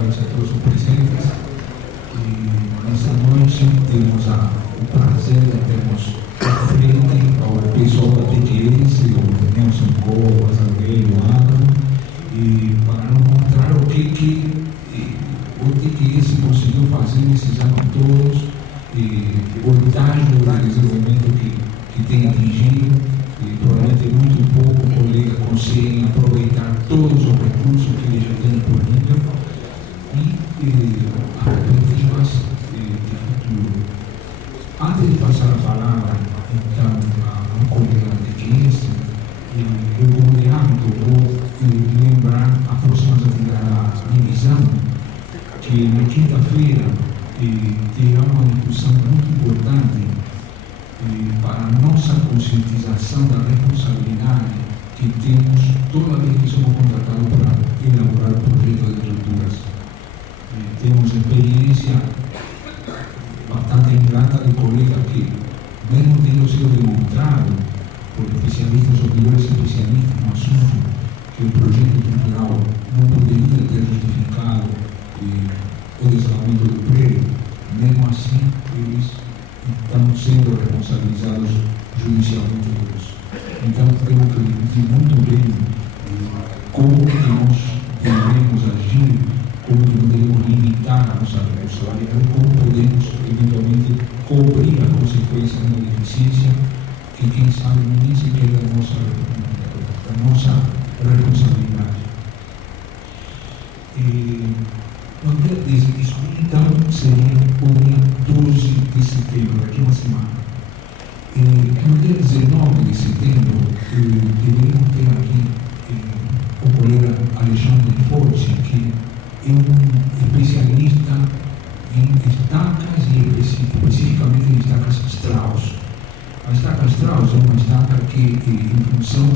noite a todos os presentes. E nessa noite temos o prazer de termos à frente ao pessoal da TQS, o Nelson Covas, Alguém, o Adam, e para nos mostrar o que o TQS conseguiu fazer nesses anos todos, e o estágio de desenvolvimento que tem atingido, e provavelmente muito pouco o colega consegue aproveitar todos os recursos que ele já tem disponível e perspectivas de futuro. Antes de passar a palavra, então, ao colega de TQS, eu como de hábito vou lembrar as próximas atividades da divisão, que na quinta-feira terá uma discussão muito importante para a nossa conscientização da responsabilidade que temos toda vez que somos contratados para elaborar projetos de estruturas. Temos experiência bastante grata de colegas que, mesmo tendo sido demonstrado por especialistas, os melhores especialistas no assunto, que o projeto estrutural não poderia ter justificado o desarmamento do prédio, mesmo assim eles estão sendo responsabilizados judicialmente por isso. Então, temos que discutir muito bem como que nós devemos agir, como que nós devemos limitar a nossa responsabilidade, como podemos, eventualmente, cobrir a consequência de uma deficiência que, quem sabe, nem sequer é a nossa responsabilidade. No dia 10, então, seria o dia 12 de setembro, daqui uma semana. No dia 19 de setembro, deveríamos ter aqui o colega Alexandre Forte, que é um especialista em estacas e especificamente em estacas Strauss. A estaca Strauss é uma estaca que, em função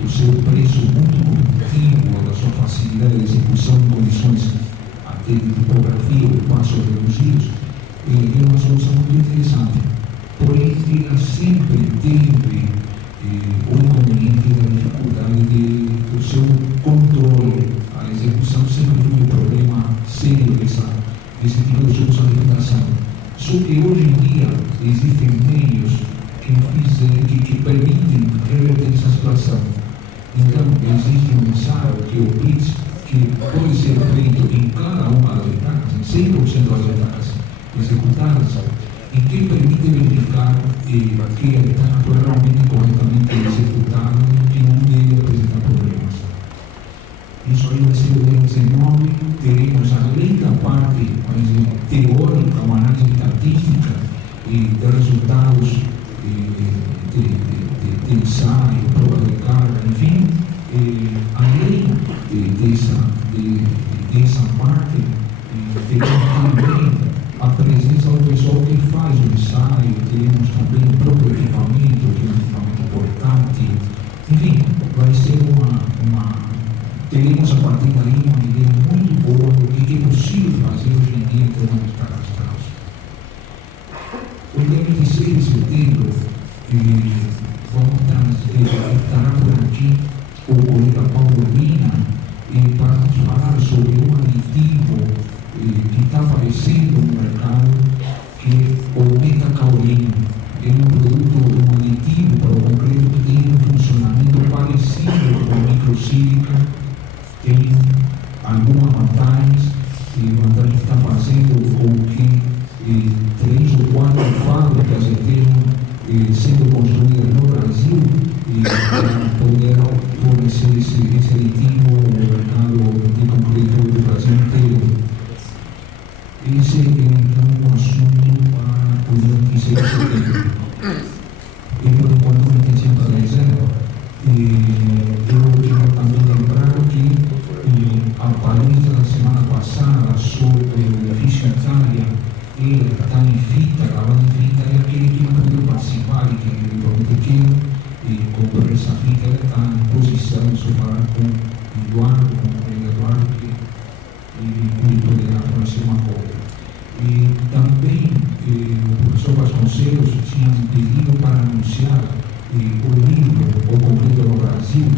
do seu preço muito competitivo, da sua facilidade de execução em condições até de tipografia ou passos reduzidos, é uma solução muito interessante. Porém, ela sempre teve o inconveniente da dificuldade do seu controle. A execução sempre foi um problema sério desse tipo de solução de fundação. Só que hoje em dia existem meios que permitem reverter essa situação. Então, existe um ensaio que é o PITS, que pode ser feito em cada uma das etacas, em 100% das etacas executadas, e que permite verificar que a etaca foi realmente corretamente executada e que não deve apresentar problemas. Isso aí vai ser o dia 19, teremos, além da parte teórica, uma análise estatística e de resultados de ensaio, prova de carga, enfim, além dessa parte, teremos também a presença do pessoal que faz o ensaio, teremos também o próprio equipamento, que é um equipamento portátil, enfim, vai ser teremos a partir daí uma ideia muito boa do que é possível fazer hoje em dia em termos de estacas Strauss. O dia 26 de setembro, estará por aqui o colega Paulo Mina para nos falar sobre um aditivo que está aparecendo no mercado, que é o metacaolino. É um produto, um aditivo para o concreto que tem um funcionamento parecido com a microsílica, tem algumas vantagens, e vantagens que está fazendo com que 3 ou 4 fábricas estejam sendo construídas no Brasil para poder fornecer esse aditivo no mercado de concreto do Brasil inteiro. Esse é então um assunto para o dia 26 de setembro. E por enquanto não tem sempre a reserva. Eu quero também lembrar que a palestra da semana passada sobre o edifício Itália, ele está em fita, gravado em fita, e aquele que não pôde participar e que eventualmente quer comprar essa fita, ele está em posição de se falar com o Eduardo, com o colega Eduardo, que ele poderá fornecer uma cópia. E também o professor Vasconcelos tinha me pedido para anunciar o livro O Concreto no Brasil,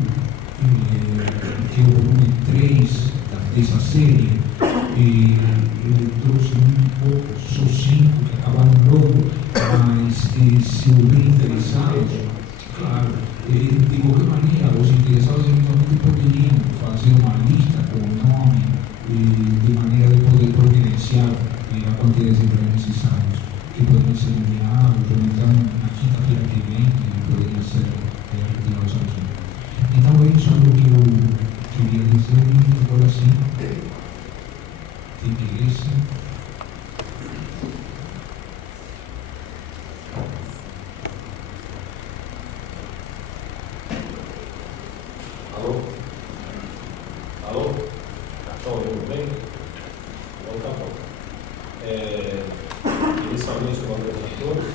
que é o volume 3 dessa série, e ele trouxe um pouco, só 5 que acabaram logo, mas se houver interessados, claro, de qualquer maneira, os interessados eventualmente poderiam fazer uma lista com o nome, de maneira de poder providenciar a quantidade de empregos necessários, que poderiam ser enviados, ou então na quinta-feira que vem, que poderiam ser retirados aqui. Então, é isso que eu queria dizer, e agora sim, tem igreja. Alô? Alô? Estão ouvindo bem? Então tá bom. Inicialmente, uma vez a todos,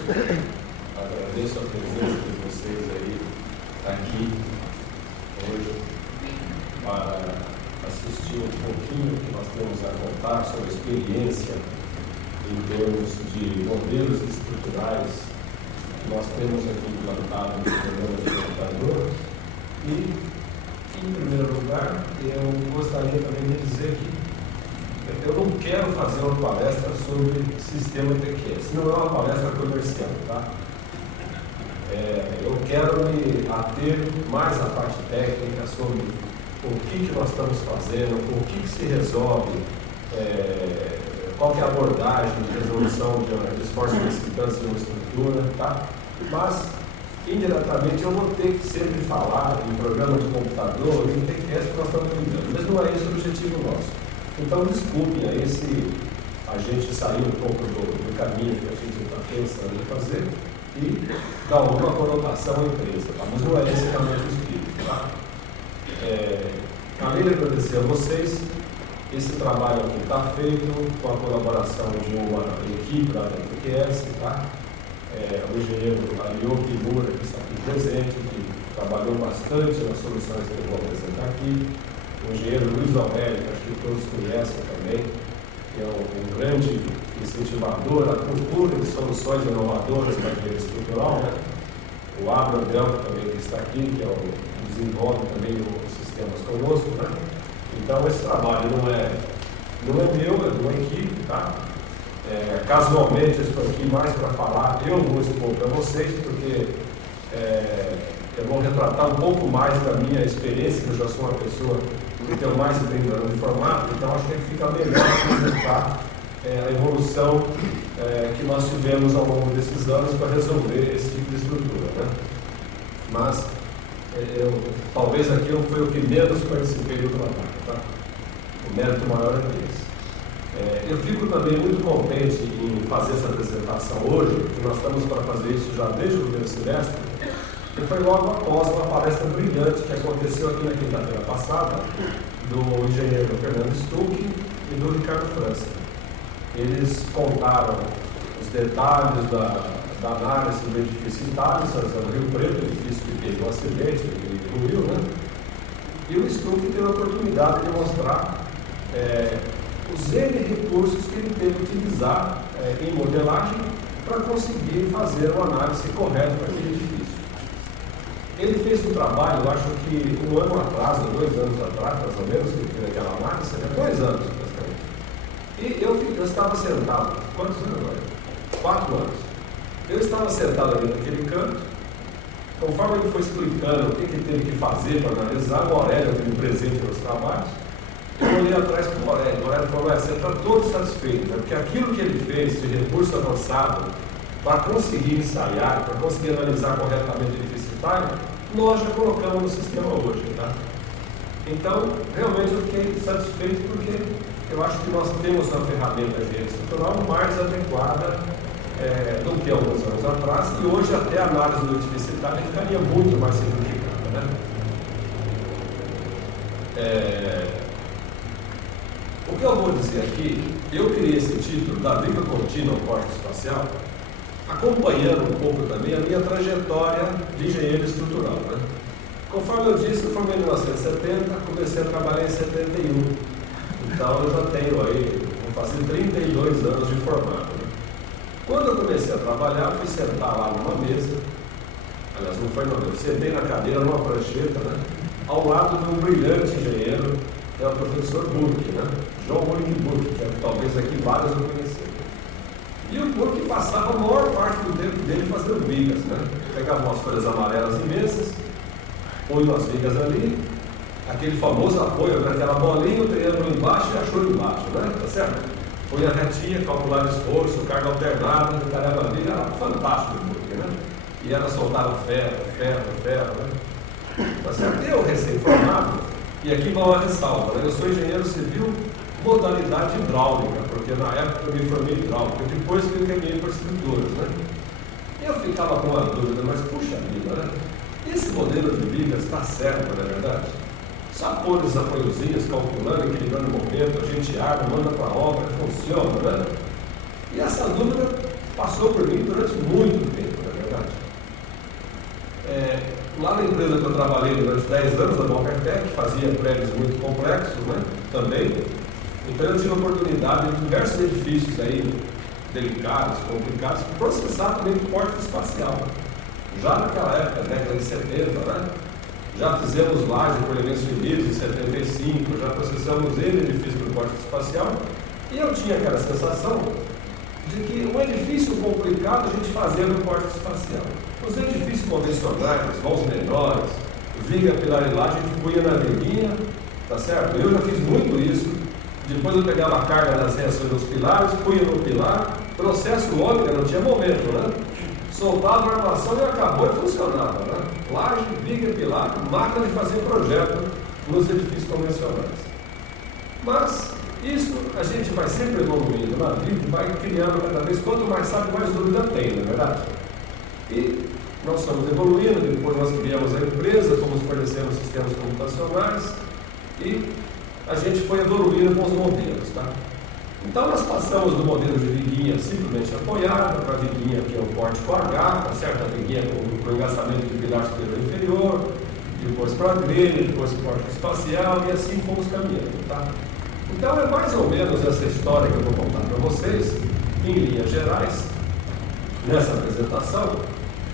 agradeço a presença de vocês aí aqui hoje para assistir um pouquinho que nós temos a contar sobre a experiência em termos de modelos estruturais que nós temos aqui implantado no programa de computador. E, em primeiro lugar, eu gostaria também de dizer que eu não quero fazer uma palestra sobre sistema TQS, não é uma palestra comercial, tá? Eu quero me ater mais à parte técnica sobre o que nós estamos fazendo, o que se resolve, qual que é a abordagem de resolução de esforços necessitantes de uma estrutura, tá? Mas, indiretamente, eu vou ter que sempre falar em programa de computador e em TQS que nós estamos lidando, mas não é esse o objetivo nosso. Então, desculpem aí se a gente saiu um pouco do caminho que a gente está pensando em fazer e dar alguma conotação à empresa, tá? Mas não é esse realmente o espírito, tá? Além de agradecer a vocês, esse trabalho aqui está feito com a colaboração de uma equipe da TQS, tá? O engenheiro Ariel Kimura, que está aqui presente, que trabalhou bastante nas soluções que eu vou apresentar aqui. O engenheiro Luiz Aurélio, que acho que todos conhecem também, que é um grande incentivador à procura de soluções inovadoras para a engenharia estrutural, né? O Abraham Delta também, que está aqui, que é desenvolve também os sistemas conosco, né? Então, esse trabalho não é meu, é de uma equipe, tá? Casualmente, eu estou aqui mais para falar, eu vou expor para vocês, porque eu vou retratar um pouco mais da minha experiência, que eu já sou uma pessoa que tem mais de 30 anos de informática, então acho que fica melhor apresentar a evolução que nós tivemos ao longo desses anos para resolver esse tipo de estrutura, né? Mas, talvez aqui eu fui o que menos participei do trabalho, tá? O mérito maior é deles. Eu fico também muito contente em fazer essa apresentação hoje, porque nós estamos para fazer isso já desde o primeiro semestre, que foi logo após uma palestra brilhante que aconteceu aqui na quinta-feira passada, do engenheiro Fernando Stuck e do Ricardo França. Eles contaram os detalhes da análise do edifício Itália, no Rio Preto, edifício que teve um acidente, que incluiu, né? E o Stuck teve a oportunidade de mostrar os N recursos que ele teve que utilizar em modelagem para conseguir fazer uma análise correta para aquele edifício. Ele fez um trabalho, eu acho que um ano atrás, ou 2 anos atrás, mais ou menos, que ele fez aquela análise, 2 anos, basicamente. E eu estava sentado, quantos anos agora? 4 anos. Eu estava sentado ali naquele canto, conforme ele foi explicando o que ele teve que fazer para analisar, o Aurélio teve presente nos trabalhos, eu olhei atrás para o Aurélio falou, você está todo satisfeito, né? Porque aquilo que ele fez de recurso avançado para conseguir ensaiar, para conseguir analisar corretamente o edifício Itália, nós já colocamos no sistema hoje, tá? Então, realmente eu fiquei satisfeito porque eu acho que nós temos uma ferramenta de engenharia estrutural mais adequada do que alguns anos atrás, e hoje até a análise do edifício Itália ficaria muito mais simplificada, né? O que eu vou dizer aqui, eu criei esse título da Liga Contínua ao Córrego Espacial, acompanhando um pouco também a minha trajetória de engenheiro estrutural, né? Conforme eu disse, eu formei em 1970, comecei a trabalhar em 71. Então eu já tenho aí, vou fazer 32 anos de formado, né? Quando eu comecei a trabalhar, fui sentar lá numa mesa, aliás, não foi numa mesa, sentei na cadeira, numa prancheta, né? Ao lado de um brilhante engenheiro é o professor Burke, né? John William Burke, que talvez aqui vários não conheceram. E o Burke passava a maior parte do tempo dele fazendo vigas, né? Pegava umas folhas amarelas imensas, põe umas vigas ali, aquele famoso apoio, né? Aquela bolinha, o triângulo embaixo e a show embaixo, né? Tá certo? Põe a retinha, calcular esforço, carga alternada, caramba ali, era fantástico o Burke, né? E ela soltava ferro, né? Tá certo? Eu, recém-formado, e aqui vai uma ressalva, né? Eu sou engenheiro civil, modalidade hidráulica, porque na época eu me formei em hidráulica, depois que eu caminhei para estruturas, né? Eu ficava com uma dúvida, mas puxa vida, né? Esse modelo de vigas está certo, não é verdade? Só pôr os apoiozinhos, calculando, equilibrando o momento, a gente arma, manda para a obra, funciona, né? E essa dúvida passou por mim durante muito tempo, não é verdade? Lá na empresa que eu trabalhei durante 10 anos, a Balcartec, fazia prédios muito complexos, né? Também. Então eu tive a oportunidade de diversos edifícios aí, delicados, complicados, processar também o porte espacial. Já naquela época, década de 70, né? Já fizemos laje por elementos finitos em 75, já processamos edifícios por porte espacial, e eu tinha aquela sensação de que um edifício complicado a gente fazia no porte espacial. Os edifícios convencionais, vãos menores, viga pilarilagem, a gente punha na viguinha, tá certo? Eu já fiz muito isso. Depois eu pegava a carga das reações dos pilares, punha no pilar, processo ômega, não tinha momento, né? Soltava a armação e acabou e funcionava, né? Laje, viga, pilar, máquina de fazer projeto nos edifícios convencionais. Mas isso a gente vai sempre evoluindo na vida, vai criando cada vez, quanto mais sabe, mais dúvida tem, não é verdade? E nós estamos evoluindo, depois nós criamos a empresa, fomos fornecendo sistemas computacionais e a gente foi evoluindo com os modelos, tá? Então nós passamos do modelo de viguinha simplesmente apoiada para a viguinha que é o porte com H, tá certo? A viguinha com o engaçamento de pilar superior e inferior, depois para a grelha, depois para o porte espacial e assim fomos caminhando, tá? Então é mais ou menos essa história que eu vou contar para vocês, em linhas gerais, nessa apresentação,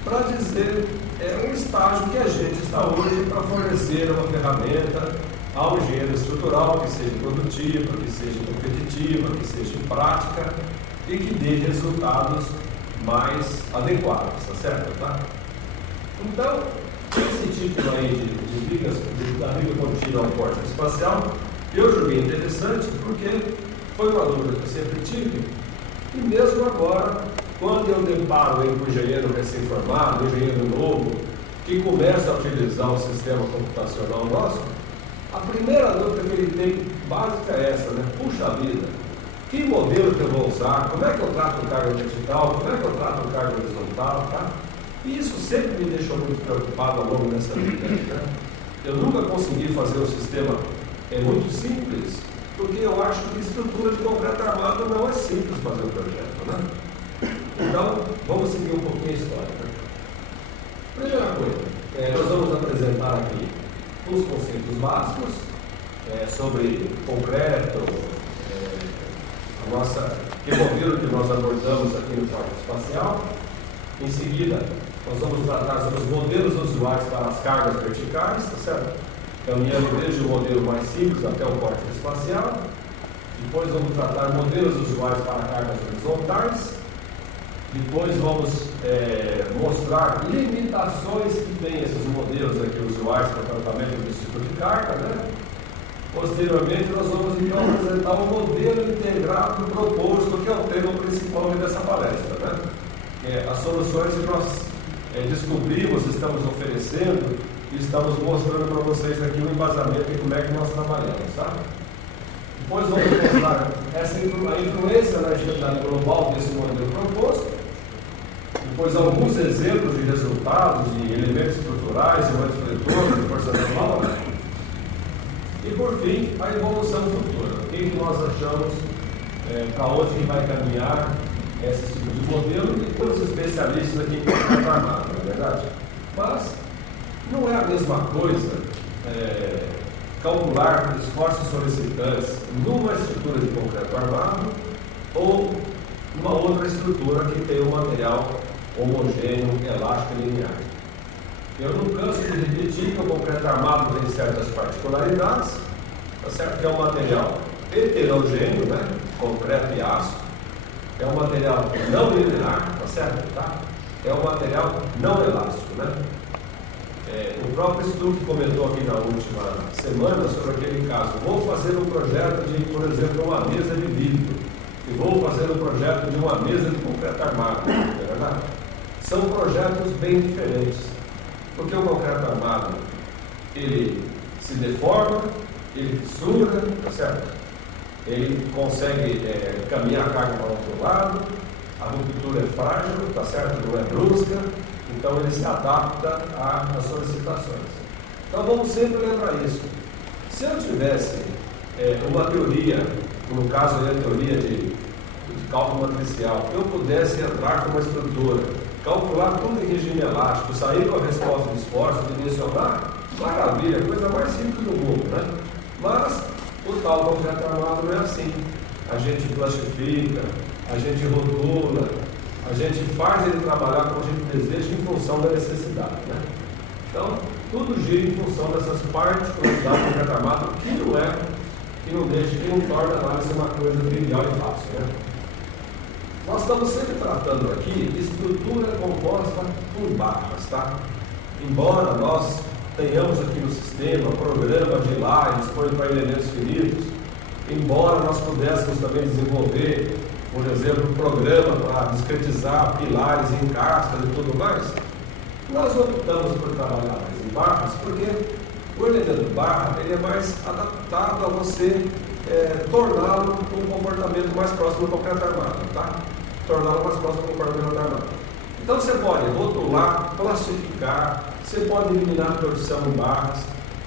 para dizer um estágio que a gente está hoje para fornecer uma ferramenta ao engenheiro estrutural que seja produtiva, que seja competitiva, que seja prática e que dê resultados mais adequados, tá certo? Tá? Então, esse título aí de vigas, da viga contínua ao porte espacial, eu julguei interessante porque foi uma dúvida que eu sempre tive e mesmo agora, quando eu deparo com o engenheiro recém-formado, o engenheiro novo, que começa a utilizar o sistema computacional nosso, a primeira dúvida que ele tem básica é essa, né? Puxa vida, que modelo que eu vou usar? Como é que eu trato o carga vertical? Como é que eu trato o carga horizontal? Tá? E isso sempre me deixou muito preocupado ao longo dessa vida, né? Eu nunca consegui fazer um sistema muito simples, porque eu acho que estrutura de concreto armado não é simples fazer o projeto, né? Então, vamos seguir um pouquinho a história. Né? Primeira coisa, nós vamos apresentar aqui os conceitos básicos sobre concreto, que modelo que nós abordamos aqui no porte espacial. Em seguida, nós vamos tratar sobre os modelos usuais para as cargas verticais, tá certo? Caminhando desde o modelo mais simples até o porte espacial. Depois vamos tratar modelos usuais para cargas horizontais. Depois vamos mostrar limitações que tem esses modelos aqui usuais para o tratamento desse tipo de carga, né? Posteriormente, nós vamos então apresentar o modelo integrado proposto, que é o tema principal dessa palestra, né? As soluções que nós descobrimos, estamos oferecendo e estamos mostrando para vocês aqui o embasamento e como é que nós trabalhamos, tá? Depois vamos mostrar a influência na atividade global desse modelo proposto. Depois alguns exemplos de resultados de elementos estruturais, de manifestadores, de força manual, né? E por fim, a evolução futura. O que nós achamos, para onde vai caminhar esse tipo de modelo, e todos os especialistas aqui em concreto armado, não é verdade? Mas não é a mesma coisa calcular esforços solicitantes numa estrutura de concreto armado ou numa outra estrutura que tem um material homogêneo, elástico e linear. Eu não canso de repetir que o concreto armado tem certas particularidades, tá tá certo? Que é um material heterogêneo, né? Concreto e aço. É um material não linear, tá certo? Tá? É um material não elástico, né? O próprio Stuck comentou aqui na última semana sobre aquele caso. Vou fazer um projeto de, por exemplo, uma mesa de vidro. E vou fazer um projeto de uma mesa de concreto armado. Não é verdade? São projetos bem diferentes. Porque o concreto armado, ele se deforma, ele fissura, tá certo? Ele consegue caminhar a carga para o outro lado, a ruptura é frágil, tá certo? Não é brusca, então ele se adapta às solicitações. Então vamos sempre lembrar isso. Se eu tivesse uma teoria, no caso a teoria de cálculo matricial, eu pudesse entrar com uma estrutura, calcular tudo em regime elástico, sair com a resposta de esforço, dimensionar, maravilha, coisa mais simples do mundo, né? Mas o tal concreto armado não é assim. A gente plastifica, a gente rotula, a gente faz ele trabalhar como a gente deseja em função da necessidade, né? Então, tudo gira em função dessas particularidades do concreto armado, que não torna a análise uma coisa trivial e fácil, né? Nós estamos sempre tratando aqui de estrutura composta por barras, tá? Embora nós tenhamos aqui no sistema programa de lajes para elementos finitos, embora nós pudéssemos também desenvolver, por exemplo, um programa para discretizar pilares em cascas e tudo mais, nós optamos por trabalhar mais em barras, porque o elemento barra ele é mais adaptado a você torná-lo um comportamento mais próximo do concreto armado, tá? Torná-lo mais próximo do comportamento armado. Então você pode rotular, plastificar, você pode eliminar a torção em barras,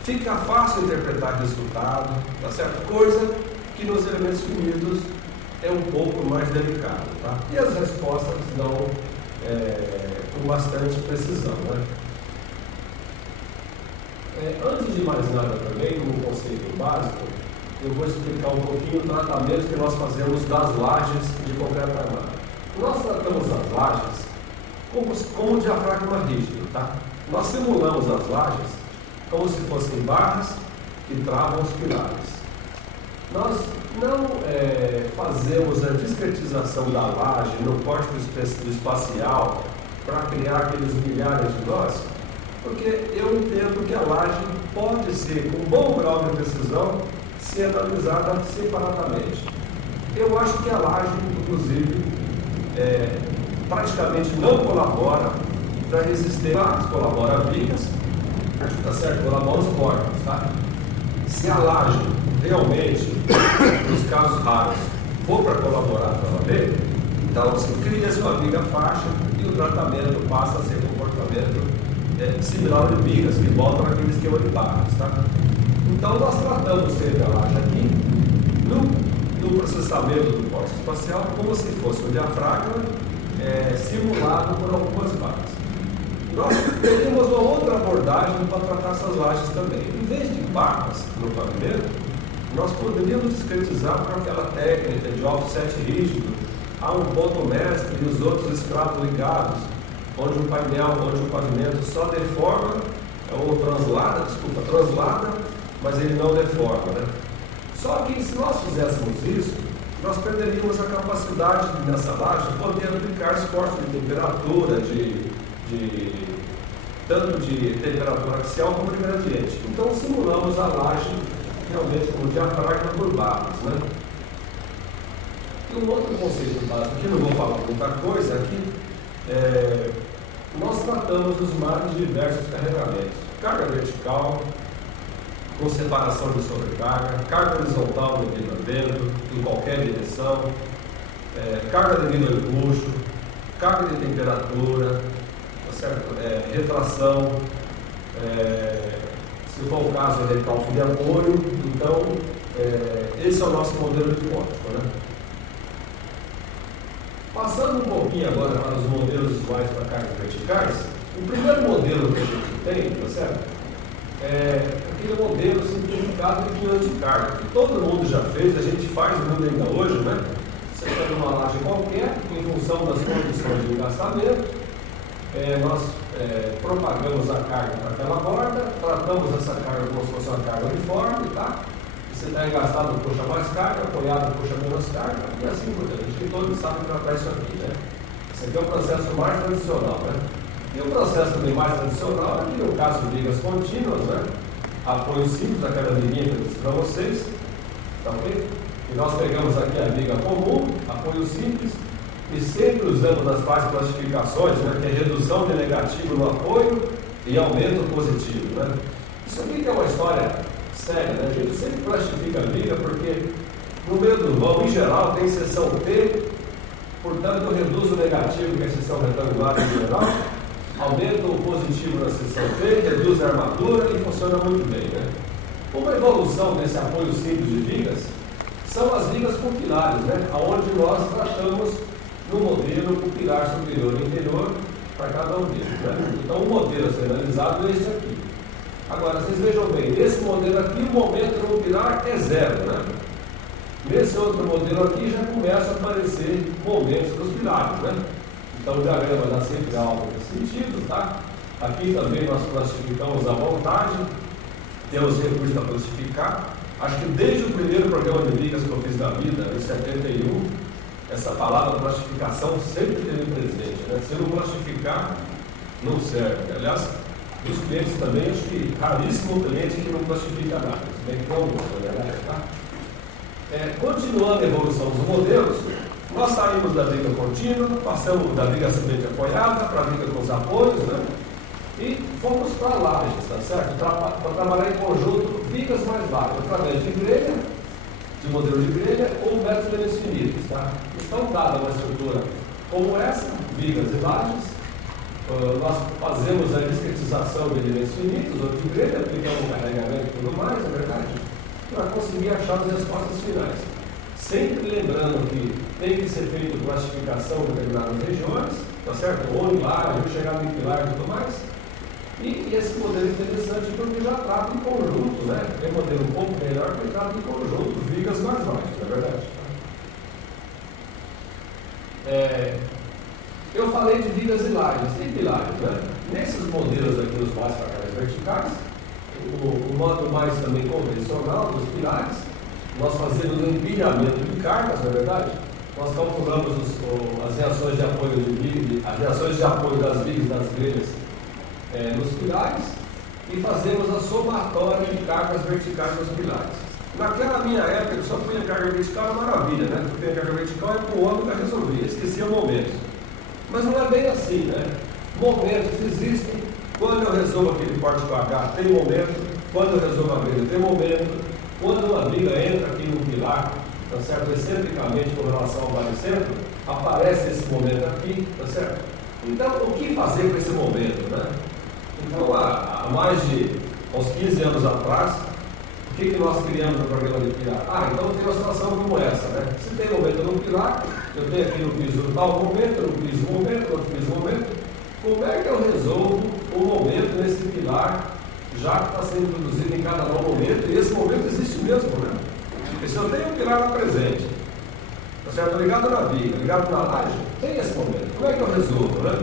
fica fácil interpretar resultado, tá certo? Coisa que nos elementos finitos é um pouco mais delicado, tá? E as respostas dão com bastante precisão, né? Antes de mais nada também, como conceito básico, eu vou explicar um pouquinho o tratamento que nós fazemos das lajes de concreto armado. Nós tratamos as lajes como um diafragma rígido, tá? Nós simulamos as lajes como se fossem barras que travam os pilares. Nós não fazemos a discretização da laje no corte do espacial para criar aqueles milhares de nós, porque eu entendo que a laje pode ser, com um bom grau de precisão, ser analisada separadamente. Eu acho que a laje, inclusive, praticamente não colabora para resistir, colabora vigas, tá certo? Colabora os corpos, tá? Se a laje realmente, nos casos raros, for para colaborar para valer, então você cria uma viga faixa e o tratamento passa a ser comportamento similar de vigas, que voltam naquele esquema de barras, tá? Então nós tratamos sempre a laje aqui no processamento do corte espacial como se fosse um diafragma simulado por algumas barras. Nós teríamos uma outra abordagem para tratar essas lajes também. Em vez de barras no pavimento, nós poderíamos discretizar com aquela técnica de offset rígido, há um ponto mestre e os outros estratos ligados, onde o pavimento só deforma, ou translada, mas ele não deforma, né? Só que se nós fizéssemos isso, nós perderíamos a capacidade nessa laje de poder aplicar esforço de temperatura, tanto de temperatura axial como de gradiente. Então simulamos a laje realmente como diafragma por barras, né? E um outro conceito básico, que eu não vou falar muita coisa, é que nós tratamos os mais diversos carregamentos. Carga vertical, com separação de sobrecarga, carga horizontal devido a vento, em qualquer direção, carga devido ao empuxo, carga de temperatura, tá certo? Retração, se for o caso, recalque de apoio. Então, esse é o nosso modelo de código, né? Passando um pouquinho agora para os modelos visuais para cargas verticais, o primeiro modelo que a gente tem, tá certo? Aquele modelo simplificado de quilômetro de carga, que todo mundo já fez, a gente faz muito ainda hoje, né? Você pega uma laje qualquer, em função das condições de engastamento, nós propagamos a carga para aquela borda, tratamos essa carga como se fosse uma carga uniforme, tá? Você está engastado, puxa mais carga, apoiado, puxa menos carga, e assim por diante. Acho que todos sabem tratar isso aqui, né? Esse aqui é o processo mais tradicional, né? E o processo também mais tradicional, aqui no caso de vigas contínuas, né? Apoio simples, aquela liguinha que eu disse para vocês, tá ok? E nós pegamos aqui a viga comum, apoio simples, e sempre usamos nas quatro classificações, né? Que é redução de negativo no apoio e aumento positivo, né? Isso aqui que é uma história séria, né? A gente sempre classifica a viga porque no meio do vão, em geral, tem seção T, portanto, reduz o negativo, que é a seção retangular em geral, aumenta o positivo na seção T, reduz a armadura e funciona muito bem, né? Uma evolução desse apoio simples de vigas são as vigas com pilares, né? Onde nós tratamos no modelo com pilar superior e inferior para cada um deles, né? Então, o modelo a ser analisado é esse aqui. Agora, vocês vejam bem, nesse modelo aqui, o momento no pilar é zero, né? Nesse outro modelo aqui, já começa a aparecer momentos dos pilares, né? Então, o diagrama dá sempre algo nesse sentido, tá? Aqui também nós classificamos à vontade, temos recursos para classificar. Acho que desde o primeiro programa de vigas que eu fiz da vida, em 71, essa palavra classificação sempre teve presente, né? Se não classificar, não serve. Aliás, dos clientes também, acho que raríssimo cliente que não classifica nada, se bem que não gosta, né? Tá? Continuando a evolução dos modelos, nós saímos da viga contínua, passamos da viga ascendente apoiada para a viga com os apoios, né? E fomos para lajes, tá certo? Para trabalhar em conjunto vigas mais lajes, através de grelha, de modelo de grelha ou métodos de infinitos, tá? Então, dada uma estrutura como essa, vigas e lajes, nós fazemos a discretização de elementos finitos, ou de grelha, aplicamos carregamento e tudo mais, é verdade? Para conseguir achar as respostas finais. Sempre lembrando que tem que ser feita classificação de determinadas regiões, tá certo? Ou em laje, ou chegar no pilar e tudo mais. E esse modelo é interessante porque já trata em conjunto, né? É um modelo um pouco melhor que trata em conjunto, vigas mais baixas, não é verdade? Eu falei de vigas e lajes e pilares, né? Nesses modelos aqui, os mais para cargas verticais, o modo mais também convencional dos pilares, nós fazemos um empilhamento de cargas, não é verdade? Nós calculamos as reações de apoio as reações de apoio das vigas e das grelhas nos pilares e fazemos a somatória de cargas verticais nos pilares. Naquela minha época, eu só punha carga vertical, era maravilha, né? Eu punha carga vertical e o outro já resolvia, esquecia momentos. Mas não é bem assim, né? Momentos existem. Quando eu resolvo aquele porte com H, tem momento. Quando eu resolvo a grelha, tem momento. Quando uma viga entra aqui no pilar, tá certo? Excentricamente com relação ao baricentro, aparece esse momento aqui, tá certo? Então, o que fazer com esse momento, né? Então, há mais de uns 15 anos atrás, o que nós criamos no programa de pilar? Então tem uma situação como essa, né? Se tem momento no pilar, eu tenho aqui no piso tal momento, no piso momento, no piso momento. Como é que eu resolvo o momento nesse pilar, já que está sendo produzido em cada novo momento, e esse momento existe mesmo, né? Porque se eu tenho um pilar lá presente, tá certo? Ligado na viga, ligado na laje, tem esse momento. Como é que eu resolvo, né?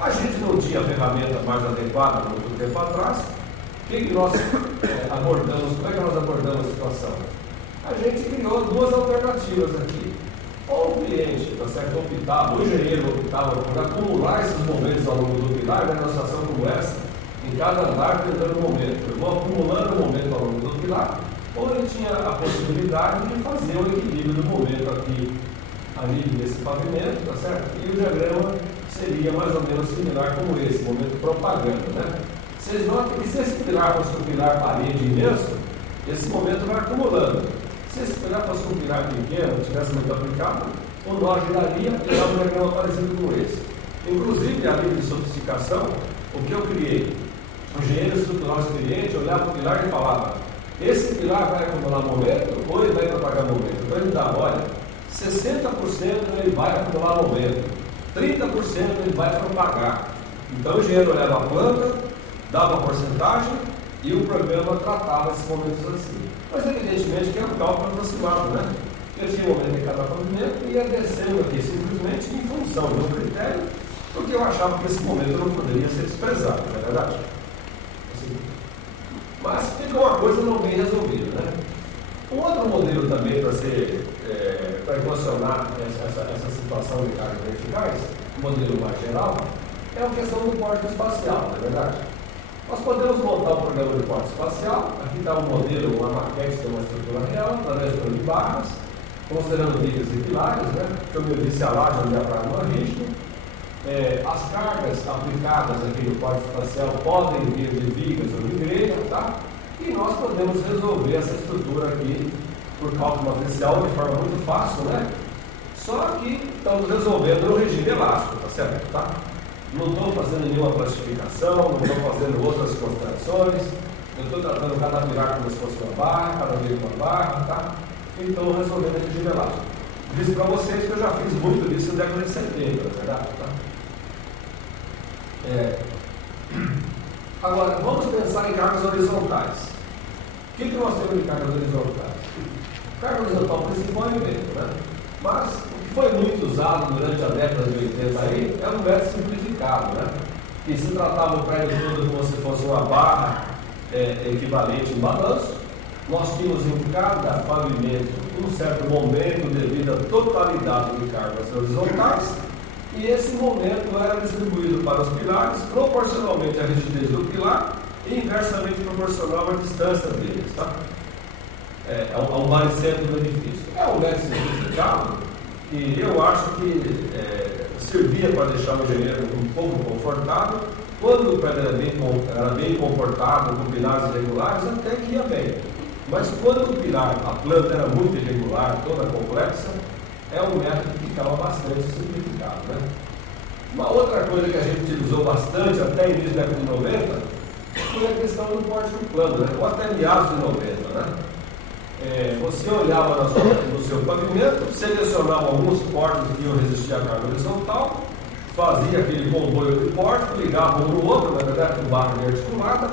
A gente não tinha ferramenta mais adequada muito tempo atrás. O que nós abordamos? Como é que nós abordamos a situação? A gente criou duas alternativas aqui. Ou o cliente, tá certo, optava, o engenheiro optava por acumular esses momentos ao longo do pilar, numa situação como essa, em cada andar tentando um momento. Eu vou acumulando o momento ao longo do pilar, ou ele tinha a possibilidade de fazer o equilíbrio do momento aqui, a nível desse pavimento, tá certo? E o diagrama seria mais ou menos similar como esse, momento propaganda, né? Vocês notam que se esse pilar fosse um pilar parede imenso, esse momento vai acumulando. Se esse pilar fosse um pilar pequeno, tivesse muito aplicado, o nó giraria e dava um diagrama parecido com esse. Inclusive, a nível de sofisticação, o que eu criei? O engenheiro estrutural experiente olhava para o pilar e falava: esse pilar vai acumular momento ou ele vai propagar momento? Então ele dava, olha, 60% ele vai acumular momento, 30% ele vai propagar. Então o engenheiro olhava a planta, dava a porcentagem e o programa tratava esses momentos assim. Mas evidentemente que é um cálculo aproximado, né? Eu tinha um momento em cada pavimento e ia descendo aqui simplesmente em função de um critério, porque eu achava que esse momento não poderia ser desprezado, não é verdade? Assim. Mas fica uma coisa não bem resolvida, né? Um outro modelo também para equacionar essa situação de cargas verticais, um modelo mais geral, é a questão do pórtico espacial, não é verdade? Nós podemos montar um programa de pórtico espacial, aqui está um modelo, uma maquete de uma estrutura real, através de barras, considerando vigas e pilares, né? Como eu disse, a laje é um diafragma rígido. As cargas aplicadas aqui no pórtico espacial podem vir de vigas ou de grelha, tá? E nós podemos resolver essa estrutura aqui por cálculo matricial de forma muito fácil, né? Só que estamos resolvendo no regime elástico, tá certo? Tá? Não estou fazendo nenhuma classificação, não estou fazendo outras considerações, eu estou tratando cada pilar como se fosse uma barra, cada vez uma barra, tá? E estou resolvendo no regime elástico. Disse para vocês que eu já fiz muito disso na década de 70, na verdade, tá? Agora, vamos pensar em cargas horizontais. O que nós temos de cargas horizontais? Carga horizontal principal é o vento, né? Mas o que foi muito usado durante a década de 80 aí é um método simplificado, né? Que se tratava o prédio todo como se fosse uma barra equivalente em balanço. Nós tínhamos em cada pavimento um certo momento devido à totalidade de cargas horizontais. E esse momento era distribuído para os pilares proporcionalmente à rigidez do pilar e inversamente proporcional à distância deles, tá? Ao baricentro do edifício. É um método simplificado que eu acho que servia para deixar o engenheiro um pouco confortável. Quando o prédio era bem comportado, com pilares irregulares, até que ia bem. Mas quando o pilar, a planta era muito irregular, toda complexa, é um método que ficava bastante simplificado, né? Uma outra coisa que a gente utilizou bastante até início da década de 90 foi a questão do pórtico plano, né? Ou até meados de 90, né? Você olhava no seu pavimento, selecionava alguns pórticos que iam resistir à carga horizontal, fazia aquele comboio de pórtico, ligava um no outro, na verdade com barra articulada,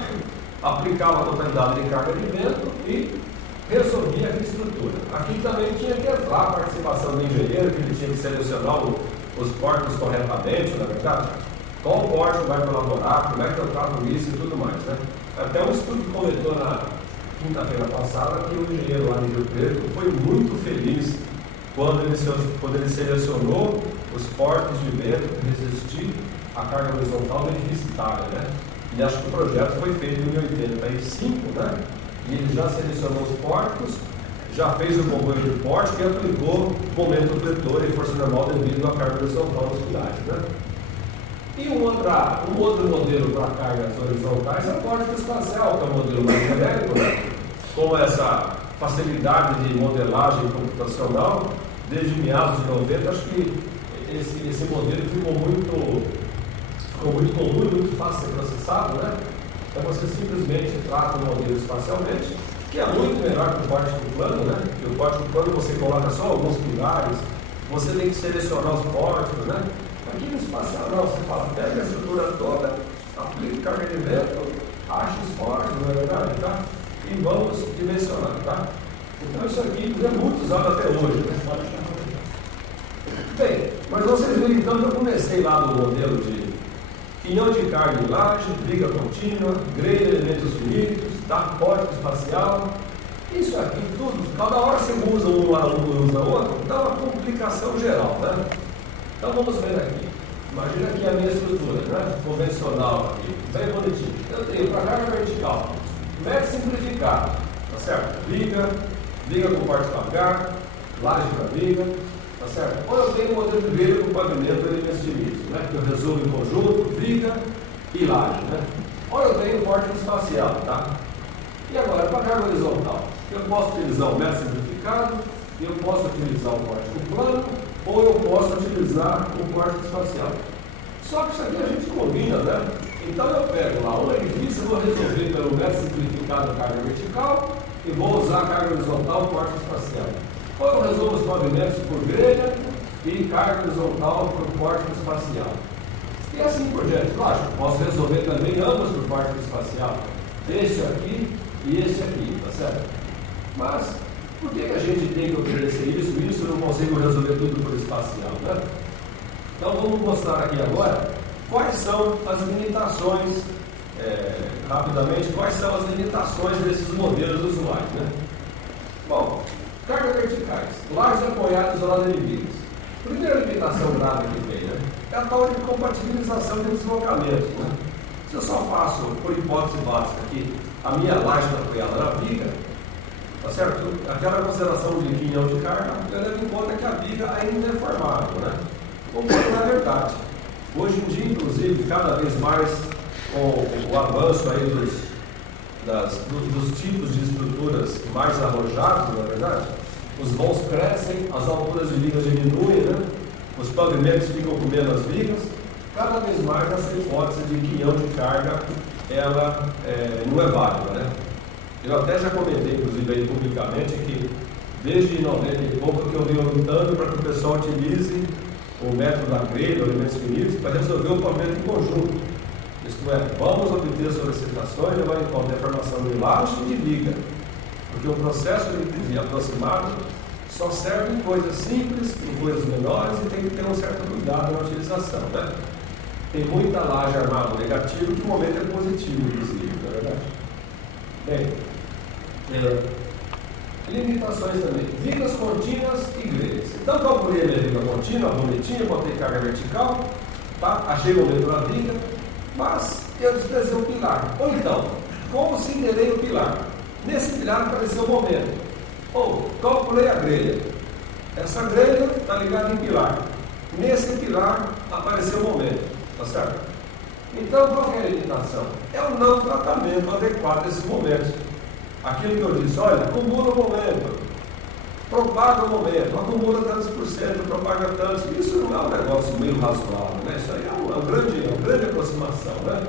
aplicava a totalidade de carga de vento e resolvia a estrutura. Aqui também tinha que entrar a participação do engenheiro, que ele tinha que selecionar os pórticos corretamente, na verdade. Qual pórtico vai colaborar, como é que eu trato isso e tudo mais, né? Até um estudo que comentou na quinta-feira passada que o engenheiro lá de Rio Preto foi muito feliz quando ele selecionou os pórticos de vento que resistir à carga horizontal do edifício Itália, né? E acho que o projeto foi feito em 1985, né? E ele já selecionou os pórticos, já fez o comboio de pórtico e aplicou momento fletor e força normal devido à carga horizontal dos pilares, né? E um outro modelo para cargas horizontais é o pórtico espacial, que é um modelo mais genérico, né? Com essa facilidade de modelagem computacional, desde meados de 90, acho que esse modelo ficou muito comum e muito fácil de ser processado, né? Então você simplesmente trata o modelo espacialmente, que é muito melhor que o pórtico plano, né? Porque o pórtico plano você coloca só alguns pilares, você tem que selecionar os pórticos, né? Aqui no espacial não, você fala, pega a estrutura toda, aplica carga de vento, acha os pórticos, não é verdade, tá? E vamos dimensionar, tá? Então isso aqui é muito usado até hoje, né? Bem, mas vocês viram então que eu comecei lá no modelo de quinhão de carga e laje, briga contínua, grelha, elementos finitos, tá? Pórtico espacial. Isso aqui tudo, cada hora você usa um lá, usa outro, dá uma complicação geral, né? Então vamos ver aqui. Imagina aqui a minha estrutura, né? Convencional aqui, bem bonitinho. Eu tenho para carga vertical, método simplificado, tá certo? Viga com porte para H, laje para viga, tá certo? Ou eu tenho um modelo de grelha com pavimento elementos finitos, né? Que eu resolvo em conjunto, viga e laje, né? Ou eu tenho pórtico espacial, tá? E agora, para carga horizontal, eu posso utilizar o método simplificado, eu posso utilizar o pórtico plano, ou eu posso utilizar o pórtico espacial. Só que isso aqui a gente combina, né? Então eu pego lá um edifício, vou resolver pelo método simplificado carga vertical e vou usar a carga horizontal pórtico espacial. Ou eu resolvo os pavimentos por grelha e carga horizontal por pórtico espacial. E assim por diante. Lógico, posso resolver também ambos por pórtico espacial. Este aqui e este aqui, tá certo? Mas por que a gente tem que oferecer isso? Eu não consigo resolver tudo por espacial, né? Então vamos mostrar aqui agora quais são as limitações, rapidamente, quais são as limitações desses modelos usuais, né? Bom, lajes apoiadas isoladas de vigas. Primeira limitação grave que tem, né? É a tal de compatibilização de deslocamentos. Né? Se eu só faço, por hipótese básica, que a minha laje está apoiada na viga, tá certo? Aquela consideração de quinhão de carga, eu levo em conta que a viga ainda é formável, né? Como na verdade. Hoje em dia, inclusive, cada vez mais, com o avanço aí dos tipos de estruturas mais arrojados, na verdade, os vãos crescem, as alturas de vigas diminuem, né? Os pavimentos ficam com menos vigas. Cada vez mais essa hipótese de quinhão de carga, ela não é válida, né? Eu até já comentei, inclusive, aí publicamente, que desde 90 e pouco que eu venho lutando para que o pessoal utilize o método da grelha, elementos finitos, para resolver o pavimento em conjunto. Isto é, vamos obter solicitações e levar em conta a formação de laje e de viga, porque o processo de aproximado só serve em coisas simples, em coisas menores, e tem que ter um certo cuidado na utilização, né? Tem muita laje armada negativa que o momento é positivo, inclusive, não é verdade? Bem, limitações também, vigas contínuas e grelhas. Então, calculei a minha viga contínua, bonitinha, botei carga vertical, tá? Achei o momento da viga, mas eu desprezei o pilar. Ou então, considerei o pilar. Nesse pilar apareceu o momento. Ou, calculei a grelha. Essa grelha está ligada em pilar. Nesse pilar apareceu o momento. Tá certo? Então, qual é a limitação? É o não tratamento adequado desses momentos. Aquilo que eu disse, olha, acumula o momento, propaga o momento, acumula tantos por cento, propaga tantos. Isso não é um negócio meio razoável, né? Isso aí é uma grande aproximação, né?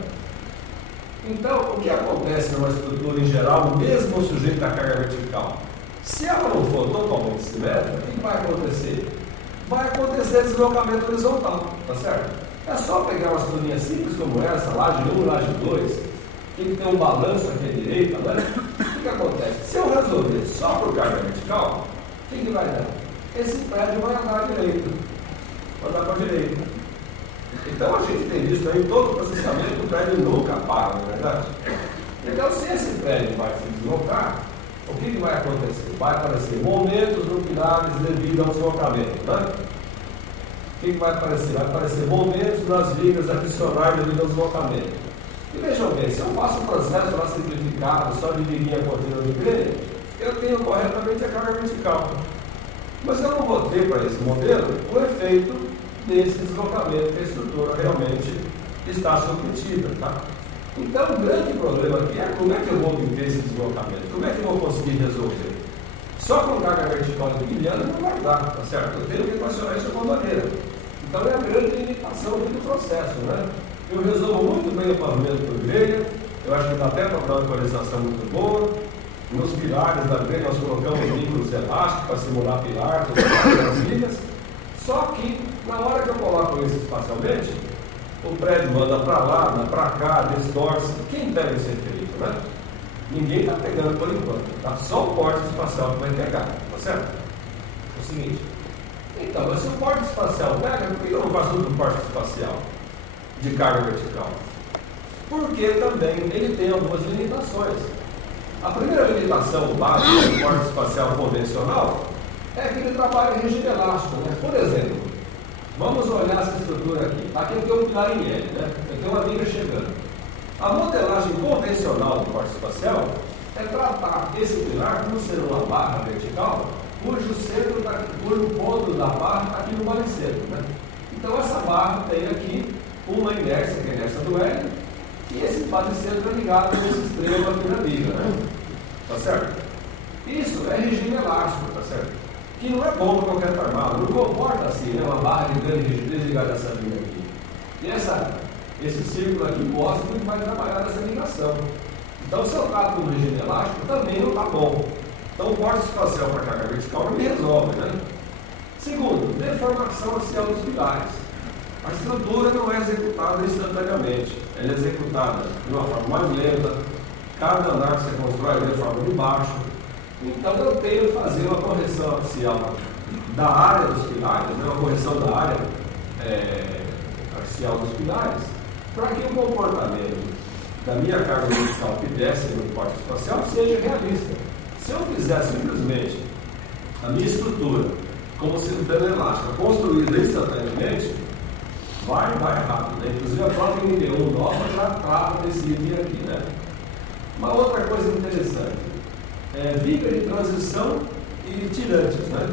Então, o que acontece numa estrutura em geral, mesmo sujeito à carga vertical? Se ela não for totalmente simétrica, o que vai acontecer? Vai acontecer deslocamento horizontal, tá certo? É só pegar uma estruturinha simples como essa, laje 1, laje 2, tem que ter um balanço aqui à direita, né? O que acontece? Se eu resolver só por carga vertical, o que vai dar? Esse prédio vai andar à direita, vai andar para a direita. Então a gente tem visto aí todo o processamento, o prédio nunca para, não é verdade? Então, se esse prédio vai se deslocar, o que vai acontecer? Vai aparecer momentos no pilares devido ao deslocamento, né? O que vai aparecer? Vai aparecer momentos nas vigas adicionais devido ao deslocamento. E vejam bem, se eu faço um processo lá simplificado, só de viguinha contínua de grelha, eu tenho corretamente a carga vertical. Mas eu não vou ter para esse modelo o efeito desse deslocamento que a estrutura realmente está submetida, tá? Então, o grande problema aqui é como é que eu vou obter esse deslocamento? Como é que eu vou conseguir resolver? Só com carga vertical de pilhando não vai dar, tá certo? Eu tenho que equacionar isso de alguma maneira. Então, é a grande limitação aqui do processo, né? Eu resolvo muito bem o pavimento por grelha, eu acho que dá até para dar uma equalização muito boa. Nos pilares da grelha nós colocamos vínculos elásticos para simular pilar, as vigas. Só que, na hora que eu coloco isso espacialmente, o prédio anda para lá, anda para cá, distorce. Quem pega esse efeito, né? Ninguém está pegando por enquanto, tá? Só o porte espacial que vai pegar, tá certo? É o seguinte, então, mas se o porte espacial pega, por que eu não faço outro porte espacial de carga vertical? Porque também ele tem algumas limitações. A primeira limitação básica do porte espacial convencional é que ele trabalha em regime elástico, né? Por exemplo, vamos olhar essa estrutura aqui. Aqui eu tenho um pilar em L, né? Eu tenho uma viga chegando. A modelagem convencional do porte espacial é tratar esse pilar como sendo uma barra vertical, cujo ponto da barra está aqui no balanceiro, né? Então essa barra tem aqui uma inércia, que é a inércia do L, e esse balanceiro é ligado nesse extremo aqui na viga, né? Tá certo? Isso é regime elástico, tá certo? Que não é bom para qualquer armado, não comporta assim, né? Uma barra de grande rigidez ligada a essa linha aqui. E esse círculo aqui mostra que vai trabalhar nessa ligação. Então, se eu trato com regime elástico, também não está bom. Então, o porte espacial para carga vertical não me resolve, né? Segundo, deformação axial dos pilares. A estrutura não é executada instantaneamente, ela é executada de uma forma mais lenta. Cada andar que você constrói de forma de baixo. Então, eu tenho que fazer uma correção axial da área dos pilares, né? Uma correção da área axial dos pilares, para que o comportamento da minha carga vertical que desce no porte espacial seja realista. Se eu fizer simplesmente a minha estrutura, como sendo elástica, construída instantaneamente, vai rápido, né? Inclusive a própria MD1 nova já trata desse item aqui, né? Uma outra coisa interessante, viga de transição e tirantes, né?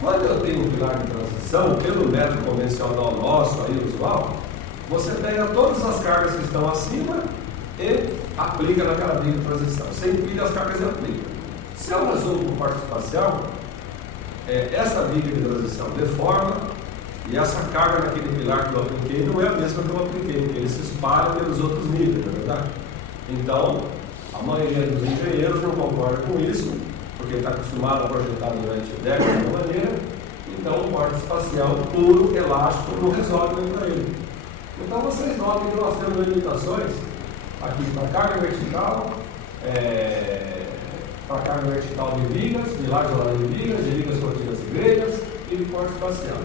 Quando eu tenho um pilar de transição, pelo método convencional nosso, aí, usual, você pega todas as cargas que estão acima e aplica naquela viga de transição. Você empilha as cargas e aplica. Se eu resolvo com parte espacial, essa viga de transição deforma e essa carga naquele pilar que eu apliquei não é a mesma que eu apliquei, porque ele se espalha pelos outros níveis, não é verdade? Então, a maioria dos engenheiros não concorda com isso, porque está acostumado a projetar durante décadas de uma maneira, então o corte espacial puro, elástico, não resolve muito para ele. Então vocês notem que nós temos limitações aqui para carga vertical, para carga vertical de vigas, de laje de vigas, de vigas contínuas e grelhas e de corte espacial.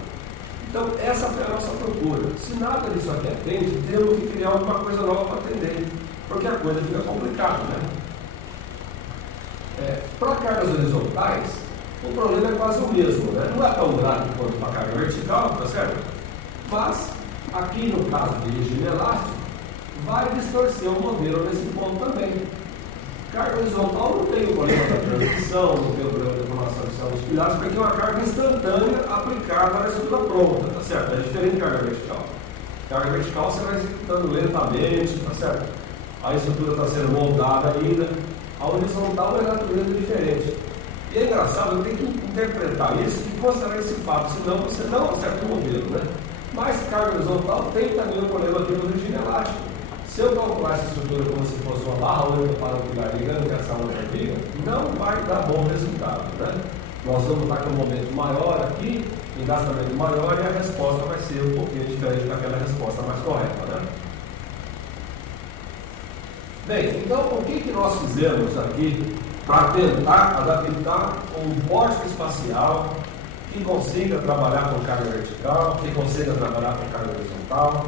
Então essa foi a nossa procura. Se nada disso aqui atende, temos que criar alguma coisa nova para atender, porque a coisa fica complicada, né? Para cargas horizontais, o problema é quase o mesmo, né? Não é tão grave quanto para carga vertical, tá certo? Mas, aqui no caso de regime elástico, vai distorcer o modelo nesse ponto também. Carga horizontal não tem o problema da transição, não tem o problema da formação de células pilares, porque é uma carga instantânea aplicada na estrutura pronta, tá certo? É diferente de carga vertical. Carga vertical você vai executando lentamente, tá certo? A estrutura está sendo moldada ainda. A horizontal é natureza diferente. E é engraçado, eu tenho que interpretar isso e considerar esse fato, senão você não acerta o modelo, né? Mas carga horizontal tem também um problema aqui no regime elástico. Se eu calcular essa estrutura como se fosse uma barra única para o pilar ligando com essa outra viga, não vai dar bom resultado, né? Nós vamos estar com um momento maior aqui, engastamento maior, e a resposta vai ser um pouquinho diferente daquela resposta mais correta, né? Bem, então o que nós fizemos aqui para tentar adaptar um pórtico espacial que consiga trabalhar com carga vertical, que consiga trabalhar com carga horizontal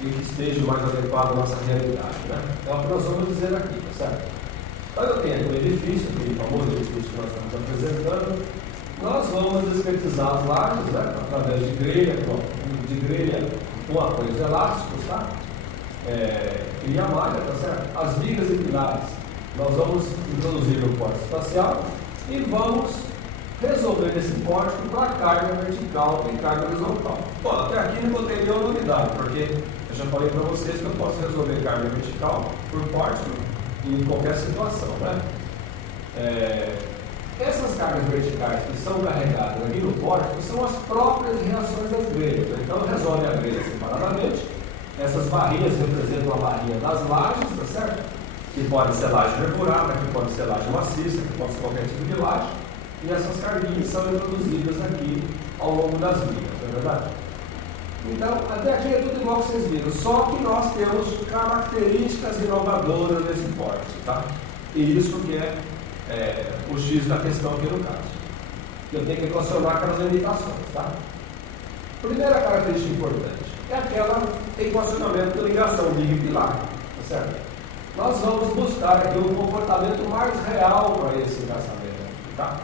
e que esteja mais adequado à nossa realidade, né? É o que nós vamos dizer aqui, tá certo? Então eu tenho aqui um edifício, aquele famoso edifício que nós estamos apresentando. Nós vamos esquematizar as lajes, né? Através de grelha com apoios elásticos, tá? E a malha, tá certo? As vigas e pilares. Nós vamos introduzir o pórtico espacial e vamos resolver esse pórtico para carga vertical e carga horizontal. Bom, até aqui não botei nenhuma unidade, porque eu já falei para vocês que eu posso resolver carga vertical por pórtico em qualquer situação, né? Essas cargas verticais que são carregadas aqui no pórtico são as próprias reações das grelhas, né? Então resolve a grelha separadamente. Essas barrinhas representam a barrinha das lajes, tá certo? Que pode ser laje perfurada, que pode ser laje maciça, que pode ser qualquer tipo de laje. E essas carguinhas são introduzidas aqui ao longo das vigas, não é verdade? Então, até aqui é tudo igual que vocês viram, só que nós temos características inovadoras nesse pórtico, tá? E isso que é o X da questão aqui no caso. Eu tenho que equacionar aquelas limitações, tá? Primeira característica importante é aquela equacionamento de ligação viga e pilar, tá certo? Nós vamos buscar aqui um comportamento mais real para esse encaixamento, tá?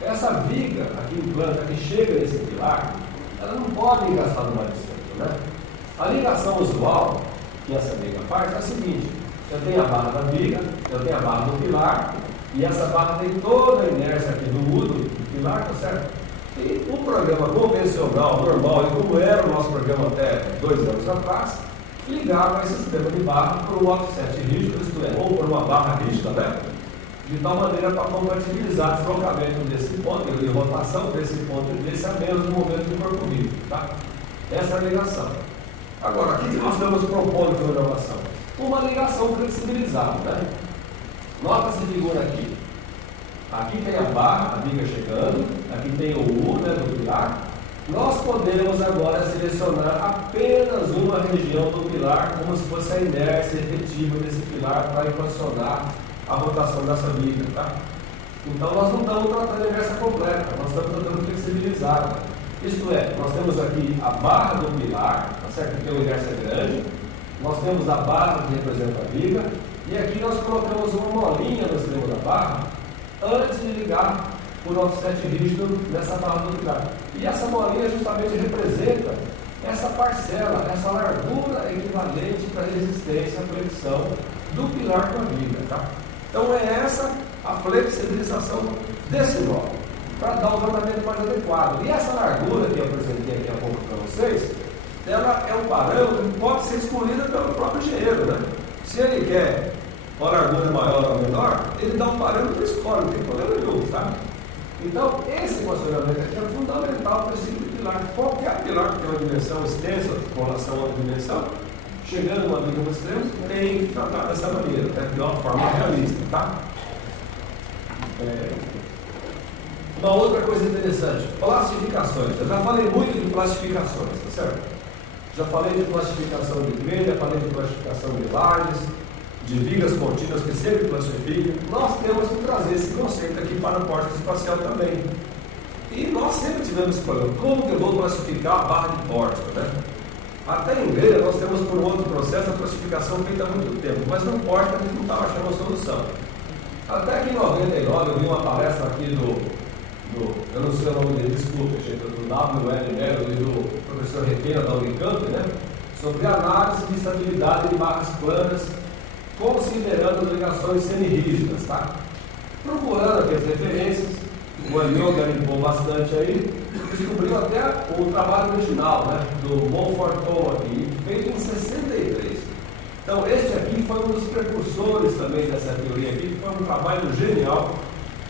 Essa viga aqui em planta que chega nesse pilar, ela não pode encaixar no mais distante, né? A ligação usual que essa viga faz é a seguinte: eu tenho a barra da viga, eu tenho a barra do pilar, e essa barra tem toda a inércia aqui do mudo do pilar, tá certo? E o programa convencional, normal, e como era o nosso programa até 2 anos atrás, ligava esse sistema de barra por um offset rígido, isto é, ou por uma barra rígida, né? De tal maneira para compatibilizar o deslocamento desse ponto, de rotação desse ponto e desse a menos no momento do corpo rígido, tá? Essa é a ligação. Agora, o que nós estamos propondo de inovação? Uma ligação flexibilizada, né? Nota essa figura aqui. Aqui tem a barra, a viga chegando, aqui tem o U, né, do pilar. Nós podemos agora selecionar apenas uma região do pilar, como se fosse a inércia efetiva desse pilar para equacionar a rotação dessa viga, tá? Então nós não estamos tratando a inércia completa, nós estamos tratando flexibilizada. Isto é, nós temos aqui a barra do pilar, tá certo? Que tem uma inércia grande, nós temos a barra que representa a viga, e aqui nós colocamos uma molinha no extremo da barra antes de ligar por offset rígido nessa barra do pilar. E essa bolinha justamente representa essa parcela, essa largura equivalente para a resistência à flexão do pilar com a viga. Tá? Então é essa a flexibilização desse nó, para dar um tratamento mais adequado. E essa largura que eu apresentei aqui há pouco para vocês, ela é um parâmetro que pode ser escolhido pelo próprio engenheiro. Né? Se ele quer uma largura maior ou menor, ele dá um parâmetro e escolhe, não tem problema nenhum. Tá? Então, esse funcionamento aqui é fundamental para esse tipo de pilar. Qualquer pilar que tem uma dimensão extensa com relação a outra dimensão, chegando numa viga no extremo, tem que tratar dessa maneira, né? De uma forma realista. Tá? Uma outra coisa interessante, classificações. Eu já falei muito de classificações, tá certo? Já falei de classificação de grelha, falei de classificação de lajes, de vigas contínuas que sempre classificam. Nós temos que trazer esse conceito aqui para o pórtico espacial também. E nós sempre tivemos esse problema. Como que eu vou classificar a barra de pórtico, né? Até em grelha nós temos por um outro processo a classificação feita há muito tempo, mas no pórtico a gente não estava achando a solução. Até que em 99 eu vi uma palestra aqui eu não sei o nome dele, desculpa, gente, do W.L. Mello e do professor Requena da Unicamp, né? Sobre análise de estabilidade de barras planas, considerando as ligações semi-rígidas, tá? Procurando aqui as referências, o Elion garimpou bastante aí, descobriu até o trabalho original, né? Do Monforton aqui, feito em 63. Então, este aqui foi um dos precursores também dessa teoria aqui, que foi um trabalho genial,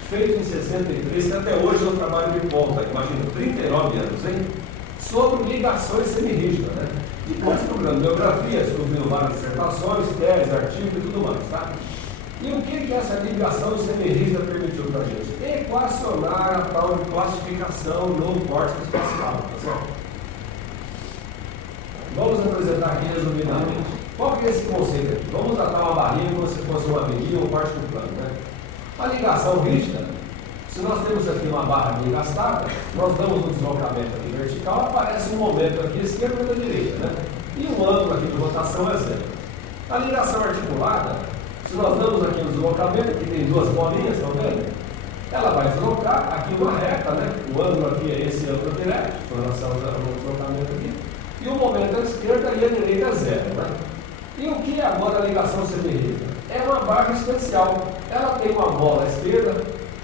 feito em 63, que até hoje é um trabalho de ponta, imagina, 39 anos, hein? Sobre ligações semi-rígidas, né? Depois procurando biografia, descobriu várias dissertações, teses, artigos e tudo mais, tá? E o que essa ligação semi-rígida permitiu para a gente? Equacionar a tal de classificação no pórtico espacial, tá certo? Vamos apresentar aqui resumidamente. Qual que é esse conceito aqui? Vamos tratar uma barrinha como se fosse uma medida ou um pórtico plano, né? A ligação rígida, se nós temos aqui uma barra bem gastada, nós damos um deslocamento aqui vertical, aparece um momento aqui esquerda e da direita, né? E o ângulo aqui de rotação é zero. A ligação articulada, se nós damos aqui um deslocamento, aqui tem duas bolinhas, estão vendo? Ela vai deslocar aqui uma reta, né? O ângulo aqui é esse ângulo direto, com relação ao deslocamento aqui, e o momento à esquerda e à direita é zero, né? E o que é agora a ligação semi-rígida? É uma barra especial. Ela tem uma mola esquerda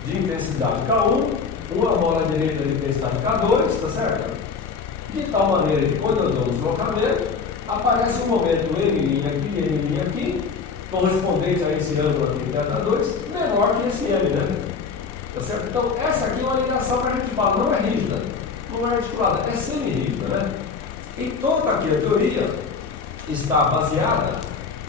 de intensidade K1, uma mola direita de intensidade K2, tá certo? De tal maneira que quando eu dou um deslocamento, aparece um momento M' aqui, correspondente a esse ângulo aqui, θ2, menor que esse M, né? Tá certo? Então, essa aqui é uma ligação que a gente fala, não é rígida, não é articulada, é semi-rígida, né? E toda aqui a teoria está baseada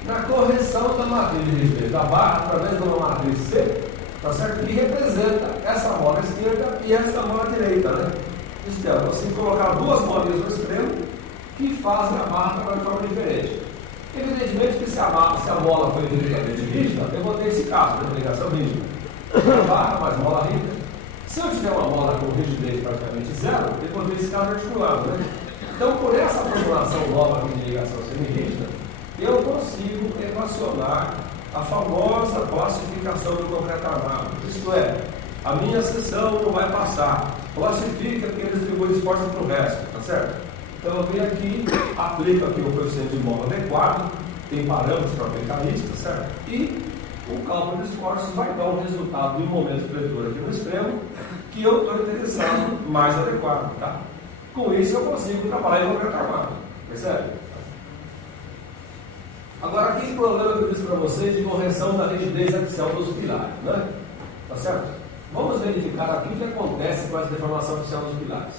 na correção da matriz de rigidez da barra através de uma matriz C, tá certo? Que representa essa mola esquerda e essa mola direita, né? Isto é, você colocar duas bolinhas no extremo que fazem a barra trabalhar de forma diferente. Evidentemente que se a mola foi diretamente rígida, eu vou ter esse caso, né? Ligação rígida. Barra mais mola rígida. Se eu tiver uma mola com rigidez praticamente zero, eu vou ter esse caso articulado, né? Então, por essa formulação nova de ligação semi-rígida, eu consigo equacionar a famosa classificação do concreto armado. Isto é, a minha seção não vai passar. Classifica que ele distribui esforço para o resto, tá certo? Então eu venho aqui, aplico aqui o coeficiente de mola adequado, tem parâmetros para aplicar isso, tá certo? E o cálculo de esforços vai dar um resultado de um momento fletor aqui no extremo que eu estou interessado mais adequado, tá? Com isso eu consigo trabalhar em concreto armado, percebe? Agora, aquele problema que eu disse para vocês de correção da rigidez axial dos pilares, né? Tá certo? Vamos verificar aqui o que acontece com essa deformação axial dos pilares.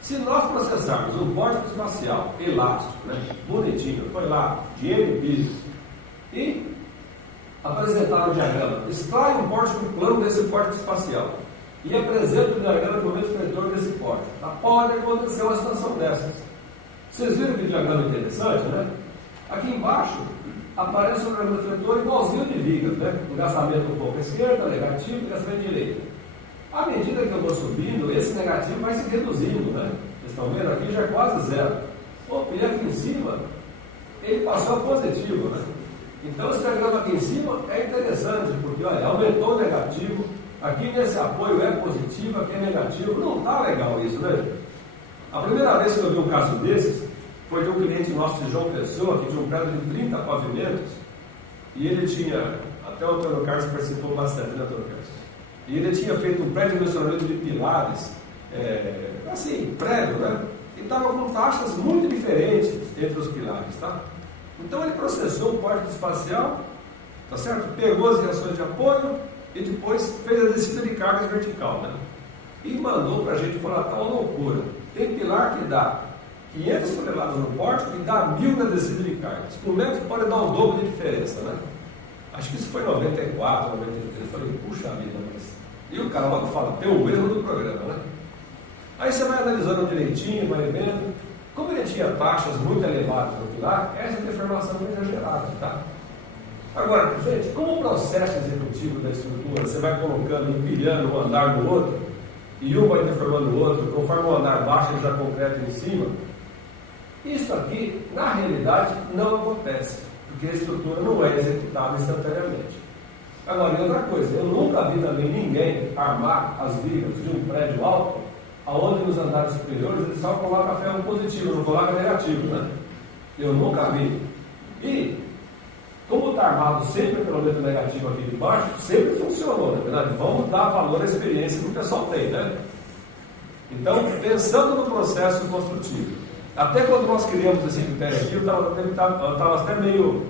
Se nós processarmos um pórtico espacial elástico, né, bonitinho, foi lá, de N pisos, e apresentar o diagrama, extrai um pórtico plano desse pórtico espacial e apresenta o diagrama do momento fletor desse pórtico, tá? Pode acontecer uma situação dessas. Vocês viram que diagrama interessante, né? Aqui embaixo aparece o diagrama fletor igualzinho de vigas, né? Engastamento um pouco à esquerda, negativo, engastamento direito. À medida que eu vou subindo, esse negativo vai se reduzindo, né? Vocês estão vendo aqui já é quase zero. Opa, e aqui em cima, ele passou a positivo, né? Então esse diagrama aqui em cima é interessante, porque olha, aumentou o negativo, Aqui nesse apoio é positivo, aqui é negativo. Não está legal isso, né? A primeira vez que eu vi um caso desses foi de um cliente nosso de João Pessoa, que tinha um prédio de 30 pavimentos, e ele tinha, até o Antônio Carlos participou bastante, né, Antônio Carlos? E ele tinha feito um prédio de dimensionamento de pilares, assim, prédio, né? E estava com taxas muito diferentes entre os pilares, tá? Então ele processou o porte espacial, tá certo? Pegou as reações de apoio e depois fez a descida de cargas vertical, né? E mandou para a gente falar, tá uma loucura. Tem pilar que dá 500 toneladas no porte e dá 1000 na descida de cargas. Por metro pode dar o dobro de diferença, né? Acho que isso foi em 94, 93. Eu falei, puxa vida, mas... E o cara logo fala, tem um erro do programa, né? Aí você vai analisando direitinho, vai vendo. Como ele tinha taxas muito elevadas no pilar, essa deformação foi exagerada, tá? Agora, gente, como o processo executivo da estrutura, você vai colocando, empilhando um andar no outro, e um vai deformando o outro, conforme o andar baixa ele já concreta em cima, isso aqui, na realidade, não acontece, porque a estrutura não é executada instantaneamente. Agora, e outra coisa, eu nunca vi também ninguém armar as vigas de um prédio alto, aonde nos andares superiores ele só coloca ferro positivo, não coloca negativo, né? Eu nunca vi. E, como está armado sempre pelo menos negativo aqui de baixo, sempre funcionou, na verdade. Vamos dar valor à experiência que o pessoal tem, né? Então, pensando no processo construtivo, até quando nós criamos esse critério aqui, eu estava até meio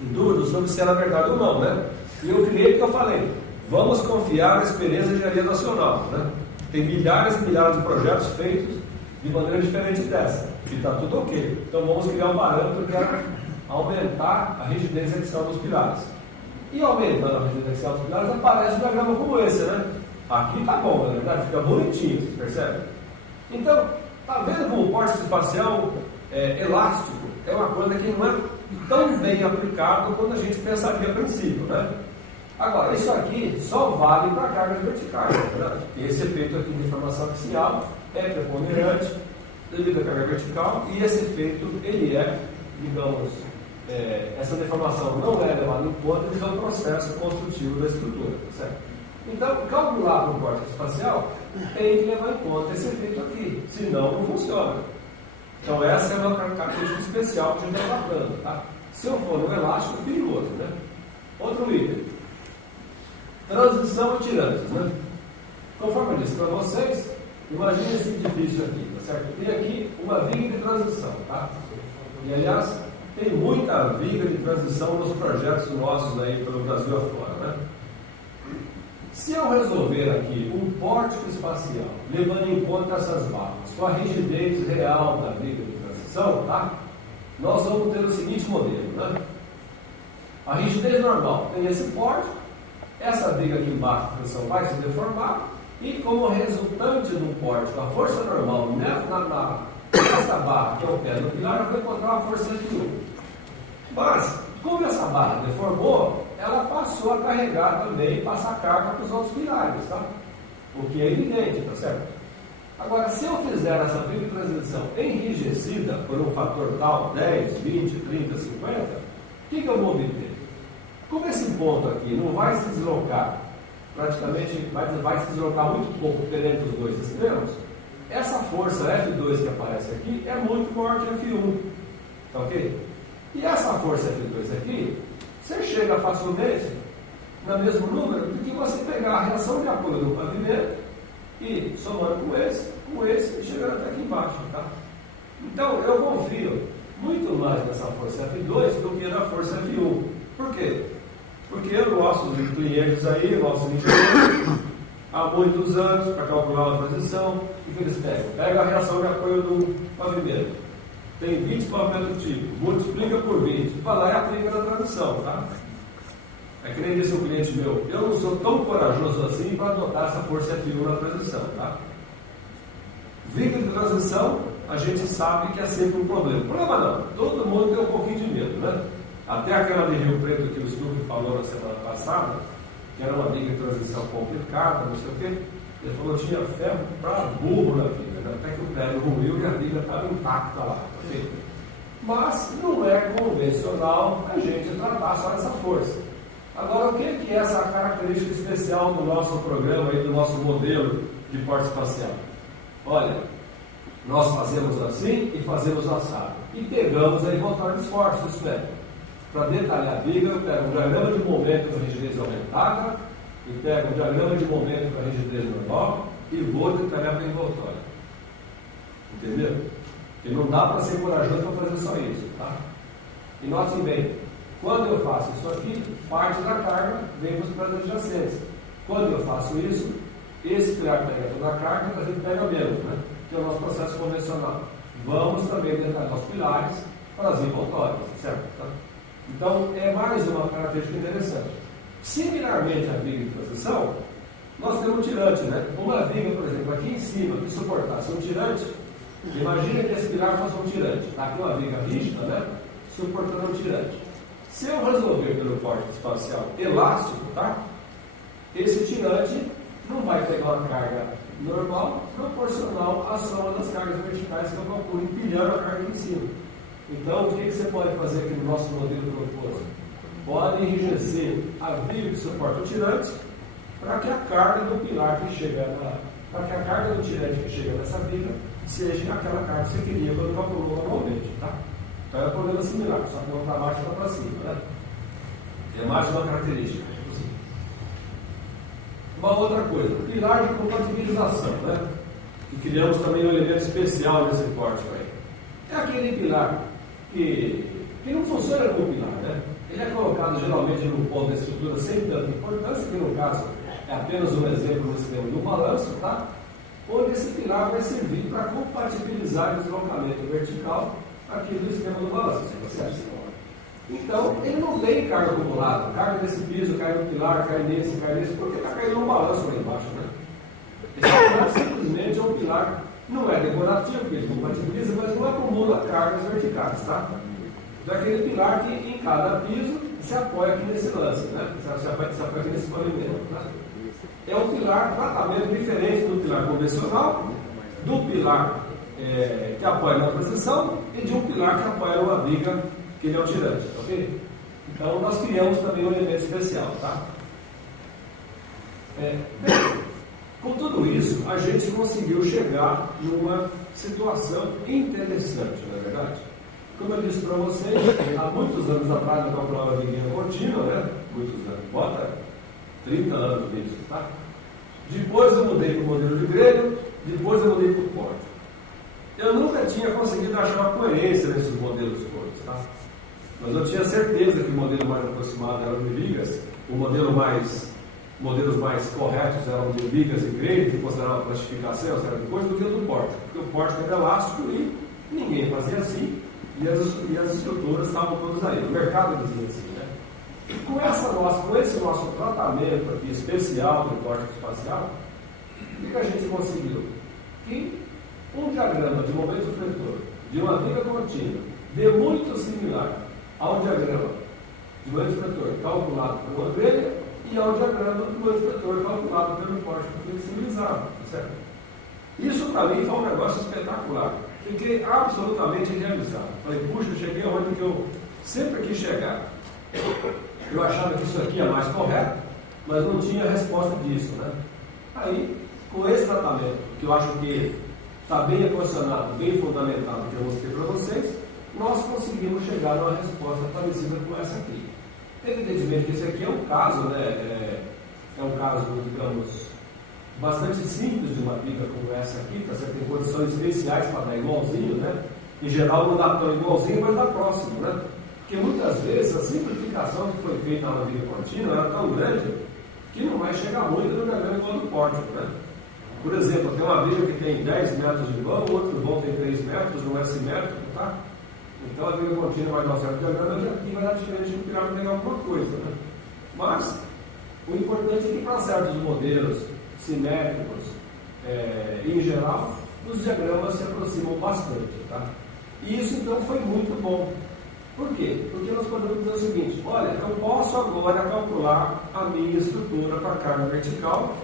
em dúvida sobre se era verdade ou não, né? E eu criei porque eu falei, vamos confiar na experiência de engenharia nacional, né? Tem milhares e milhares de projetos feitos de maneira diferente dessa, e está tudo ok. Então vamos criar um parâmetro que é aumentar a rigidez axial dos pilares. E aumentando a rigidez axial dos pilares, aparece um diagrama como esse, né? Aqui tá bom, na verdade, fica bonitinho, vocês percebem? Então, tá vendo como o porte espacial elástico é uma coisa que não é tão bem aplicado quando a gente pensaria a princípio, né? Agora, isso aqui só vale para cargas verticais, né? Esse efeito aqui de deformação axial é preponderante devido à carga vertical, e esse efeito, ele é, digamos, essa deformação não é levada em conta devido ao processo construtivo da estrutura, certo? Então, calcular para o corte espacial tem que levar em conta esse efeito aqui, senão não funciona. Então, essa é uma característica especial que a gente está tratando, tá? Se eu for no elástico, é perigoso, né? Outro item. Transição e tirantes, né? Conforme eu disse para vocês, imagine esse edifício aqui, tá certo? Tem aqui uma viga de transição, tá? E aliás, tem muita viga de transição nos projetos nossos aí pelo Brasil afora, né? Se eu resolver aqui um pórtico espacial, levando em conta essas barras, com a rigidez real da viga de transição, tá? Nós vamos ter o seguinte modelo, né? A rigidez normal tem esse pórtico, essa viga aqui embaixo de transição vai se deformar, e como resultante do pórtico, a força normal nessa barra, que é o pé do pilar, eu vou encontrar uma força F1. Mas, como essa barra deformou, ela passou a carregar também, passar carga para os outros pilares, tá? O que é evidente, tá certo? Agora, se eu fizer essa viga de transição enrijecida por um fator tal, 10, 20, 30, 50, o que eu vou obter? Como esse ponto aqui não vai se deslocar, praticamente vai se deslocar muito pouco perante os dois extremos, essa força F2 que aparece aqui é muito maior que F1, tá ok? E essa força F2 aqui, você chega facilmente no mesmo número do que você pegar a reação de apoio do pavimento e somando com esse e chegando até aqui embaixo, tá? Então eu confio muito mais nessa força F2 do que na força F1. Por quê? Porque nossos clientes aí, nossos engenheiros, há muitos anos, para calcular uma transição, o que eles pegam? Pega a reação de apoio do pavimento. Tem 20 pavimentos típicos, multiplica por 20, vai lá e aplica na transição, tá? É que nem disse um cliente meu, eu não sou tão corajoso assim para adotar essa força F1 na transição, tá? Viga de transição, a gente sabe que é sempre um problema. Problema não, todo mundo tem um pouquinho de medo, né? Até aquela de Rio Preto que o Stuck falou na semana passada, que era uma viga de transição complicada, não sei o quê, ele falou que tinha ferro para burro na viga, né? Até que o prédio ruiu e a viga estava intacta lá. Mas não é convencional a gente tratar só essa força. Agora, o que é essa característica especial do nosso programa e do nosso modelo de porte espacial? Olha, nós fazemos assim e fazemos assado. E pegamos aí voltar de esforço, isso é. Para detalhar a viga, eu pego um diagrama de momento com rigidez aumentada, e pego um diagrama de momento com rigidez normal, e vou detalhar bem envoltório. Entendeu? Porque não dá para ser corajoso para fazer só isso, tá? E notem bem, quando eu faço isso aqui, parte da carga vem para os pilares adjacentes. Quando eu faço isso, esse pilar pega toda a carga, a gente pega menos, né? Que é o nosso processo convencional. Vamos também detalhar os pilares para as envoltórias, certo? Tá? Então, é mais uma característica interessante. Similarmente à viga de transição, nós temos um tirante, né? Uma viga, por exemplo, aqui em cima, que suportasse um tirante, imagina que esse pilar fosse um tirante. Está aqui uma viga rígida, né? Suportando um tirante. Se eu resolver pelo porte espacial elástico, tá? Esse tirante não vai pegar uma carga normal proporcional à soma das cargas verticais que eu calculo, empilhando a carga aqui em cima. Então, o que você pode fazer aqui no nosso modelo proposto? Pode enrijecer a viga que suporta o tirante para que a carga do pilar que chega para que a carga do tirante que chega nessa viga seja aquela carga que você queria quando calculou normalmente, tá? Então é um problema similar, só que não para baixo e para cima, né? É mais uma característica. Uma outra coisa, pilar de compatibilização, né? Que criamos também um elemento especial nesse porte aí. É aquele pilar que não funciona como pilar, né? Ele é colocado geralmente no ponto da estrutura sem tanta importância, que no caso é apenas um exemplo no sistema do balanço, tá? Onde esse pilar vai servir para compatibilizar o deslocamento vertical aqui do esquema do balanço, certo? Então, ele não tem carga acumulada, carga nesse piso, cai no pilar, cai nesse, porque está caindo um balanço lá embaixo, né? Esse pilar simplesmente é um pilar, não é decorativo, porque ele compatibiliza, mas não acumula cargas verticais, tá? Então é aquele pilar que em cada piso se apoia aqui nesse lance, né? Se apoia aqui nesse pavimento, tá? É um pilar, tratamento diferente do pilar convencional, do pilar que apoia na transição e de um pilar que apoia uma viga que ele é o tirante, ok? Então nós criamos também um elemento especial, tá? Com tudo isso, a gente conseguiu chegar numa situação interessante, não é verdade? Como eu disse para vocês, há muitos anos atrás eu calculava a viga contínua, né? Muitos anos, bota 30 anos nisso, tá? Depois eu mudei para o modelo de grelho, depois eu mudei para o porte. Eu nunca tinha conseguido achar uma coerência nesses modelos todos, tá? Mas eu tinha certeza que o modelo mais aproximado era o de vigas, modelos mais corretos eram de vigas e grelho, que consideravam a classificação, certa coisa, do que do porte. Porque o porte era elástico e ninguém fazia assim, e as estruturas estavam todas aí. O mercado dizia assim, né? E com esse nosso tratamento aqui especial do porte espacial, o que a gente conseguiu? Que um diagrama de momento fletor de uma viga contínua dê muito similar ao diagrama de momento fletor calculado por uma grelha e ao diagrama de momento fletor calculado pelo porte flexibilizado, certo? Isso para mim foi um negócio espetacular. Fiquei absolutamente realizado. Falei, puxa, eu cheguei onde que eu sempre quis chegar. Eu achava que isso aqui é mais correto, mas não tinha resposta disso, né? Aí, com esse tratamento, que eu acho que está bem equacionado, bem fundamentado, que eu mostrei para vocês, nós conseguimos chegar a uma resposta parecida com essa aqui. Evidentemente que esse aqui é um caso, né? É um caso, digamos, bastante simples de uma viga como essa aqui, tá certo? Tem condições especiais para dar igualzinho, né? Em geral não dá tão igualzinho, mas dá próximo, né? Porque muitas vezes a simplificação que foi feita na viga contínua era tão grande que não vai chegar muito no diagrama igual do pórtico, né? Por exemplo, tem uma viga que tem 10 metros de vão, outro vão tem 3 metros, não é simétrico, tá? Então a viga contínua vai dar um certo diagrama e aqui vai dar diferente de um pilar pegar alguma coisa, né? Mas o importante é que para certos modelos simétricos, em geral, os diagramas se aproximam bastante, tá? E isso então foi muito bom. Por quê? Porque nós podemos dizer o seguinte: olha, eu posso agora calcular a minha estrutura para carga vertical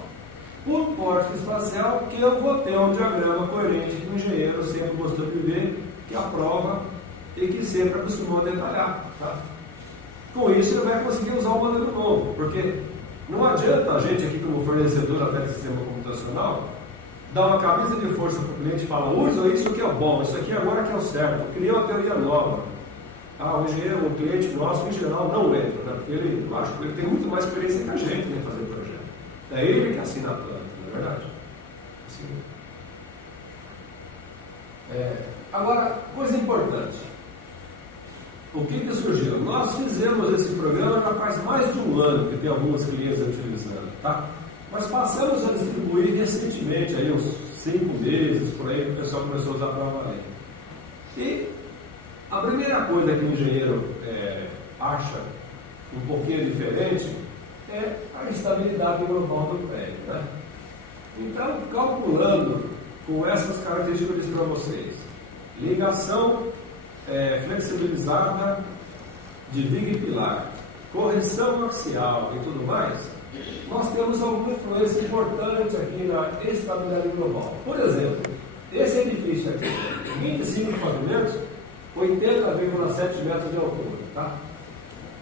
por porte espacial, que eu vou ter um diagrama coerente que o engenheiro sempre gostou de ver, que aprova e que sempre acostumou a detalhar, tá? Com isso, ele vai conseguir usar o modelo novo, porque não adianta a gente aqui, como fornecedor até de sistema computacional, dar uma camisa de força para o cliente e falar: usa isso que é bom, isso aqui agora que é o certo, cria uma teoria nova. O engenheiro, o cliente nosso, em geral, não entra, né? Porque ele, lógico, ele tem muito mais experiência que a gente em fazer o projeto. É ele que assina a planta, não é verdade? Assim. Agora, coisa importante. O que surgiu? Nós fizemos esse programa já faz mais de um ano que tem algumas clientes utilizando, tá? Mas passamos a distribuir recentemente, aí uns 5 meses, por aí, que o pessoal começou a usar para valer. E a primeira coisa que o engenheiro acha um pouquinho diferente é a estabilidade global do prédio, né? Então, calculando com essas características para vocês, ligação flexibilizada de viga e pilar, correção axial e tudo mais, nós temos alguma influência importante aqui na estabilidade global. Por exemplo, esse edifício aqui, 25 pavimentos, 80,7 metros de altura, tá?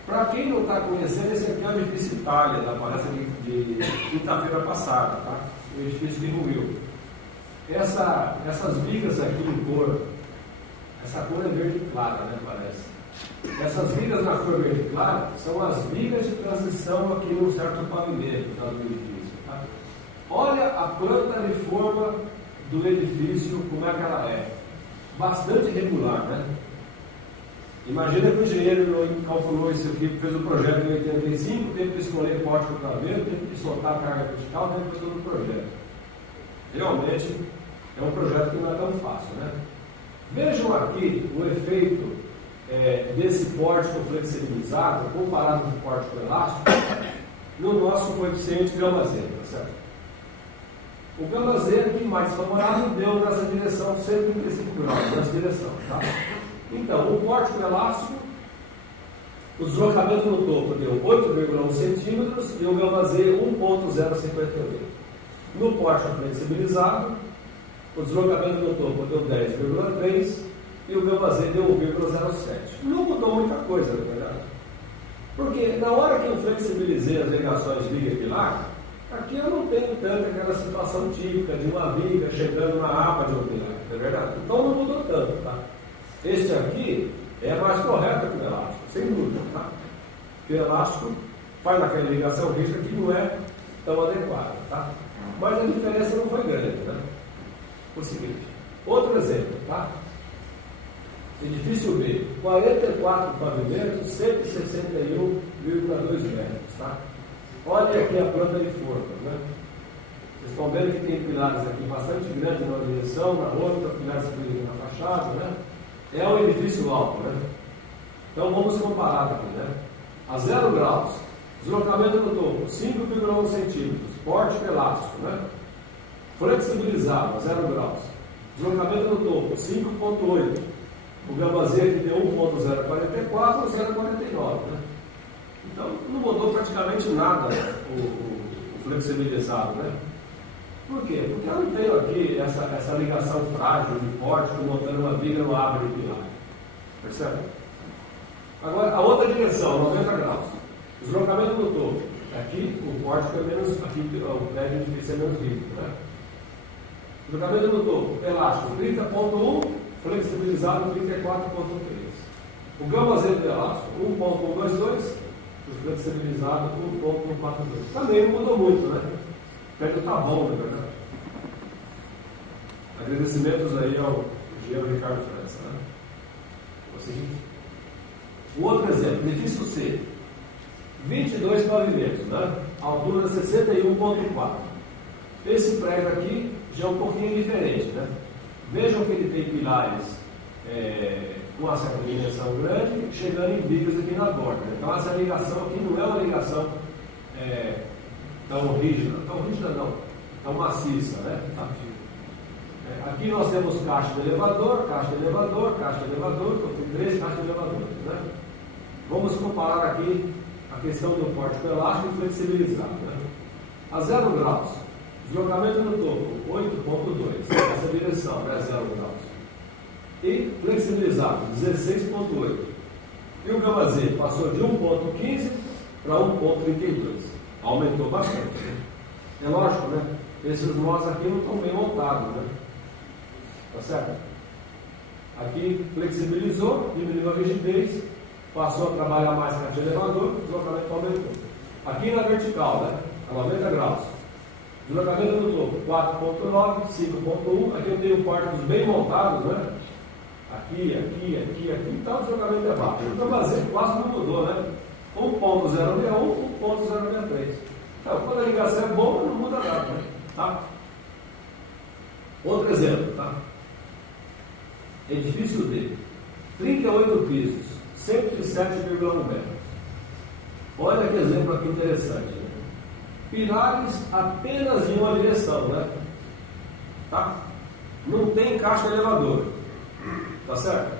Para quem não está conhecendo, esse aqui é o edifício Itália, da palestra de quinta-feira passada, tá? O edifício de Ruil. Essas vigas aqui em cor, essa cor é verde clara, né, parece. Essas vigas na cor verde clara são as vigas de transição aqui num certo pavimento do edifício, tá? Olha a planta de forma do edifício, como é que ela é. Bastante regular, né? Imagina que o engenheiro calculou isso aqui, fez o projeto em 85, teve que escolher pórtico para ver, teve que soltar a carga vertical, teve que fazer todo o projeto. Realmente é um projeto que não é tão fácil, né? Vejam aqui o efeito desse pórtico flexibilizado comparado com o pórtico elástico no nosso coeficiente gama-Z, tá certo? O gama-Z aqui mais favorável deu nessa direção 135 graus, nessa direção, tá? Então, o pórtico elástico, o deslocamento no topo deu 8,1 centímetros e o gama-Z 1,058. No pórtico flexibilizado, o deslocamento no topo deu 10,3 e o gama-Z deu 1,07. Não mudou muita coisa, na verdade. Porque na hora que eu flexibilizei as ligações viga e pilar, aqui eu não tenho tanto aquela situação típica de uma viga chegando na aba de um pilar, não é verdade? Então não mudou tanto, tá? Este aqui é mais correto que o elástico, sem dúvida, tá? Porque o elástico faz aquela ligação rígida que não é tão adequada, tá? Mas a diferença não foi grande, né? O seguinte, outro exemplo, tá? Edifício B, 44 pavimentos, 161,2 metros, tá? Olha aqui a planta de forma, né? Vocês estão vendo que tem pilares aqui bastante grandes numa direção, na outra, pilares na fachada, né? É um edifício alto, né? Então vamos comparar aqui, né? A 0 graus, deslocamento no topo, 5,1 centímetros, pórtico elástico, né? Flexibilizado, a 0 graus, deslocamento no topo, 5,8. O gama-Z aqui deu 1,044 ou 0,49, né? Então não mudou praticamente nada o flexibilizado, né? Por quê? Porque eu não tenho aqui essa ligação frágil de pórtico montando uma viga no aba de pilar. Percebe? Agora, a outra direção, 90 graus. Deslocamento no topo. Aqui o pórtico é menos, aqui o prédio difícil é menos rígido, né? Deslocamento no topo, elástico 30,1, flexibilizado 34,3. O gama-Z do elástico, 1,122, o flexibilizado 1,142. Também não mudou muito, né? O prédio está bom, na verdade. Agradecimentos aí ao engenheiro Ricardo França, né? O seguinte. Um outro exemplo, edifício C. 22 pavimentos, né? A altura 61,4. Esse prédio aqui já é um pouquinho diferente, né? Vejam que ele tem pilares com uma certa dimensão grande, chegando em vigas aqui na borda. Então essa ligação aqui não é uma ligação tão rígida não, tão maciça, né? Aqui nós temos caixa de elevador, então tem 3 caixas de elevadores, né? Vamos comparar aqui a questão do pórtico elástico e flexibilizado, né? A 0 graus, deslocamento no topo, 8,2, essa direção é 0 graus. E flexibilizado, 16,8. E o gama Z passou de 1,15 para 1,32. Aumentou bastante. Né? É lógico, né? Esses nós aqui não estão bem montados, né? Tá certo? Aqui flexibilizou, diminuiu a rigidez, passou a trabalhar mais com o elevador, o deslocamento aumentou. Aqui na vertical, né? A 90 graus. Deslocamento no topo, 4,9, 5,1. Aqui eu tenho pórticos bem montados, né? Aqui, então o deslocamento é baixo. O gama Z quase não mudou, né? 1,061, 1,063. Então, quando a ligação é boa, não muda nada, né? Tá? Outro exemplo, tá? Edifício D, 38 pisos, 107,1 metros. Olha que exemplo aqui interessante. Né? Pilares apenas em uma direção, né? Tá? Não tem caixa elevador. Tá certo?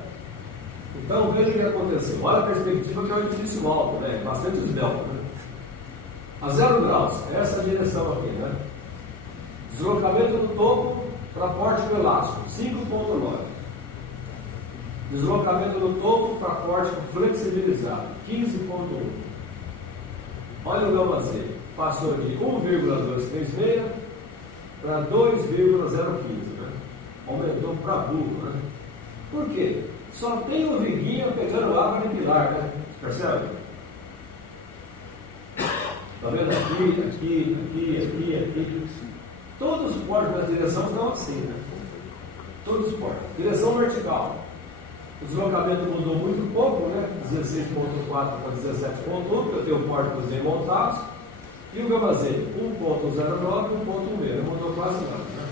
Então veja o que aconteceu. Olha a perspectiva que é um edifício alto, né? Bastante esbelto, né? A 0 graus, essa é a direção aqui, né? Deslocamento do topo para pórtico elástico, 5,9. Deslocamento do topo para pórtico flexibilizado, 15,1. Olha o gama Z, passou de 1,236 para 2,015, né? Aumentou para burro, né? Por quê? Só tem o viguinha pegando água no pilar, né? Percebe? Está vendo? Aqui. Todos os pórticos da direção estão assim, né? Todos os pórticos. Direção vertical. O deslocamento mudou muito pouco, né? 16,4 para 17,1, porque eu tenho pórticos bem montados. E o gama Z, 1,09 e 1,1. Mudou quase nada, né?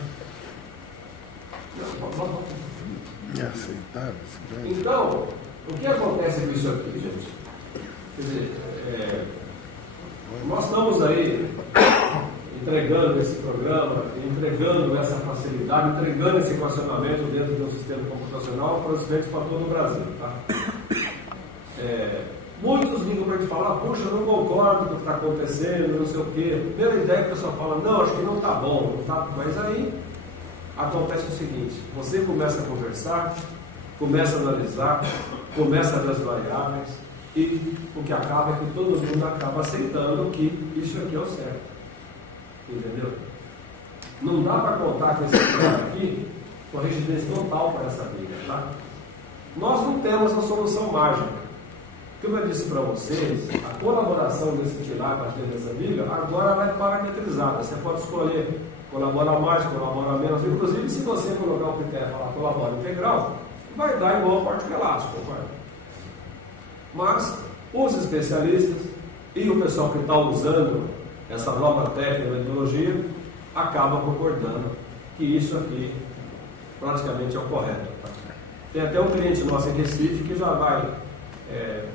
É aceitável. Então, o que acontece com isso aqui, gente? Quer dizer, nós estamos aí entregando esse programa, entregando essa facilidade, entregando esse equacionamento dentro de um sistema computacional para os clientes para todo o Brasil. Tá? Muitos ligam para a gente falar, puxa, eu não concordo com o que está acontecendo, não sei o quê. Primeira ideia que o pessoal fala, não, acho que não está bom, não tá? Mas aí acontece o seguinte, você começa a conversar, começa a analisar, começa a ver as variáveis, e o que acaba é que todo mundo acaba aceitando que isso aqui é o certo. Entendeu? Não dá para contar com esse cara aqui com a rigidez total para essa briga, tá? Nós não temos a solução mágica. Como eu disse para vocês, a colaboração desse pilar para ter essa briga agora vai parametrizada. Você pode escolher colaborar mais, colaborar menos. Inclusive, se você colocar o critério e falar colabora integral, vai dar igual ao pórtico elástico, concorda? Mas os especialistas e o pessoal que está usando essa nova técnica de metodologia acabam concordando que isso aqui praticamente é o correto. Tá? Tem até um cliente nosso em Recife que já vai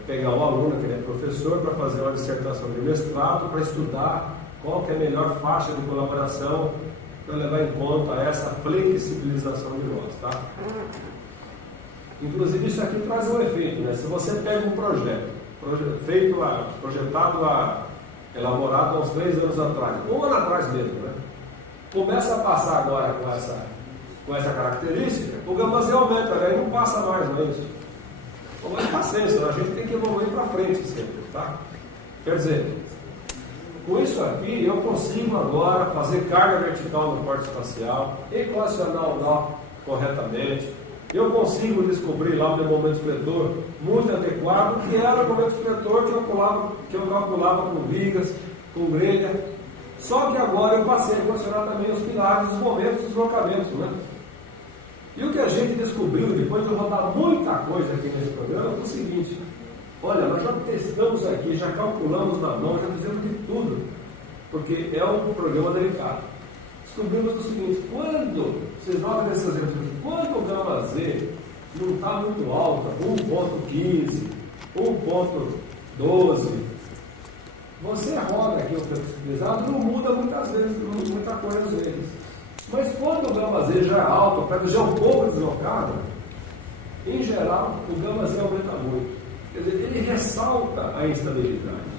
pegar um aluno, que ele é professor, para fazer uma dissertação de mestrado, para estudar qual que é a melhor faixa de colaboração para levar em conta essa flexibilização de nós. Tá? Inclusive isso aqui traz um efeito, né? Se você pega um projeto projetado, elaborado há uns 3 anos atrás, um ano atrás mesmo, né? Começa a passar agora com essa característica, o gama Z aumenta, né? E não passa mais, não é isso? Mas paciência, a gente tem que evoluir para frente sempre, tá? Quer dizer, com isso aqui eu consigo agora fazer carga vertical no porta espacial, equacionar o nó corretamente. Eu consigo descobrir lá o meu momento fletor muito adequado, que era o momento fletor que eu calculava com vigas, com grelha. Só que agora eu passei a equacionar também os pilares, os momentos, os deslocamentos, né? E o que a gente descobriu, depois de rodar muita coisa aqui nesse programa, foi o seguinte: olha, nós já testamos aqui, já calculamos na mão, já fizemos de tudo, porque é um programa delicado. Descobrimos o seguinte: quando, vocês notam nesses exemplos, quando o gama Z não está muito alta, 1,15, 1,12, você roda aqui o flexibilizado, não muda muitas vezes, muita coisa às vezes. Mas quando o gama Z já é alto, o prédio já é um pouco deslocado, em geral, o gama Z aumenta muito. Quer dizer, ele ressalta a instabilidade.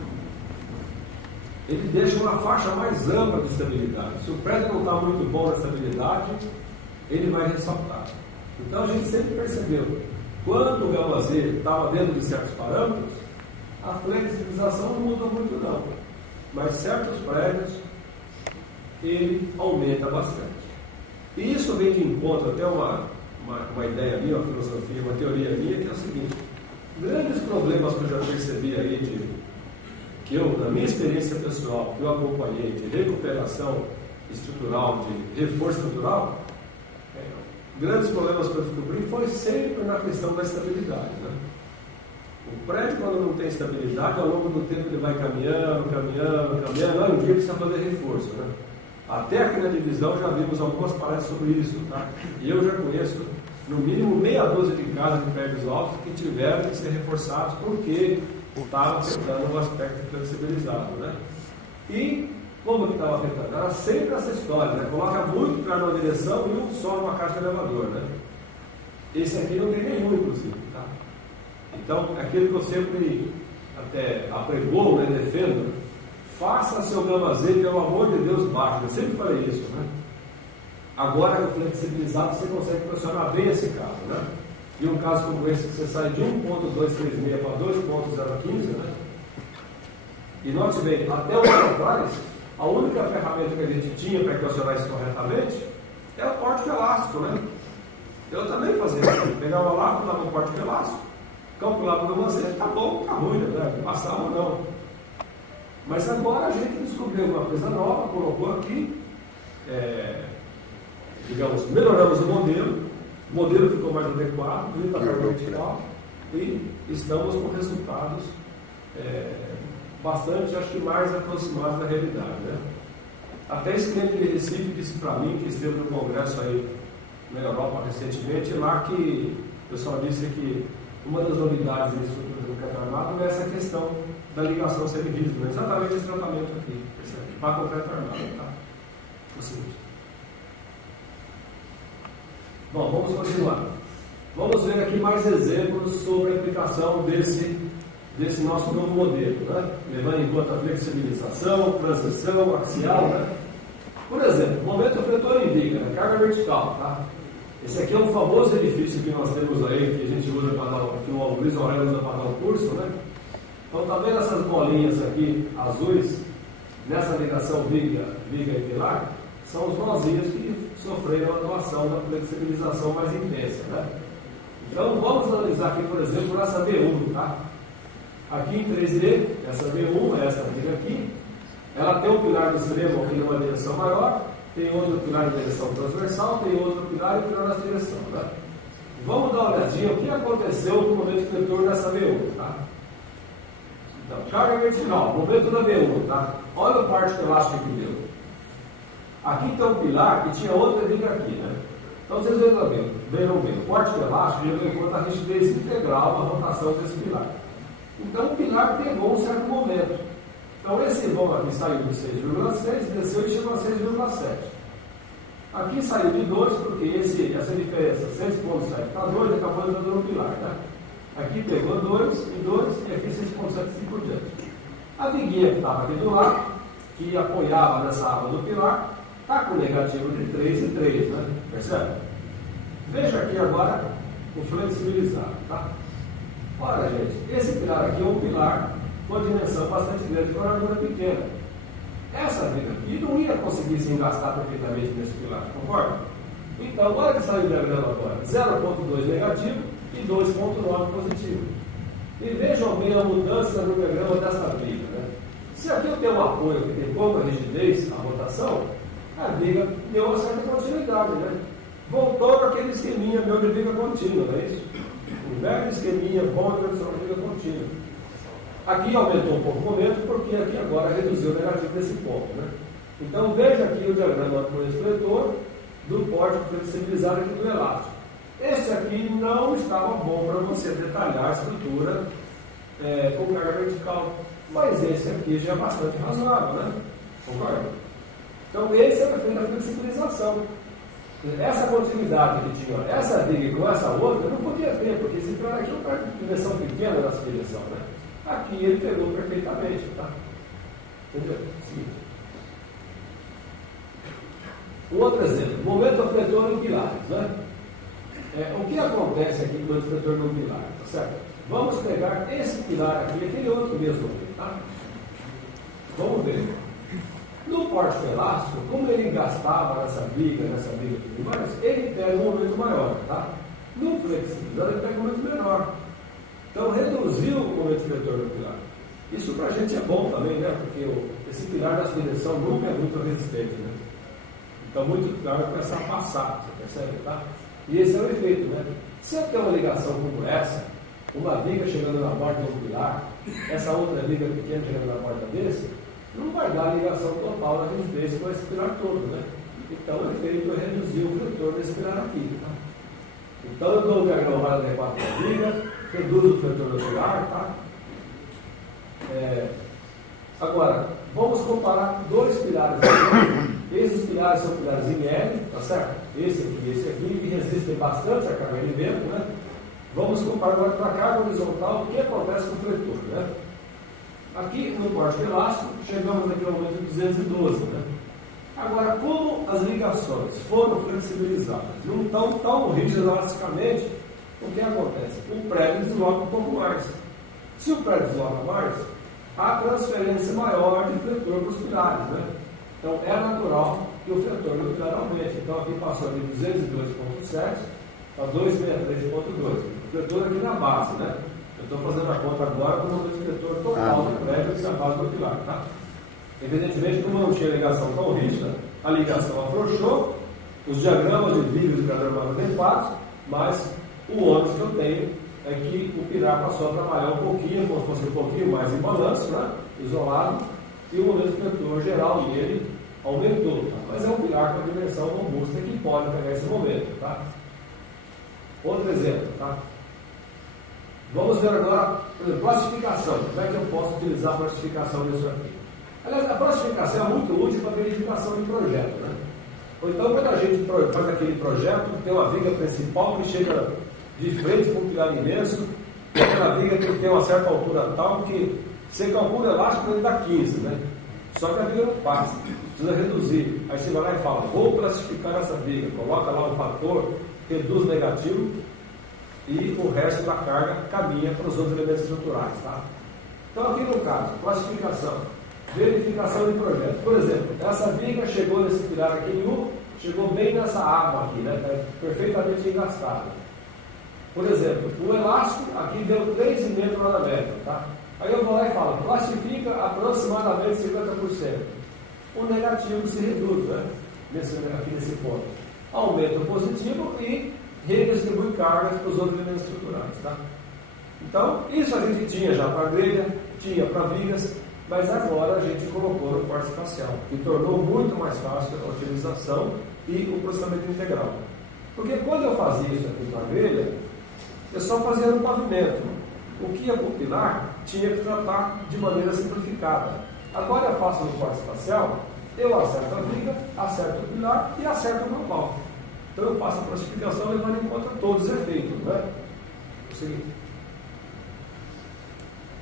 Ele deixa uma faixa mais ampla de estabilidade. Se o prédio não está muito bom na estabilidade, ele vai ressaltar. Então a gente sempre percebeu Quando o gama Z estava dentro de certos parâmetros, a flexibilização não muda muito não. Mas certos prédios, ele aumenta bastante. E isso vem de encontro até uma ideia minha, uma filosofia, uma teoria minha, que é o seguinte: grandes problemas que eu já percebi aí, que eu, na minha experiência pessoal, que eu acompanhei de recuperação estrutural, de reforço estrutural, grandes problemas que eu descobri foi sempre na questão da estabilidade, né? O prédio, quando não tem estabilidade, ao longo do tempo ele vai caminhando, aí um dia precisa fazer reforço, né? Até aqui na divisão já vimos algumas palestras sobre isso, tá? E eu já conheço no mínimo meia dúzia de casas de prédios altos que tiveram que ser reforçados porque estavam afetando o aspecto flexibilizado, né? E como que estava afetando? Era sempre essa história, né? Coloca muito carro numa direção e um só numa caixa de elevador, né? Esse aqui não tem nenhum, inclusive, tá? Então, aquilo que eu sempre até apregou, né, defendo, faça seu gama Z, pelo amor de Deus, baixo. Eu sempre falei isso, né? Agora, com flexibilizado, você consegue pressionar bem esse carro, né? E um caso como esse, que você sai de 1.236 para 2.015, né? E note bem, até um ano atrás, a única ferramenta que a gente tinha para equacionar isso corretamente é o pórtico elástico, né? Eu também fazia isso. Pegava lá, pulava um pórtico elástico, calculava no macete, tá bom, tá ruim, né? Não passava ou não. Mas agora a gente descobriu uma coisa nova, colocou aqui, digamos, melhoramos o modelo ficou mais adequado, vindo para a vertical, e estamos com resultados bastante, acho que mais aproximados da realidade, né? Até esse cliente de Recife disse para mim, que esteve no congresso aí na Europa recentemente, lá que o pessoal disse que uma das novidades da estrutura do concreto armado é essa questão da ligação semi-rígida, exatamente esse tratamento aqui, para concreto armado, tá? O seguinte. Bom, vamos continuar. Vamos ver aqui mais exemplos sobre a aplicação desse nosso novo modelo, né? Levando em conta a flexibilização, transição, axial, né? Por exemplo, momento fletor em viga, carga vertical, tá? Esse aqui é um famoso edifício que nós temos aí, que a gente usa para dar, que o Luiz Aurélio usa para dar o curso, né? Então, tá vendo essas bolinhas aqui, azuis, nessa ligação viga e pilar? São os nozinhos que sofreram a atuação da flexibilização mais intensa, né? Então, vamos analisar aqui, por exemplo, essa B1, tá? Aqui em 3D, essa B1, essa viga aqui, ela tem um pilar de extremo aqui numa direção maior, tem outro pilar em direção transversal, tem outro pilar e pilar nessa direção, né? Vamos dar uma olhadinha o que aconteceu no momento fletor dessa B1, tá? Então, carga vertical, momento da B1, tá? Olha o pórtico elástico que deu. Aqui tem um pilar e tinha outra viga aqui, né? Então vocês vejam bem, o pórtico elástico levou em conta a rigidez integral da rotação desse pilar. Então o pilar pegou um certo momento. Então esse vão aqui saiu de 6,6, desceu e chegou a 6,7. Aqui saiu de 2, porque essa diferença, 6,7 para 2, acabou entrando no pilar, né? Aqui pegou 2 e 2 e aqui 6,7 e por diante. A viguinha que estava aqui do lado, que apoiava nessa aba do pilar, está com negativo de 3 e 3, né? Percebe? Veja aqui agora o flexibilizado, tá? Olha, gente, esse pilar aqui é um pilar com dimensão bastante grande para uma largura pequena. Essa viga aqui não ia conseguir se engastar perfeitamente nesse pilar, concorda? Então, olha que saiu o diagrama agora, 0,2 negativo e 2,9 positivo. E vejam bem a mudança no diagrama dessa viga, né? Se aqui eu tenho um apoio que tem pouca rigidez, a rotação, a viga deu uma certa continuidade, né? Voltou para aquele esqueminha meu de viga contínua, não é isso? Um velho esqueminha bom de tradição de viga contínua. Aqui aumentou um pouco o momento, porque aqui agora reduziu o negativo desse ponto, né? Então veja aqui o diagrama por fletor do pórtico flexibilizado aqui do elástico. Esse aqui não estava bom para você detalhar a estrutura com carga vertical, mas esse aqui já é bastante razoável, né? Concorda? Então esse é o efeito da flexibilização. Essa continuidade que tinha, essa viga com essa outra, não podia ter, porque esse pilar aqui é uma direção pequena nessa direção, né? Aqui ele pegou perfeitamente, tá? Entendeu? Seguinte. Um outro exemplo, momento fletor em pilares, né? o que acontece aqui quando o refletor no pilar, tá certo? Vamos pegar esse pilar aqui, aquele outro mesmo aqui, tá? Vamos ver. No pórtico elástico, como ele gastava nessa viga e tudo mais, ele pega um momento maior, tá? No flexibilizador, ele pega um momento menor. Então, reduziu o momento refletor do pilar. Isso para a gente é bom também, né? Porque esse pilar da direção nunca é muito resistente, né? Então, muito pilar vai começar a passar, você percebe, tá? E esse é o efeito, né? Se eu tenho uma ligação como essa, uma viga chegando na borda do pilar, essa outra viga pequena chegando na borda desse, não vai dar a ligação total da resistência com esse pilar todo, né? Então, o efeito é reduzir o fletor desse pilar aqui, tá? Então, eu dou o diagrama mais adequado para a viga, reduz o fletor do pilar, tá? Agora, vamos comparar dois pilares aqui. Esses pilares são pilares em L, tá certo? Esse aqui, que resistem bastante a carga de vento, né? Vamos comparar agora para a carga horizontal, o que acontece com o fletor, né? Aqui no pórtico elástico, chegamos aqui ao momento 212, né? Agora, como as ligações foram flexibilizadas, não estão tão rígidas elasticamente, o que acontece? O prédio desloca um pouco mais. Se o prédio desloca mais, há transferência maior de fletor para os pilares, né? Então, é natural que o fletor do pilar aumente. Então, aqui passou de 202,7 para 263,2. O fletor aqui na base, né? Eu estou fazendo a conta agora com o fletor total do prédio aqui na base do pilar, tá? Evidentemente, como não tinha ligação tão rígida, a ligação afrouxou, os diagramas de vídeos de cada mais adequados, mas o ônus que eu tenho é que o pilar passou a trabalhar um pouquinho, como se fosse um pouquinho mais em balanço, né? Isolado, e o momento fletor geral dele aumentou, tá? Mas é um pilar com a dimensão robusta que pode pegar esse momento, tá? Outro exemplo, tá? Vamos ver agora, por exemplo, plastificação. Como é que eu posso utilizar a plastificação disso aqui? Aliás, a plastificação é muito útil para verificação de projeto, né? Ou então, quando a gente faz aquele projeto, tem uma viga principal que chega de frente com um pilar imenso, e aquela viga tem que ter uma certa altura tal que você calcula elástico ele dá 15, né? Só que a viga não passa, precisa reduzir. Aí você vai lá e fala, vou plastificar essa viga, coloca lá um fator, reduz negativo, e o resto da carga caminha para os outros elementos estruturais, tá? Então, aqui no caso, classificação, verificação de projeto. Por exemplo, essa viga chegou nesse pilar aqui em U, chegou bem nessa água aqui, né? Tá perfeitamente engastada. Por exemplo, o elástico aqui deu 3,5 km na média, tá? Aí eu vou lá e falo, classifica aproximadamente 50%. O negativo se reduz, né? Aqui nesse ponto. Aumenta o positivo e redistribui cargas para os outros elementos estruturais, tá? Então, isso a gente tinha já para grelha, tinha para vigas, mas agora a gente colocou no corte espacial, que tornou muito mais fácil a utilização e o processamento integral. Porque quando eu fazia isso aqui para grelha, eu só fazia no pavimento. O que ia para o pilar tinha que tratar de maneira simplificada. Agora eu faço no corte espacial, eu acerto a viga, acerto o pilar e acerto o global. Então eu faço a classificação levando em conta todos os efeitos, né? O seguinte.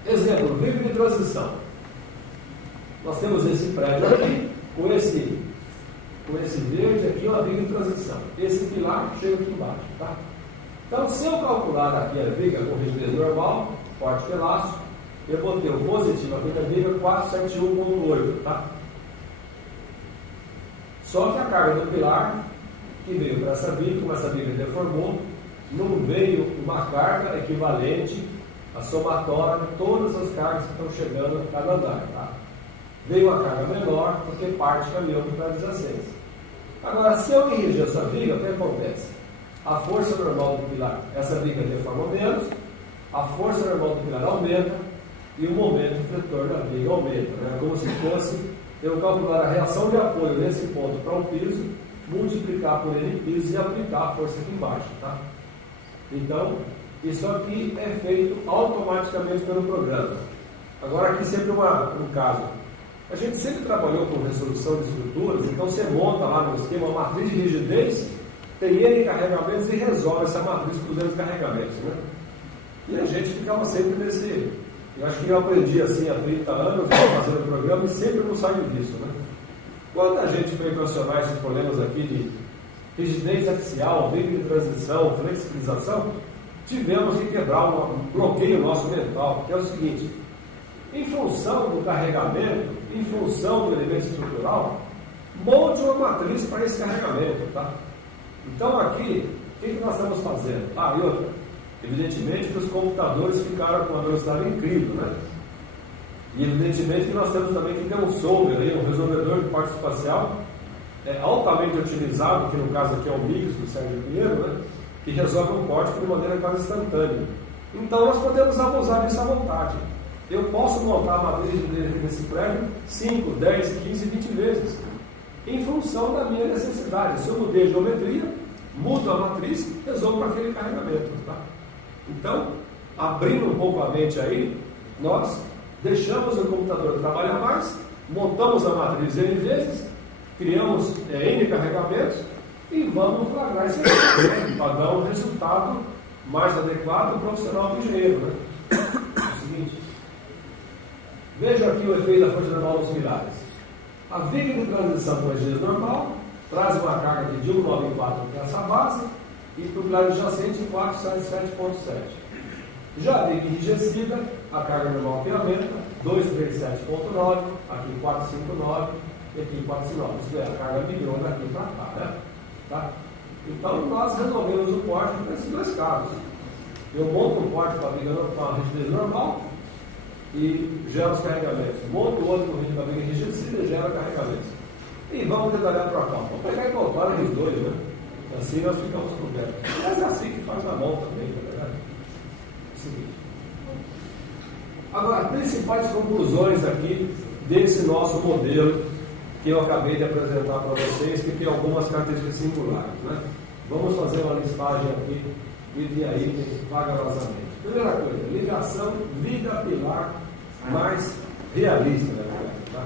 Exemplo, viga de transição. Nós temos esse prédio aqui, com esse verde aqui, uma viga de transição. Esse pilar chega aqui embaixo, tá? Então, se eu calcular aqui a viga com rigidez normal, pórtico elástico, eu vou ter o positivo aqui da viga 471,8, tá? Só que a carga do pilar, que veio para essa viga, como essa viga deformou, não veio uma carga equivalente à somatória de todas as cargas que estão chegando a cada andar, tá? Veio uma carga menor, porque parte caminhou para o 16. Agora, se eu irrigir essa viga, o que acontece? A força normal do pilar, essa viga deforma menos, a força normal do pilar aumenta e o momento fletor da viga aumenta, né? Como se fosse eu calcular a reação de apoio nesse ponto para um piso, multiplicar por N piso e aplicar a força aqui embaixo, tá? Então, isso aqui é feito automaticamente pelo programa. Agora aqui sempre um caso. A gente sempre trabalhou com resolução de estruturas, então você monta lá no esquema uma matriz de rigidez, tem N carregamentos e resolve essa matriz com os N carregamentos, né? E a gente ficava sempre nesse... Eu acho que eu aprendi assim há 30 anos, fazendo o programa, e sempre não saio disso, né? Quando a gente foi equacionar esses problemas aqui de rigidez axial, viga de transição, flexibilização, tivemos que quebrar um bloqueio nosso mental, que é o seguinte: em função do carregamento, em função do elemento estrutural, monte uma matriz para esse carregamento, tá? Então aqui, o que nós estamos fazendo? E outra, evidentemente que os computadores ficaram com uma velocidade incrível, né? E evidentemente que nós temos também que ter um solver aí, um resolvedor de parte espacial, altamente utilizado, que no caso aqui é o Mix do Sérgio Pinheiro, né? Que resolve um código de maneira quase instantânea. Então nós podemos abusar disso à vontade. Eu posso montar a matriz desse prédio 5, 10, 15, 20 vezes, em função da minha necessidade. Se eu mudei a geometria, mudo a matriz, resolvo para aquele carregamento. Tá? Então, abrindo um pouco a mente aí, nós deixamos o computador trabalhar mais, montamos a matriz N vezes, criamos N carregamentos e vamos flagrar esse carregamento para dar um resultado mais adequado ao profissional do engenheiro. Né? É o seguinte, veja aqui o efeito da força normal dos pilares. A viga de transição com rigidez normal traz uma carga de 194 para essa base e para o pilar adjacente 477,7. Já a viga enrijecida, a carga normal que aumenta, 237,9, aqui 459 e aqui 459. Isso é, a carga migrou daqui para cá, né? Tá? Então nós resolvemos o corte para esses dois casos. Eu monto um corte para a rigidez normal e gera os carregamentos. Monto o outro com a viga enrijecida e gera carregamentos. E vamos detalhar para cá. Vamos pegar e voltar os dois, né? Assim nós ficamos cobertos. Mas é assim que faz na mão também, na verdade. Seguinte. Agora, principais conclusões aqui desse nosso modelo que eu acabei de apresentar para vocês, que tem algumas características singulares, né? Vamos fazer uma listagem aqui item a item, vagarosamente. Primeira coisa, ligação viga-pilar mais realista, né? Tá?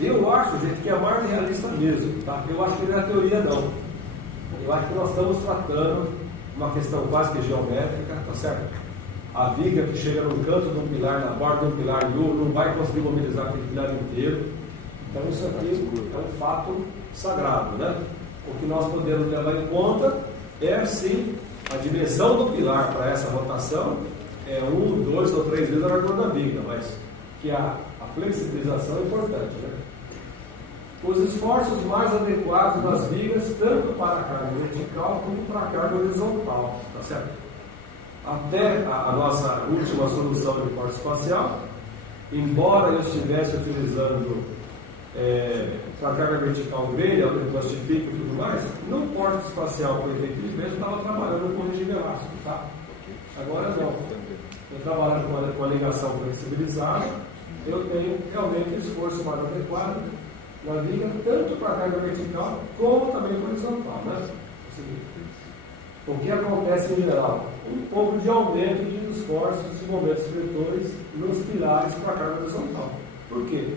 Eu acho, gente, que é mais realista mesmo, tá? Eu acho que não é teoria, não. Eu acho que nós estamos tratando uma questão quase que geométrica, tá certo? A viga que chega no canto de um pilar, na borda de um pilar, não vai conseguir mobilizar aquele pilar inteiro. Então isso aqui é um fato sagrado, né? O que nós podemos levar em conta é, sim, a dimensão do pilar para essa rotação é 1, 2 ou 3 vezes a largura da viga, mas que a flexibilização é importante, né? Os esforços mais adequados das vigas, tanto para a carga vertical como para a carga horizontal, tá certo? Até a nossa última solução de corte espacial, embora eu estivesse utilizando para a carga vertical grelha, eu plastifico e tudo mais, no corte espacial com efeito de vento, eu estava trabalhando com regime elástico, tá? Agora não. Eu trabalhando com a ligação flexibilizada, eu tenho realmente um esforço mais adequado na viga, tanto para a carga vertical como também para a horizontal, né? O que acontece em geral? Um pouco de aumento de esforços de movimentos fletores nos pilares para a carga horizontal. Por quê?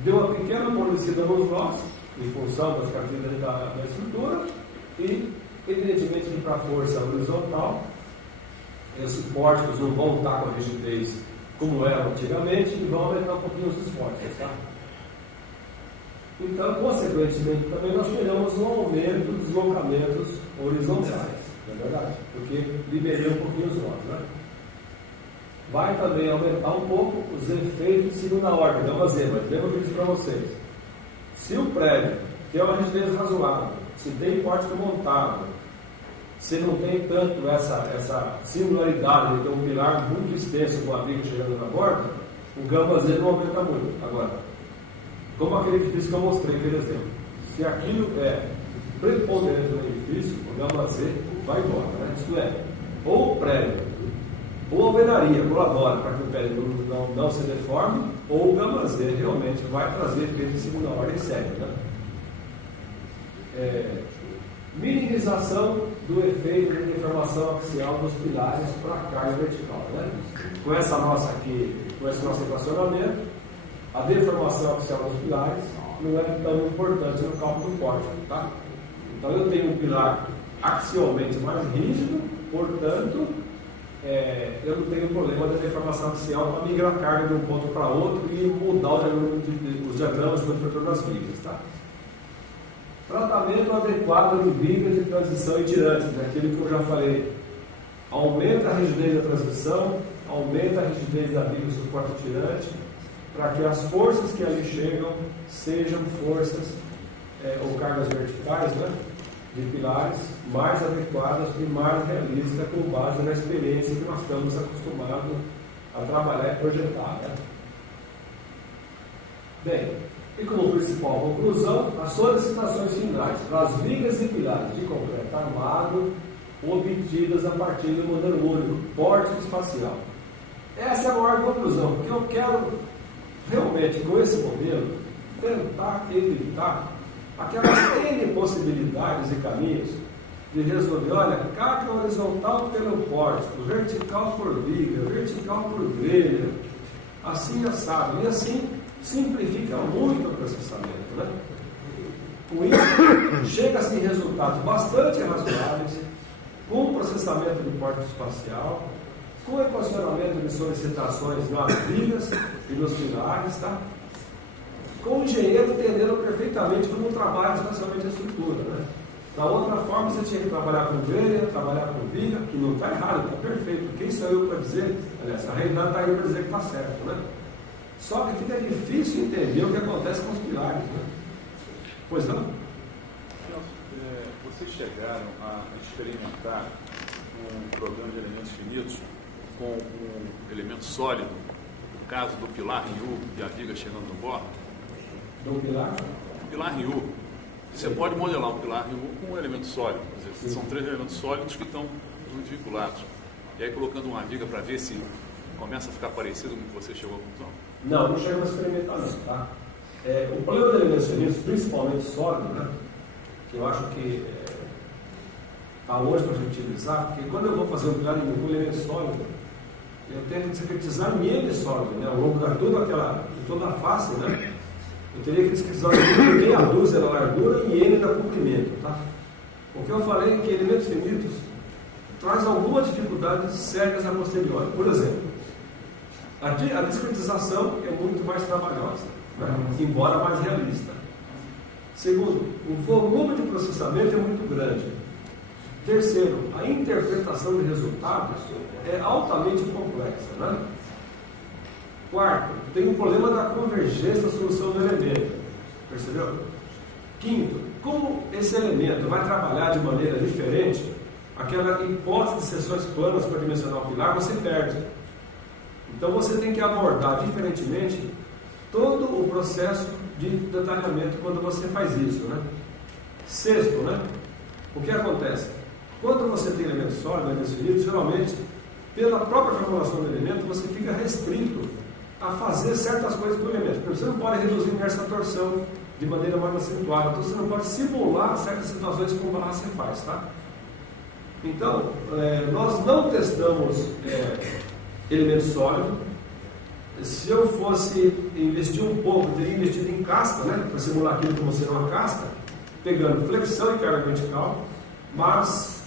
Deu uma pequena amolecida nos nós, em função das características da estrutura, e, evidentemente, que para a força horizontal, esses pórticos não vão estar com a rigidez como eram antigamente e vão aumentar um pouquinho os esforços, tá? Então, consequentemente, também nós teremos um aumento dos deslocamentos horizontais, não é verdade? Porque liberei um pouquinho os nós, né? Vai também aumentar um pouco os efeitos de segunda ordem, não mas lembra que eu disse para vocês. Se o prédio tem uma rigidez razoável, se tem pórtico montado, se não tem tanto essa singularidade de ter um pilar muito extenso com a viga chegando na borda, o gama Z não aumenta muito. Agora, como aquele edifício que eu mostrei, aquele exemplo, se aquilo é preponderante no edifício, o gama Z vai embora, né? Isto é, ou o prédio ou a alvenaria colabora para que o prédio não se deforme, ou o gama Z realmente vai trazer efeito de segunda ordem sério, né? Minimização do efeito de deformação axial dos pilares para a carga vertical, né? Com esse nosso equacionamento, a deformação axial dos pilares não é tão importante no cálculo do pórtico, tá? Então eu tenho um pilar axialmente mais rígido, portanto, eu não tenho problema de deformação axial para migrar a carga de um ponto para outro e mudar os diagramas de contorno das vigas, tá? Tratamento adequado de vigas de transição e tirantes, aquilo que eu já falei. Aumenta a rigidez da transmissão, aumenta a rigidez da viga de suporte tirante, para que as forças que ali chegam sejam forças ou cargas verticais, né, de pilares mais adequadas e mais realistas, com base na experiência que nós estamos acostumados a trabalhar e projetar. Né? Bem, e como principal conclusão, as solicitações finais para as vigas e pilares de concreto armado obtidas a partir do modelo único, porte espacial. Essa é a maior conclusão, porque eu quero realmente, com esse modelo, tentar evitar aquelas N possibilidades e caminhos de resolver, olha, carga horizontal pelo pórtico, vertical por viga, vertical por grelha, assim assado, e assim simplifica muito o processamento, né? Com isso, chega-se em resultados bastante razoáveis, com processamento de porte espacial, com equacionamento de solicitações nas vigas e nos pilares, tá? Com o engenheiro entendendo perfeitamente como trabalha espacialmente a estrutura, né? Da outra forma, você tinha que trabalhar com grelha, trabalhar com viga, que não está errado, está perfeito. Quem sou eu para dizer? Aliás, a realidade está aí para dizer que está certo, né? Só que fica difícil entender o que acontece com os pilares, né? Pois não? Vocês chegaram a experimentar um programa de elementos finitos com um elemento sólido, no caso do pilar em U e a viga chegando no bordo? Do pilar? Pilar em U. Você pode modelar um pilar em U com um elemento sólido. Quer dizer, são 3 elementos sólidos que estão juntos vinculados. E aí colocando uma viga para ver se começa a ficar parecido com o que você chegou à conclusão. Não, não chegamos a experimentar não, tá? O problema de elementos finitos, principalmente sólido, né? Que eu acho que está hoje para a gente utilizar, porque quando eu vou fazer um pilar em U com elemento sólido, eu tenho que sintetizar em N sólido, né? Ao longo de toda a face, né? Eu teria que sintetizar meia dúzia na largura e N na comprimento, tá? O que eu falei é que elementos finitos traz algumas dificuldades sérias a posteriori. Por exemplo, a discretização é muito mais trabalhosa, né? Embora mais realista. Segundo, o volume de processamento é muito grande. Terceiro, a interpretação de resultados é altamente complexa, né? Quarto, tem o problema da convergência da solução do elemento. Percebeu? Quinto, como esse elemento vai trabalhar de maneira diferente, aquela hipótese de seções planas para dimensionar o pilar, você perde. Então você tem que abordar diferentemente todo o processo de detalhamento quando você faz isso, né? Sexto, né? O que acontece? Quando você tem elementos sólidos, elementos finitos, geralmente, pela própria formulação do elemento, você fica restrito a fazer certas coisas com o elemento. Você não pode reduzir inércia à torção de maneira mais acentuada, então você não pode simular certas situações como barra você faz, tá? Então, nós não testamos elemento sólido. Se eu fosse investir um pouco, teria investido em casca, né, para simular aquilo como ser uma casca, pegando flexão e carga vertical, mas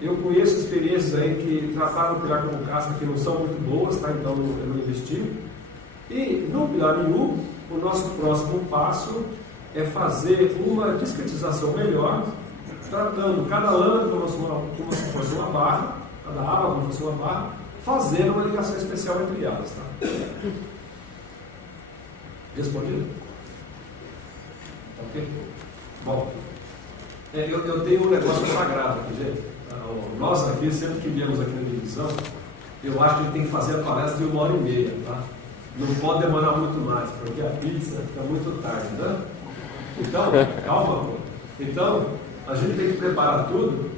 eu conheço experiências aí que trataram o pilar como casca que não são muito boas, tá? Então eu não investi. E no pilar em U, o nosso próximo passo é fazer uma discretização melhor, tratando cada lâmina como se fosse uma barra, cada aba como se fosse uma barra, fazendo uma ligação especial entre elas. Tá? Respondido? Ok? Bom, eu tenho um negócio sagrado aqui, gente. Nós aqui, sempre que viemos aqui na divisão, eu acho que a gente tem que fazer a palestra de 1h30, tá? Não pode demorar muito mais, porque a pizza fica muito tarde, né? Então, calma, pô. Então, a gente tem que preparar tudo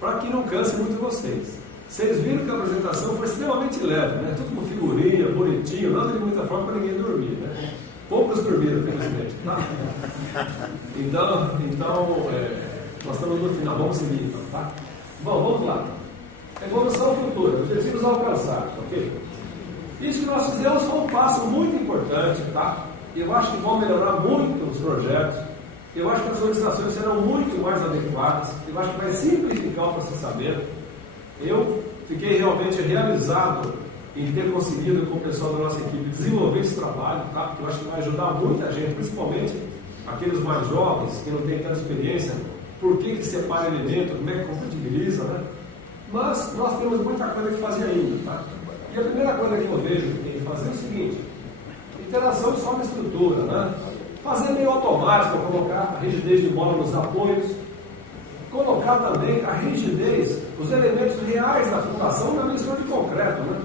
para que não canse muito vocês. Vocês viram que a apresentação foi extremamente leve, né? Tudo com figurinha, bonitinho, nada de muita forma para ninguém dormir, né? Poucos dormiram, felizmente, tá? Então, nós estamos no final, vamos seguir então, tá? Bom, vamos lá. Evolução futura, objetivos alcançados, ok? Isso que nós fizemos foi um passo muito importante, tá? Eu acho que vão melhorar muito os projetos. Eu acho que as solicitações serão muito mais adequadas. Eu acho que vai simplificar o processamento. Eu fiquei realmente realizado em ter conseguido com o pessoal da nossa equipe desenvolver esse trabalho, tá? Porque eu acho que vai ajudar muita gente, principalmente aqueles mais jovens, que não têm tanta experiência, por que separa elemento, como é que compatibiliza, né? Mas nós temos muita coisa que fazer ainda, tá? E a primeira coisa que eu vejo que tem que fazer é o seguinte: interação só na estrutura, né? Fazer meio automático, colocar a rigidez de bola nos apoios, colocar também a rigidez, os elementos reais da fundação na mistura de concreto, né?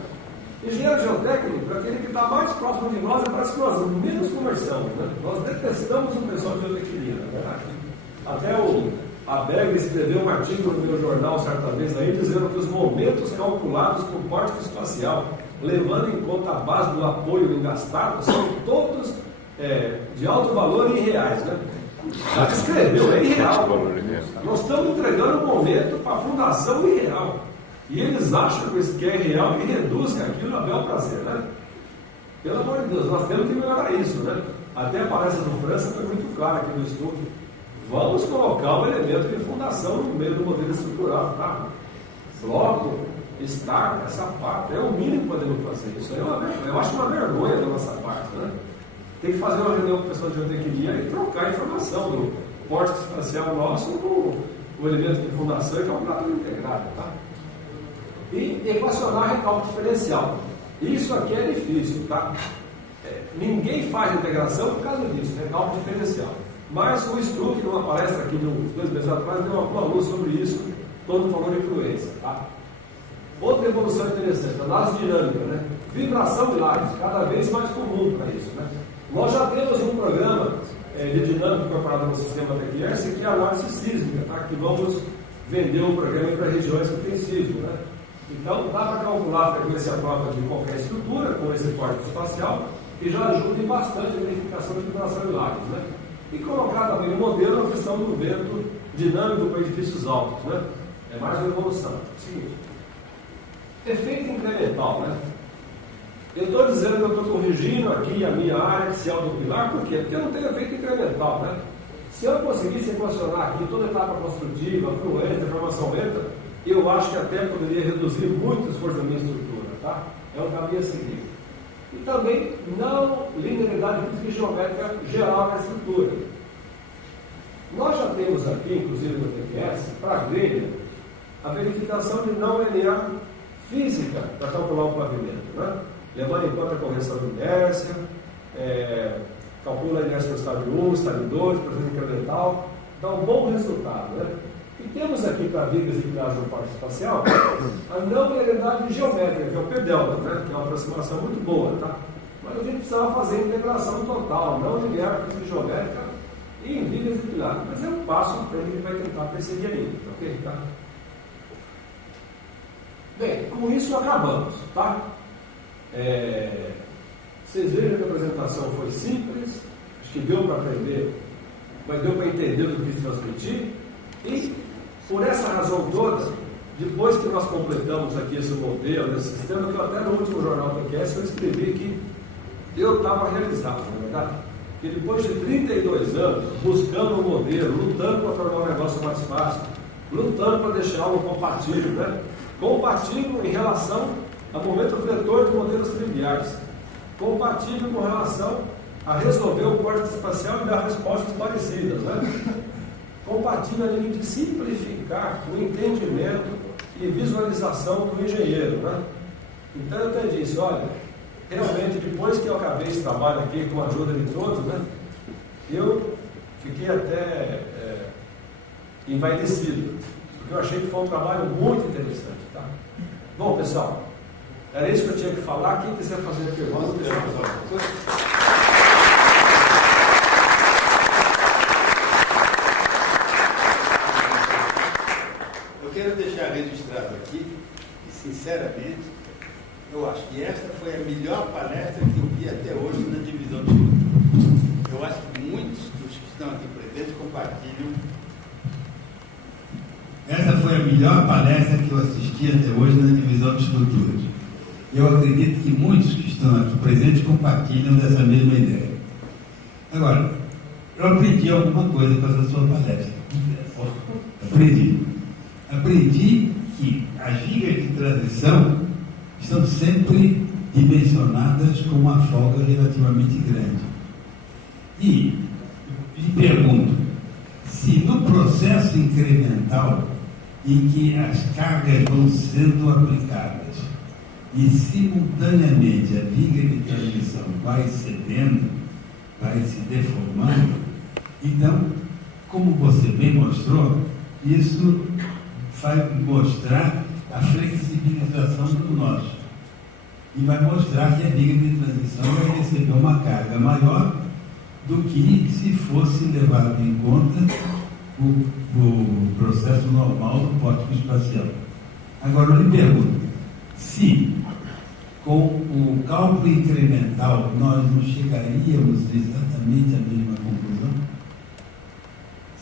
Engenheiro geotécnico é aquele que está mais próximo de nós, parece que nós menos conversamos, né? Nós detestamos o pessoal de geotecnia, na verdade. Até o Abeg escreveu um artigo no meu jornal certa vez aí, dizendo que os momentos calculados por córtico espacial, levando em conta a base do apoio engastado, são todos de alto valor e irreais, né? Já escreveu, é irreal. Nós estamos entregando um momento para a fundação irreal. E eles acham que é irreal e reduzem aquilo a bel prazer, né? Pelo amor de Deus, nós temos que melhorar isso, né? Até a palestra do França foi muito clara aqui no estudo. Vamos colocar o elemento de fundação no meio do modelo estrutural, tá? Bloco, estaca, essa parte, é o mínimo que podemos fazer. Isso aí eu acho uma vergonha da nossa parte, né? Tem que fazer uma reunião com o pessoal de geotecnia e trocar a informação do córtico espacial nosso com o elemento de fundação e calculador integrado, tá? E equacionar recálculo diferencial. Isso aqui é difícil, tá? Ninguém faz integração por causa disso, recálculo diferencial. Mas o Struck, numa palestra aqui de uns 2 meses atrás, deu uma boa luz sobre isso, quando falou de fluência, tá? Outra evolução interessante, análise dinâmica, né? Vibração de lajes, cada vez mais comum para isso, né? Nós já temos um programa de dinâmica incorporado no sistema TQS, que é a análise sísmica, tá? Que vamos vender o programa para regiões que tem sismo, né? Então, dá para calcular a frequência própria de qualquer estrutura com esse córtico espacial, que já ajuda bastante a verificação de vibração de lajes, né? E colocar também no modelo a questão do vento dinâmico para edifícios altos, né? É mais uma evolução. Seguinte, efeito incremental, né? Eu estou dizendo que eu estou corrigindo aqui a minha área axial do pilar, por quê? Porque eu não tenho efeito incremental, né? Se eu conseguisse equacionar aqui toda a etapa construtiva, fluência, formação lenta, eu acho que até poderia reduzir muito o esforço da minha estrutura, tá? É um caminho a seguir. E também não linearidade física e geométrica geral na estrutura. Nós já temos aqui, inclusive no TQS, para a grelha, a verificação de não linear física para calcular o pavimento, né? Levando em conta a correção de inércia, calcula a inércia no estádio 1, estádio 2, processo incremental, dá um bom resultado, né? E temos aqui para vigas e pilares no parque espacial a não linearidade geométrica, que é o P-delta, né? Que é uma aproximação muito boa, tá? Mas a gente precisava fazer integração total, não linear física e geométrica e em vigas e pilares. Mas é um passo que a gente vai tentar perseguir aí, ok? Tá? Bem, com isso acabamos, tá? Vocês viram que a apresentação foi simples, acho que deu para aprender, mas deu para entender o que eu quis transmitir. E, por essa razão toda, depois que nós completamos aqui esse modelo, esse sistema, que eu até no último jornal do TQS eu escrevi que eu estava realizado, não é verdade? Que depois de 32 anos, buscando um modelo, lutando para tornar o negócio mais fácil, lutando para deixar algo compatível, né? Compatível em relação ao momento vetor de modelos triviais, compatível com relação a resolver o córtico espacial e dar respostas parecidas, né? Compatível a nível de simplificar o entendimento e visualização do engenheiro, né? Então eu até disse, olha, realmente depois que eu acabei esse trabalho aqui com a ajuda de todos, né? Eu fiquei até envaidecido, porque eu achei que foi um trabalho muito interessante, tá? Bom, pessoal, era isso que eu tinha que falar. Quem quiser fazer a pergunta, eu quero deixar registrado aqui, e sinceramente, eu acho que esta foi a melhor palestra que eu vi até hoje na divisão de estrutura. Eu acho que muitos dos que estão aqui presentes compartilham. Essa foi a melhor palestra que eu assisti até hoje na divisão de estruturas. Eu acredito que muitos que estão aqui presentes compartilham dessa mesma ideia. Agora, eu aprendi alguma coisa com essa sua palestra. Aprendi que as vigas de transição estão sempre dimensionadas com uma folga relativamente grande. E pergunto, se no processo incremental em que as cargas vão sendo aplicadas e simultaneamente a viga de transmissão vai cedendo, vai se deformando, então, como você bem mostrou, isso vai mostrar a flexibilização do nó e vai mostrar que a viga de transmissão vai receber uma carga maior do que se fosse levado em conta o processo normal do pórtico espacial. Agora, eu lhe pergunto, se com o cálculo incremental nós não chegaríamos exatamente à mesma conclusão?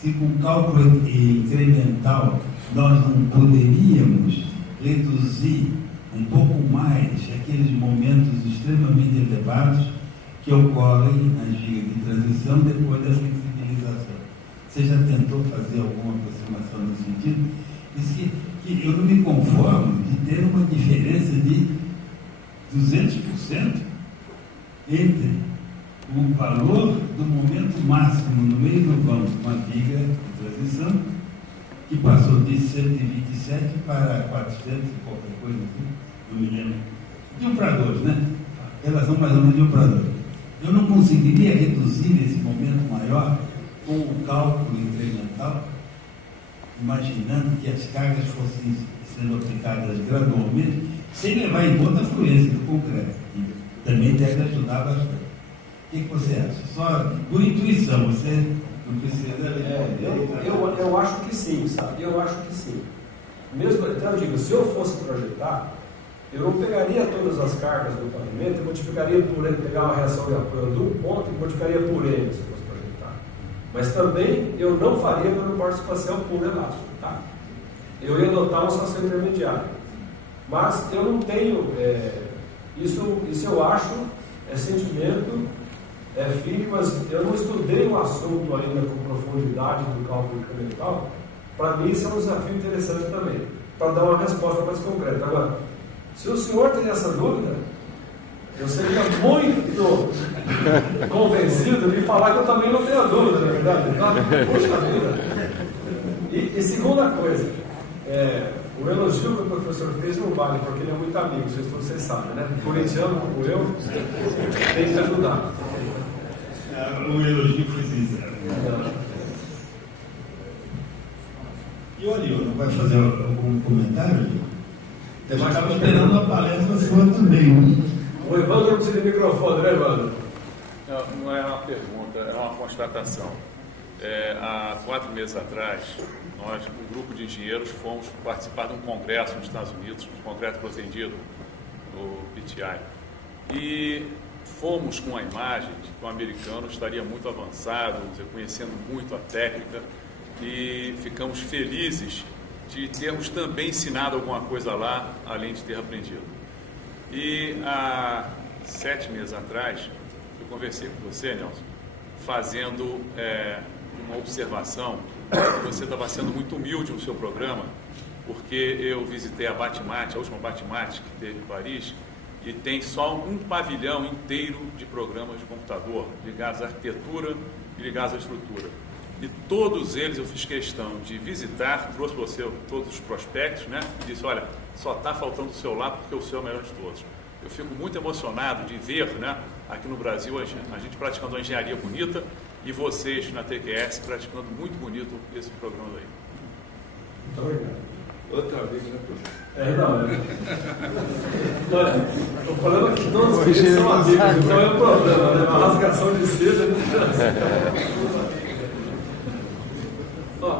Se com o cálculo incremental nós não poderíamos reduzir um pouco mais aqueles momentos extremamente elevados que ocorrem nas vigas de transição depois da flexibilização? Você já tentou fazer alguma aproximação nesse sentido? Diz que eu não me conformo de ter uma diferença de 200% entre o valor do momento máximo no meio do vão com a viga de transição, que passou de 127 para 400 e qualquer coisa assim, não me lembro. De 1 para 2, né? Relação mais ou menos de 1 para 2. Eu não conseguiria reduzir esse momento maior com o cálculo incremental, imaginando que as cargas fossem sendo aplicadas gradualmente, sem levar em conta a fluência do concreto, que também deve ajudar bastante. O que você acha? Só por intuição, você não precisa ler. Eu acho que sim, sabe? Eu acho que sim. Mesmo, então eu digo, se eu fosse projetar, eu não pegaria todas as cargas do pavimento e multiplicaria por N, pegar uma reação de apoio de um ponto e multiplicaria por N, se eu fosse projetar. Mas também eu não faria no aeroporto espacial puro elástico, tá? Eu ia adotar uma situação intermediária. Mas eu não tenho, isso eu acho, é sentimento, é feeling, mas eu não estudei o assunto ainda com profundidade do cálculo incremental. Para mim isso é um desafio interessante também, para dar uma resposta mais concreta. Agora, se o senhor tem essa dúvida, eu seria muito convencido de falar que eu também não tenho a dúvida, na verdade. Tá? Poxa vida. E segunda coisa, o elogio que o professor fez não vale, porque ele é muito amigo, vocês sabem, né? Corintiano como eu, tem que ajudar. O elogio foi sincero. E o Ariel, não vai fazer algum comentário? Eu já estava esperando a palestra sua também. O Evandro não precisa de microfone, né, Evandro? Não é uma pergunta, é uma constatação. Há 4 meses atrás, nós, um grupo de engenheiros, fomos participar de um congresso nos Estados Unidos, um concreto protendido, o PTI. E fomos com a imagem de que o americano estaria muito avançado, conhecendo muito a técnica, e ficamos felizes de termos também ensinado alguma coisa lá, além de ter aprendido. E há 7 meses atrás, eu conversei com você, Nelson, fazendo uma observação que você estava sendo muito humilde no seu programa, porque eu visitei a Batmate, a última Batmate que teve em Paris, e tem só um pavilhão inteiro de programas de computador ligados à arquitetura e ligados à estrutura. E todos eles eu fiz questão de visitar, trouxe para você todos os prospectos, né? E disse, olha, só está faltando o seu lá porque o seu é o melhor de todos. Eu fico muito emocionado de ver, né, aqui no Brasil, a gente praticando uma engenharia bonita e vocês na TQS praticando muito bonito esse programa aí. Muito obrigado. Outra vez, né, professor? Não. Olha, o problema é que todos eles são amigos, então é o problema, né? Uma rasgação de seda.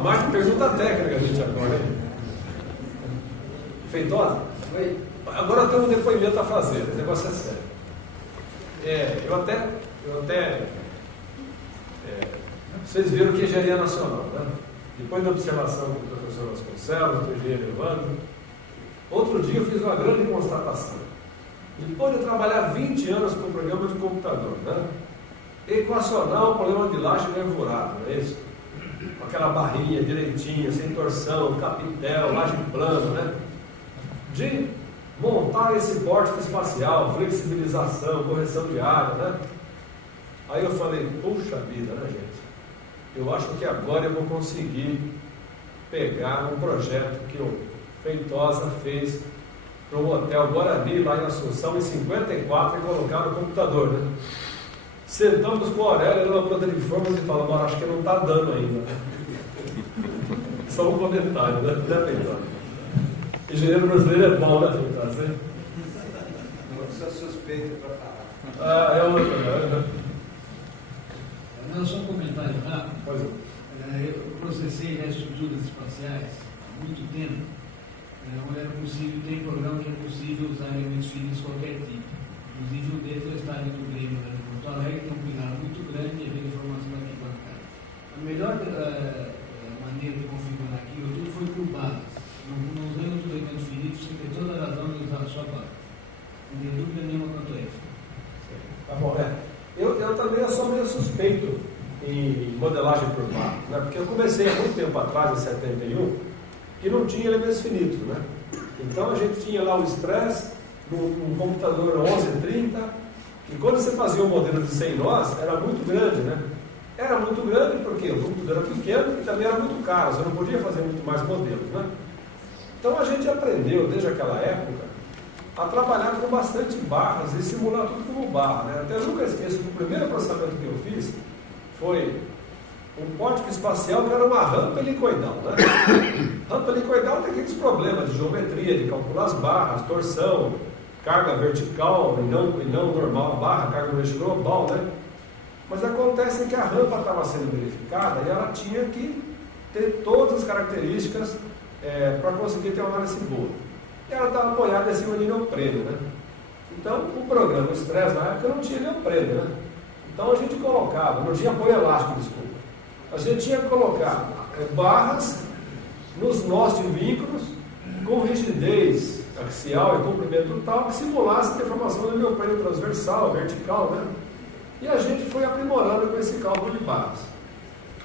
Marco, pergunta técnica, gente, agora. Feitosa? Agora eu tenho um depoimento a fazer, o negócio é sério. Eu até vocês viram que é engenharia nacional, né? Depois da observação do professor Vasconcelos, do engenheiro Evandro, outro dia eu fiz uma grande constatação. Depois de trabalhar 20 anos com programa de computador, né? Equacionar o problema de laje nervurado, não é isso? Com aquela barrinha direitinha, sem torção, capitel, laje plano, né? De montar esse pórtico espacial, flexibilização, correção de área, né? Aí eu falei, puxa vida, né, gente? eu acho que agora eu vou conseguir pegar um projeto que o Feitosa fez para um hotel Guarani, lá em Assunção, em 54, e colocar no computador, né? Sentamos com o Aurélio na planta de formas e falamos, acho que não está dando ainda. Só um comentário, né, Feitosa? Engenheiro brasileiro é bom, né, Feitosa? Não sou suspeito para falar. Ah, é outro, né? Não, só um comentário rápido. Pois é. Eu processei as estruturas espaciais há muito tempo, onde era possível, tem programa que é possível usar elementos finos de qualquer tipo. Inclusive o deles já está dentro do Grêmio, né? Porto Alegre tem um cuidado muito grande de haver informação aqui bancária. A melhor maneira de configurar aquilo tudo foi por barras. Não usamos os elementos finitos, você tem toda a razão de usar só barras. Não tem dúvida nenhuma quanto a isso. Tá bom, eu também sou meio suspeito em modelagem por barra, né? Porque eu comecei há muito tempo atrás, em 71, que não tinha elementos finitos, né? Então a gente tinha lá o stress num computador 1130, e quando você fazia um modelo de 100 nós, era muito grande, né? Era muito grande porque o computador era pequeno e também era muito caro, você não podia fazer muito mais modelos, né? Então a gente aprendeu, desde aquela época, a trabalhar com bastante barras e simular tudo como barra, né? Até eu nunca esqueço que o primeiro processamento que eu fiz foi um código espacial que era uma rampa helicoidal, né? Rampa helicoidal tem aqueles problemas de geometria, de calcular as barras, torção, carga vertical e não normal a barra, carga no eixo global, né? Mas acontece que a rampa estava sendo verificada e ela tinha que ter todas as características para conseguir ter uma análise boa. E ela estava apoiada em cima de neopreno, né? Então, o programa Stress na época não tinha neopreno, né? Então a gente colocava, não tinha apoio elástico, desculpa. A gente tinha que colocar barras nos nós de vínculos com rigidez axial e comprimento tal que simulasse a deformação do neopreno transversal, vertical, né? E a gente foi aprimorando com esse cálculo de barras.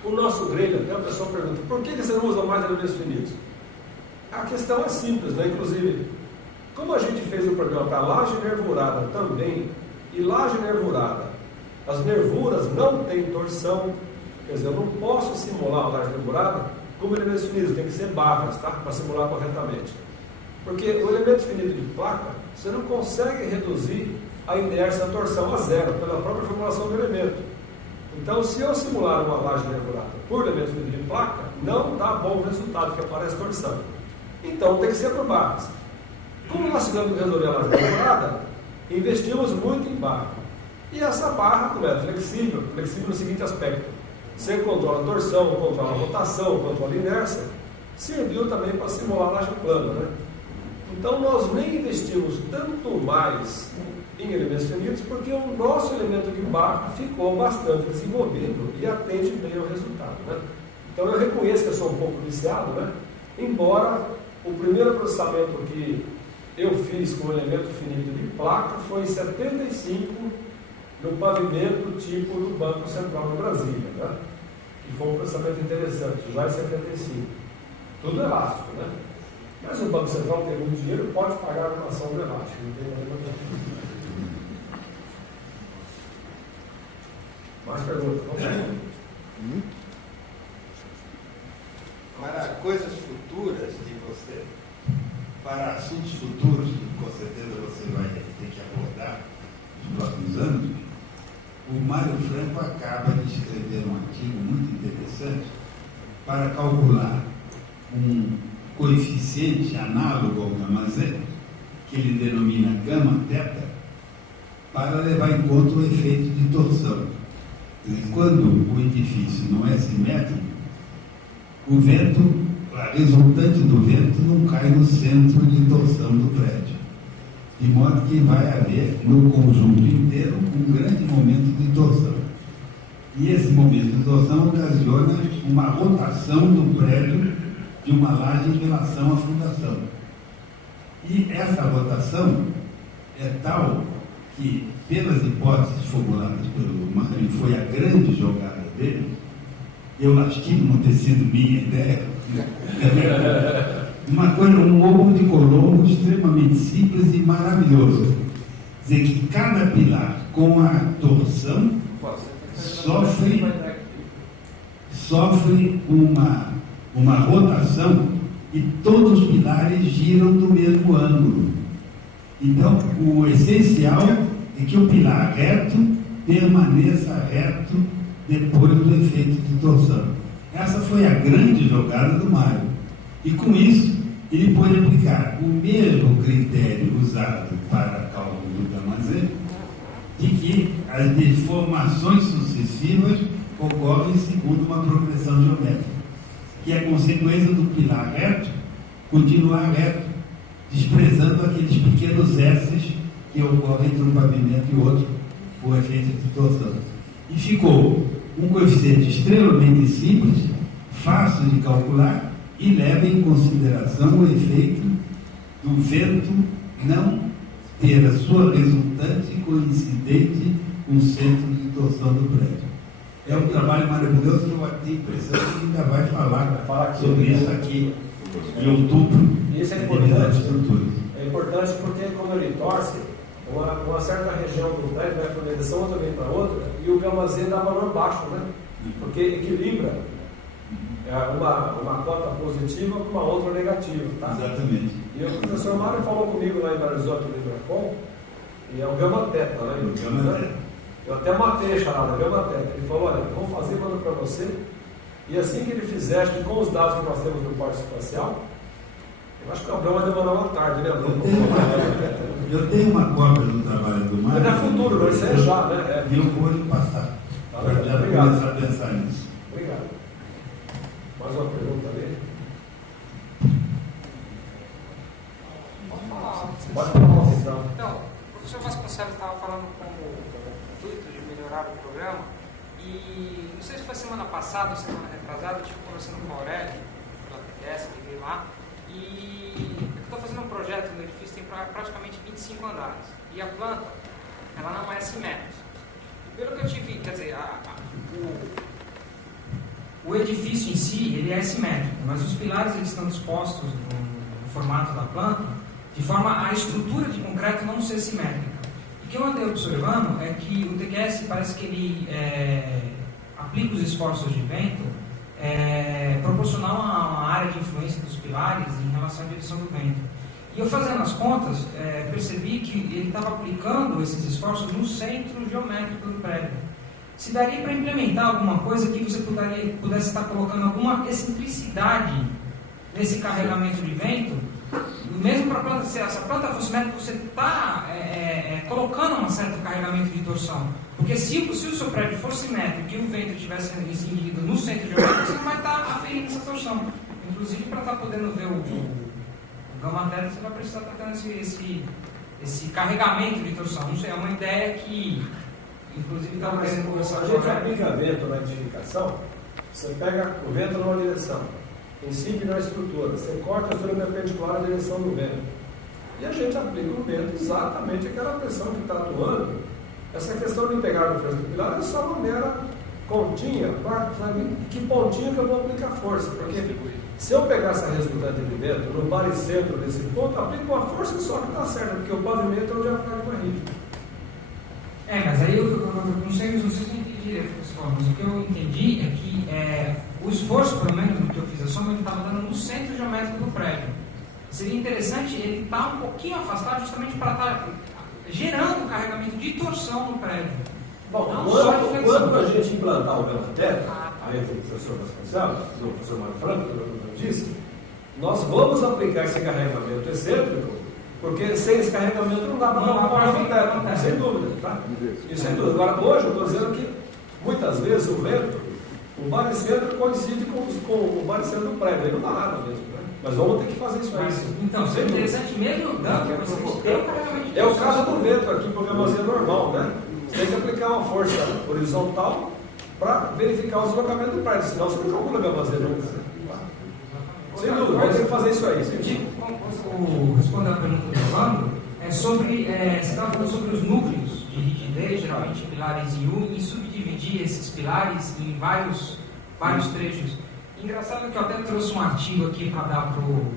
O nosso grelha, até a pessoa pergunta, por que você não usa mais elementos finitos? A questão é simples, né? Inclusive, como a gente fez o programa para laje nervurada também, e laje nervurada, as nervuras não têm torção, quer dizer, eu não posso simular uma laje nervurada como elementos finitos, tem que ser barras, tá? Para simular corretamente. Porque o elemento finito de placa, você não consegue reduzir a inércia, a torção a zero, pela própria formulação do elemento. Então, se eu simular uma laje nervurada por elemento finito de placa, não dá bom resultado, porque aparece torção. Então, tem que ser por barras. Como nós tivemos que resolver a laje nervurada, investimos muito em barra. E essa barra, como é flexível no seguinte aspecto: você controla a torção, controla a rotação, controla a inércia, serviu também para simular a laje plana, né? Então, nós nem investimos tanto mais em elementos finitos, porque o nosso elemento de barra ficou bastante desenvolvido e atende bem ao resultado, né? Então, eu reconheço que eu sou um pouco viciado, né? Embora o primeiro processamento que eu fiz com o elemento finito de placa foi em 75, no pavimento tipo do Banco Central de Brasília, né? Que foi um processamento interessante, já em 75. Tudo elástico, né? Mas o Banco Central tem muito dinheiro, pode pagar a armação do elástico, não tem problema nenhum. Mais perguntas? Para coisas futuras de você, para assuntos futuros que com certeza você vai ter que abordar nos próximos anos, o Mário Franco acaba de escrever um artigo muito interessante para calcular um coeficiente análogo ao gama zero, que ele denomina gama teta, para levar em conta o efeito de torção. Quando o edifício não é simétrico, o vento, a resultante do vento não cai no centro de torção do prédio, de modo que vai haver no conjunto inteiro um grande momento de torção. E esse momento de torção ocasiona uma rotação do prédio de uma laje em relação à fundação. E essa rotação é tal que, pelas hipóteses formuladas pelo Mário, foi a grande jogada dele. Eu lastimo não ter sido minha ideia. Uma coisa, um ovo de Colombo extremamente simples e maravilhoso. Quer dizer que cada pilar com a torção sofre uma rotação e todos os pilares giram no mesmo ângulo. Então, o essencial é que o pilar reto permaneça reto depois do efeito de torção. Essa foi a grande jogada do Mário. E com isso, ele pode aplicar o mesmo critério usado para cálculo do Gama-Z, de que as deformações sucessivas ocorrem segundo uma progressão geométrica, que é a consequência do pilar reto continuar reto, desprezando aqueles pequenos S's que ocorrem entre um pavimento e outro por efeito de torção. E ficou um coeficiente extremamente simples, fácil de calcular e leva em consideração o efeito do vento não ter a sua resultante coincidente com o centro de torção do prédio. É um trabalho maravilhoso que eu tenho a impressão que ainda vai falar sobre isso aqui em outubro. Isso é importante. É importante porque quando ele torce, uma certa região do prédio vai para uma direção, outra vem para outra, e o Gama-Z dá valor baixo, né? Porque equilibra uma cota positiva com uma outra negativa. Tá? Exatamente. E o professor Mário falou comigo lá em Belo Horizonte, no Ibracom, e é o Gama-Teta, né? Eu até matei a charada, Gama-Teta. Ele falou, olha, vou fazer mando para você, e assim que ele fizer, acho que com os dados que nós temos do porte espacial, eu acho que o Gabriel vai demorar uma tarde, né, Bruno? Eu tenho uma cópia do trabalho do Mário. Mas é futuro, não, isso é já, né? E eu vou lhe passar. Para já começar a pensar nisso. Obrigado. Mais uma pergunta ali? Pode falar, então, o professor Vasconcelos estava falando com o intuito de melhorar o programa, e não sei se foi semana passada ou semana retrasada, eu estive conversando com o Aurélio, pela TQS, liguei lá, e eu estou fazendo um projeto no edifício, tem praticamente 25 andares, e a planta, ela não é simétrica. E pelo que eu tive, quer dizer, o edifício em si, ele é simétrico, mas os pilares eles estão dispostos no formato da planta, de forma a estrutura de concreto não ser simétrica. O que eu andei observando é que o TQS parece que ele aplica os esforços de vento proporcional a uma área de influência dos pilares em relação à direção do vento. E eu fazendo as contas, percebi que ele estava aplicando esses esforços no centro geométrico do prédio. Se daria para implementar alguma coisa que você pudesse estar colocando alguma excentricidade nesse carregamento de vento, mesmo para a planta, se essa planta fosse simétrica, você está colocando um certo carregamento de torção. Porque se o seu prédio for simétrico e o vento estivesse incidido no centro geométrico, você não vai estar aferindo essa torção. Inclusive, para estar podendo ver o Gama-Teta, você vai precisar estar tendo esse carregamento de torção. Não sei, é uma ideia que, inclusive, estava querendo conversar com a gente aplica vento na edificação, você pega o vento numa direção, incide na estrutura, você corta a estrutura perpendicular à direção do vento. E a gente aplica o vento exatamente aquela pressão que está atuando. Essa questão de pegar no frente do pilar é só uma mera continha, sabe? Que pontinho que eu vou aplicar força? Porque se eu pegar essa resultante de vento no baricentro desse ponto, aplico uma força só que está certa, porque o pavimento é o diafragma rígido. Mas aí eu não sei se eu entendi direito, pessoal, mas o que eu entendi é que o esforço, pelo menos, no que eu fiz a soma, ele estava dando no centro geométrico do prédio. Seria interessante ele estar um pouquinho afastado justamente para estar gerando carregamento de torção no prédio. Bom, quando a gente implantar o Gama-Teta, aí o professor Vasconcelos, o professor Mário Franco, como eu disse, nós vamos aplicar esse carregamento excêntrico, porque sem esse carregamento não dá para colocar o Gama-Teta, sem dúvida. Tá? Isso sem dúvida. Agora, hoje eu estou dizendo que muitas vezes o vento, o baricentro coincide com o baricentro do prédio, aí não dá nada mesmo, né? Mas vamos ter que fazer isso aí. Então, seria interessante mesmo é o caso do vento aqui, para o Gama-Z normal, né? Você tem que aplicar uma força horizontal para verificar o deslocamento do prédio, senão você não calcula Gama-Z nunca. Sem dúvida, vai ter que fazer isso aí. Respondendo a pergunta do Evandro, você estava falando sobre os núcleos de rigidez, geralmente pilares em U, e subdividir esses pilares em vários trechos. Engraçado que eu até trouxe um artigo aqui para dar para o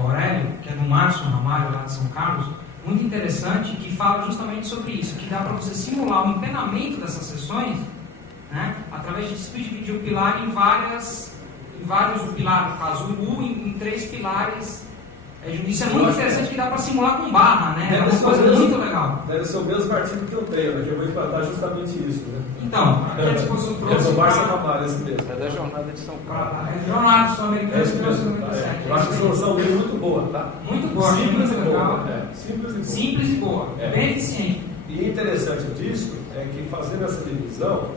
Aurélio, que é do Márcio Ramalho, lá de São Carlos, muito interessante, que fala justamente sobre isso, que dá para você simular o empenamento dessas seções, né? Através de subdividir o pilar em vários pilares, no caso o U em 3 pilares. Isso é muito interessante, que dá para simular com barra, né? É uma coisa muito legal. Deve ser o mesmo artigo que eu tenho, né? Que eu vou implantar justamente isso, né? Então, aqui a disposição trouxe. É do Barça Camargo, esse mesmo. É da Jornada de São Paulo. É Jornada Sul-Americana de 1997. Eu acho a solução dele muito boa, tá? Muito boa, simples e legal. boa. Simples e boa. Bem eficiente. E interessante disso é que fazendo essa divisão,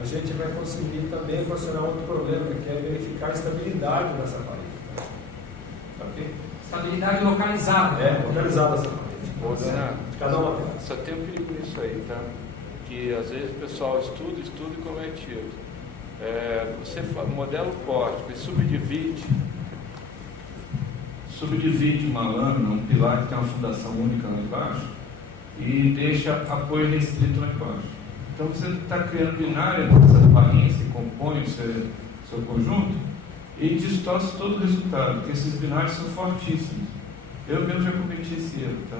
a gente vai conseguir também equacionar outro problema, que é verificar a estabilidade dessa parede. Ok? Estabilidade localizada. Localizada essa parede. Cada uma delas. Só tem um perigo nisso aí, tá? Que às vezes o pessoal estuda e comete erro. Você modela o pórtico e subdivide uma lâmina, um pilar que tem uma fundação única lá embaixo, e deixa apoio restrito lá embaixo. Então você está criando binária nessas barrinhas que compõem o seu conjunto e distorce todo o resultado, porque esses binários são fortíssimos. Eu mesmo já cometi esse erro, tá?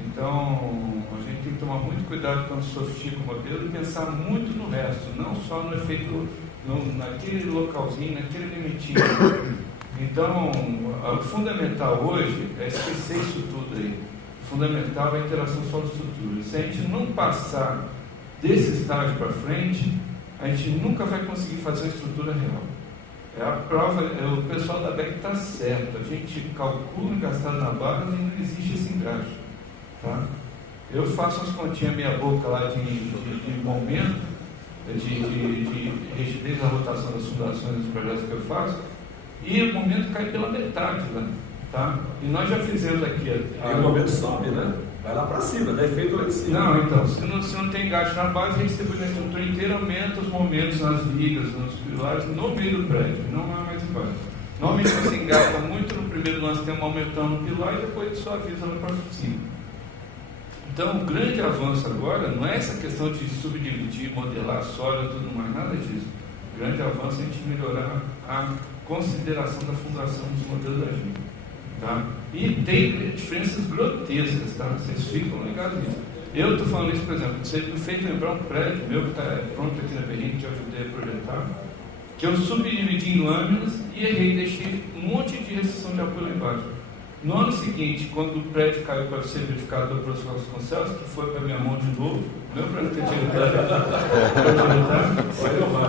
Então a gente tem que tomar muito cuidado quando sofistica o modelo e pensar muito no resto, não só no efeito, naquele localzinho, naquele limitinho. Então o fundamental hoje é esquecer isso tudo aí. O fundamental é a interação solo-estrutura. Se a gente não passar desse estágio para frente, a gente nunca vai conseguir fazer uma estrutura real. É a prova, o pessoal da BEC está certo, a gente calcula gastado na base e não existe esse engajo. Tá? Eu faço as continhas meia boca lá de momento, de rigidez da rotação das fundações dos projetos que eu faço, e o momento cai pela metade lá. Tá? E nós já fizemos aqui. E o momento sobe, né? Vai lá para cima, dá efeito lá em cima. Não, então, se não tem engaste na base, a gente distribui a estrutura inteira, aumenta os momentos nas ligas, nos pilares, no meio do prédio, não é mais embaixo. Normalmente você engata muito no primeiro lance, tem um aumentão no pilar e depois suaviza lá para cima. Então, o grande avanço agora não é essa questão de subdividir, modelar sólido e tudo mais, nada disso. O grande avanço é a gente melhorar a consideração da fundação dos modelos da gente. Tá? E tem diferenças grotescas, tá? Vocês ficam ligados nisso. Eu estou falando isso, por exemplo, você me fez lembrar um prédio meu que está pronto aqui na Berlim, que eu ajudei a projetar, que eu subdividi em lâminas e errei, deixei um monte de restrição de apoio lá embaixo. No ano seguinte, quando o prédio caiu para ser verificado pelo professor Vasconcelos, que foi para minha mão de novo, meu para não ter tirado.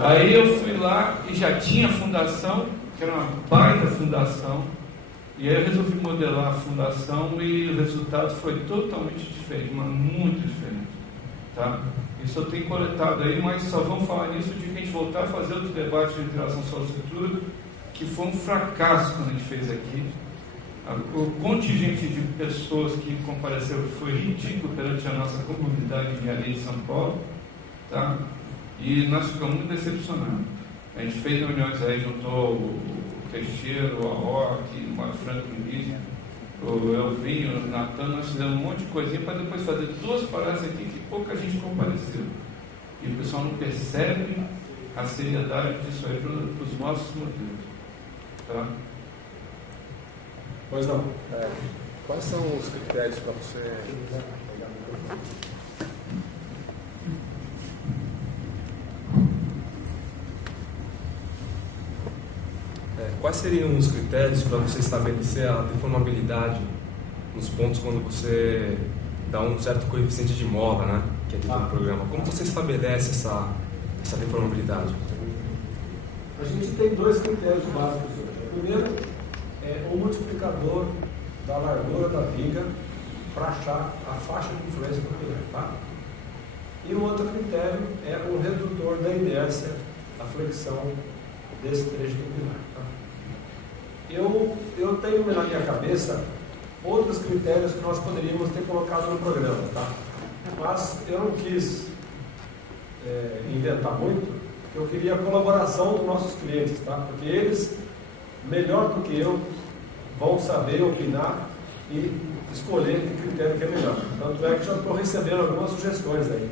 Aí eu fui lá e já tinha a fundação, que era uma baita fundação. E aí eu resolvi modelar a fundação e o resultado foi totalmente diferente, mas muito diferente. Tá? Isso eu tenho coletado aí, mas só vamos falar nisso de que a gente voltar a fazer outros debates de interação solo-estrutura, que foi um fracasso quando a gente fez aqui. O contingente de pessoas que compareceram foi ridículo perante a nossa comunidade de engenharia de São Paulo. Tá? E nós ficamos muito decepcionados. A gente fez reuniões aí, juntou o Teixeira, o Aoc, o Mário Franco Luiz, o Elvinho, o Natan, nós fizemos um monte de coisinha para depois fazer 2 palestras aqui que pouca gente compareceu. E o pessoal não percebe a seriedade disso aí para os nossos modelos. Tá? Pois não. Quais são os critérios para você pegar no microfone? Quais seriam os critérios para você estabelecer a deformabilidade nos pontos quando você dá um certo coeficiente de mola, né, que é dentro do programa? Como você estabelece essa deformabilidade? A gente tem 2 critérios básicos hoje. O primeiro é o multiplicador da largura da viga para achar a faixa de influência do pilar. Tá? E o outro critério é o redutor da inércia, a flexão desse trecho do pilar. Tá? Eu tenho na minha cabeça outros critérios que nós poderíamos ter colocado no programa, tá? Mas eu não quis inventar muito, porque eu queria a colaboração dos nossos clientes, tá? Porque eles, melhor do que eu, vão saber opinar e escolher que critério que é melhor. Tanto é que já estou recebendo algumas sugestões aí.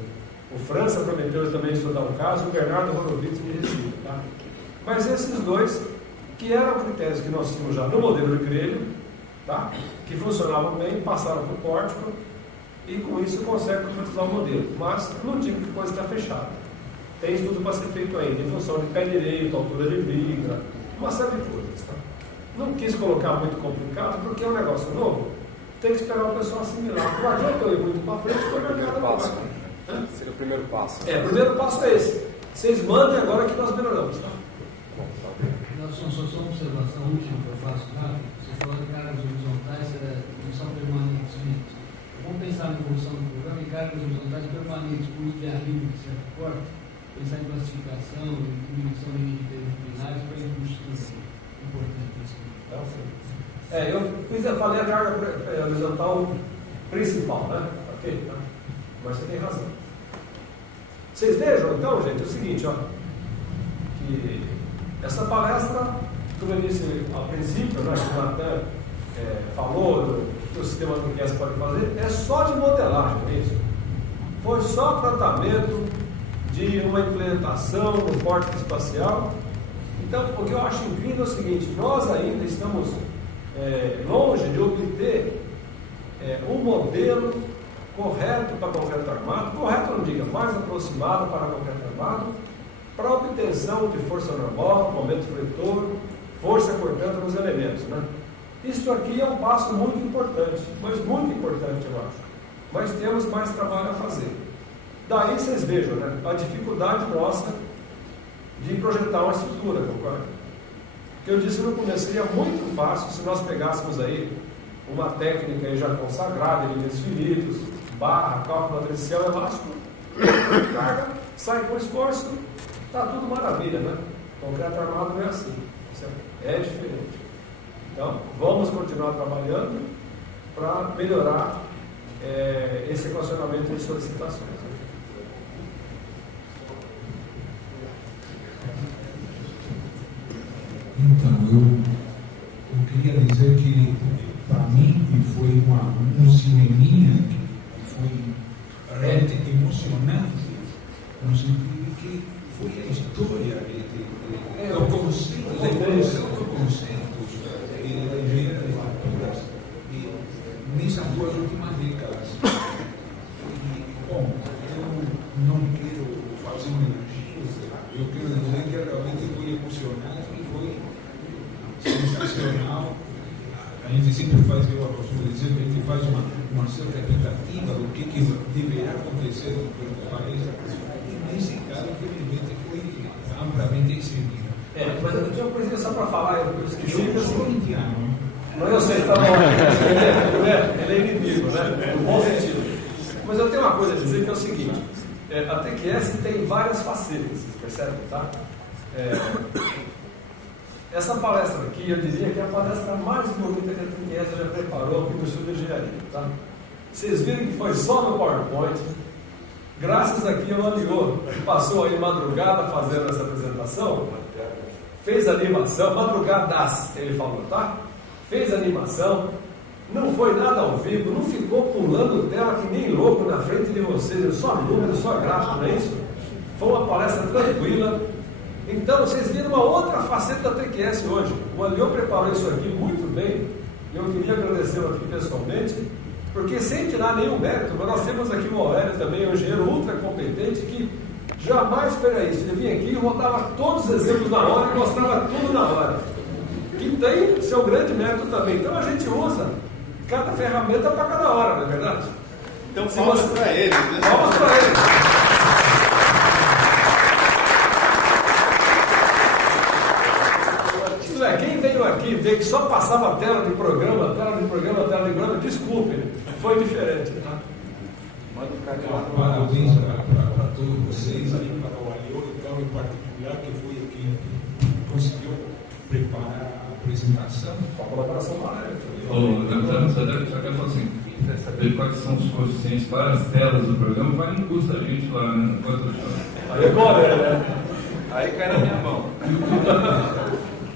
O França prometeu também estudar um caso, o Bernardo Horowitz me Recife, tá? Mas esses 2, que eram critérios que nós tínhamos já no modelo de grelho, tá? Que funcionavam bem, passaram para o pórtico e com isso consegue concretizar o modelo. Mas não digo que a coisa está fechada. Tem estudo para ser feito ainda, em função de pé direito, altura de viga, uma série de coisas. Tá? Não quis colocar muito complicado, porque é um negócio novo, tem que esperar o pessoal assimilar. Não adianta eu ir muito para frente, porque a mercado não vai. Seria o primeiro passo. O primeiro passo é esse. Vocês mandem agora que nós melhoramos. Tá? Só uma observação última que eu faço rápido. Você falou de cargas horizontais não são permanentes. Vamos pensar na evolução do programa em cargas horizontais permanentes, por uso de arrimo de certo porte, pensar em classificação, em diminuição de disciplinares para a indústria. Importante isso. Eu falei a carga horizontal principal, né? Ok? Tá? Mas você tem razão. Vocês vejam, então, gente, é o seguinte, ó, que essa palestra, como eu disse ao princípio, né, que o Natan falou que o sistema do QS pode fazer, é só de modelagem, é isso. Foi só tratamento de uma implementação no córtex espacial. Então, o que eu acho incrível é o seguinte, nós ainda estamos longe de obter um modelo correto para concreto armado, correto não diga, mais aproximado para concreto armado, para obtenção de força normal, momento fletor, força cortante nos elementos. Né? Isso aqui é um passo muito importante, mas muito importante, eu acho. Mas temos mais trabalho a fazer. Daí vocês vejam, né, a dificuldade nossa de projetar uma estrutura, concorda? Que eu disse no começo, seria muito fácil se nós pegássemos aí uma técnica aí já consagrada, elementos finitos, barra, cálculo matricial elástico, carga, sai com esforço, está tudo maravilha, né? Concreto armado não é assim, é diferente. Então, vamos continuar trabalhando para melhorar esse equacionamento de solicitações. Então, eu queria dizer que, para mim, foi um cineminha que foi realmente emocionante, no sentido que foi a história do conceito, da evolução do conceito da engenharia de facturas nessas duas últimas décadas. E, bom, eu não quero fazer um elogio, eu quero dizer que realmente foi emocionante e foi sensacional. A gente sempre faz, eu costumo dizer, que a gente faz uma certa expectativa do que deverá acontecer no país. E nesse caso, infelizmente, foi amplamente excedido. Mas eu tinha uma coisinha só para falar, eu esqueci. Eu sou corintiano. Não, eu sei, tá bom. Ele é inimigo, né? No bom sentido. Mas eu tenho uma coisa a dizer que é o seguinte: a TQS tem várias facetas, vocês percebem, tá? Essa palestra aqui, eu diria que é a palestra mais bonita que a TQS já preparou aqui no estudo de engenharia, tá? Vocês viram que foi só no PowerPoint, graças aqui ao Aliô, que passou aí madrugada fazendo essa apresentação, fez animação, madrugadas, ele falou, tá? Fez animação, não foi nada ao vivo, não ficou pulando tela que nem louco na frente de vocês, só número, só gráfico, não é isso? Foi uma palestra tranquila. Então, vocês viram uma outra faceta da TQS hoje. O Aliô preparou isso aqui muito bem. Eu queria agradecê-lo aqui pessoalmente, porque sem tirar nenhum mérito, mas nós temos aqui o Aurélio também, um engenheiro ultra competente, que jamais faria isso. Ele vinha aqui e rodava todos os exemplos na hora e mostrava tudo na hora. Que tem seu grande mérito também. Então, a gente usa cada ferramenta para cada hora, não é verdade? Então, palmas para ele. Né? Palmas para ele. Quem veio aqui ver que só passava tela de programa, desculpe, foi diferente. Tá? Parabéns para todos vocês, aí para o Aliô, então, em particular, que foi quem conseguiu preparar a apresentação. Com a colaboração maior. Só quero falar assim, quem quer saber quais são os coeficientes para as telas do programa, vai no curso da gente lá, né? Aí agora, né? Aí cai na minha mão.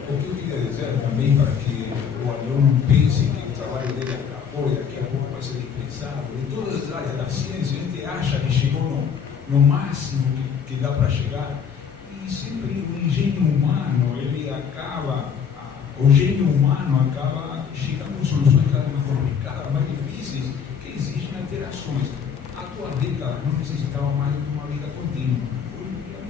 O que eu queria dizer também, para que o Aliô não pense que o trabalho dele acabou e daqui a pouco vai ser dispensado, em todas as áreas da ciência a gente acha que chegou no máximo que dá para chegar, e sempre o engenho humano, o gênio humano acaba chegando a soluções cada vez mais complicadas, mais difíceis, que exigem alterações. A tua década não necessitava mais de uma vida contínua. Hoje em dia a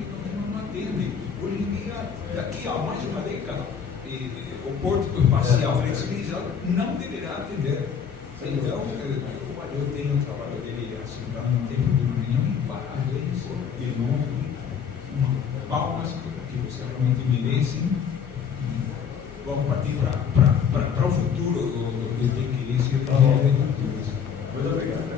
não deverá atender. Então, eu tenho trabalho dele assim, não tem problema nenhum, várias vezes, de novo, palmas que você realmente merece. Vamos partir para o futuro do que queria ser para o muito obrigado.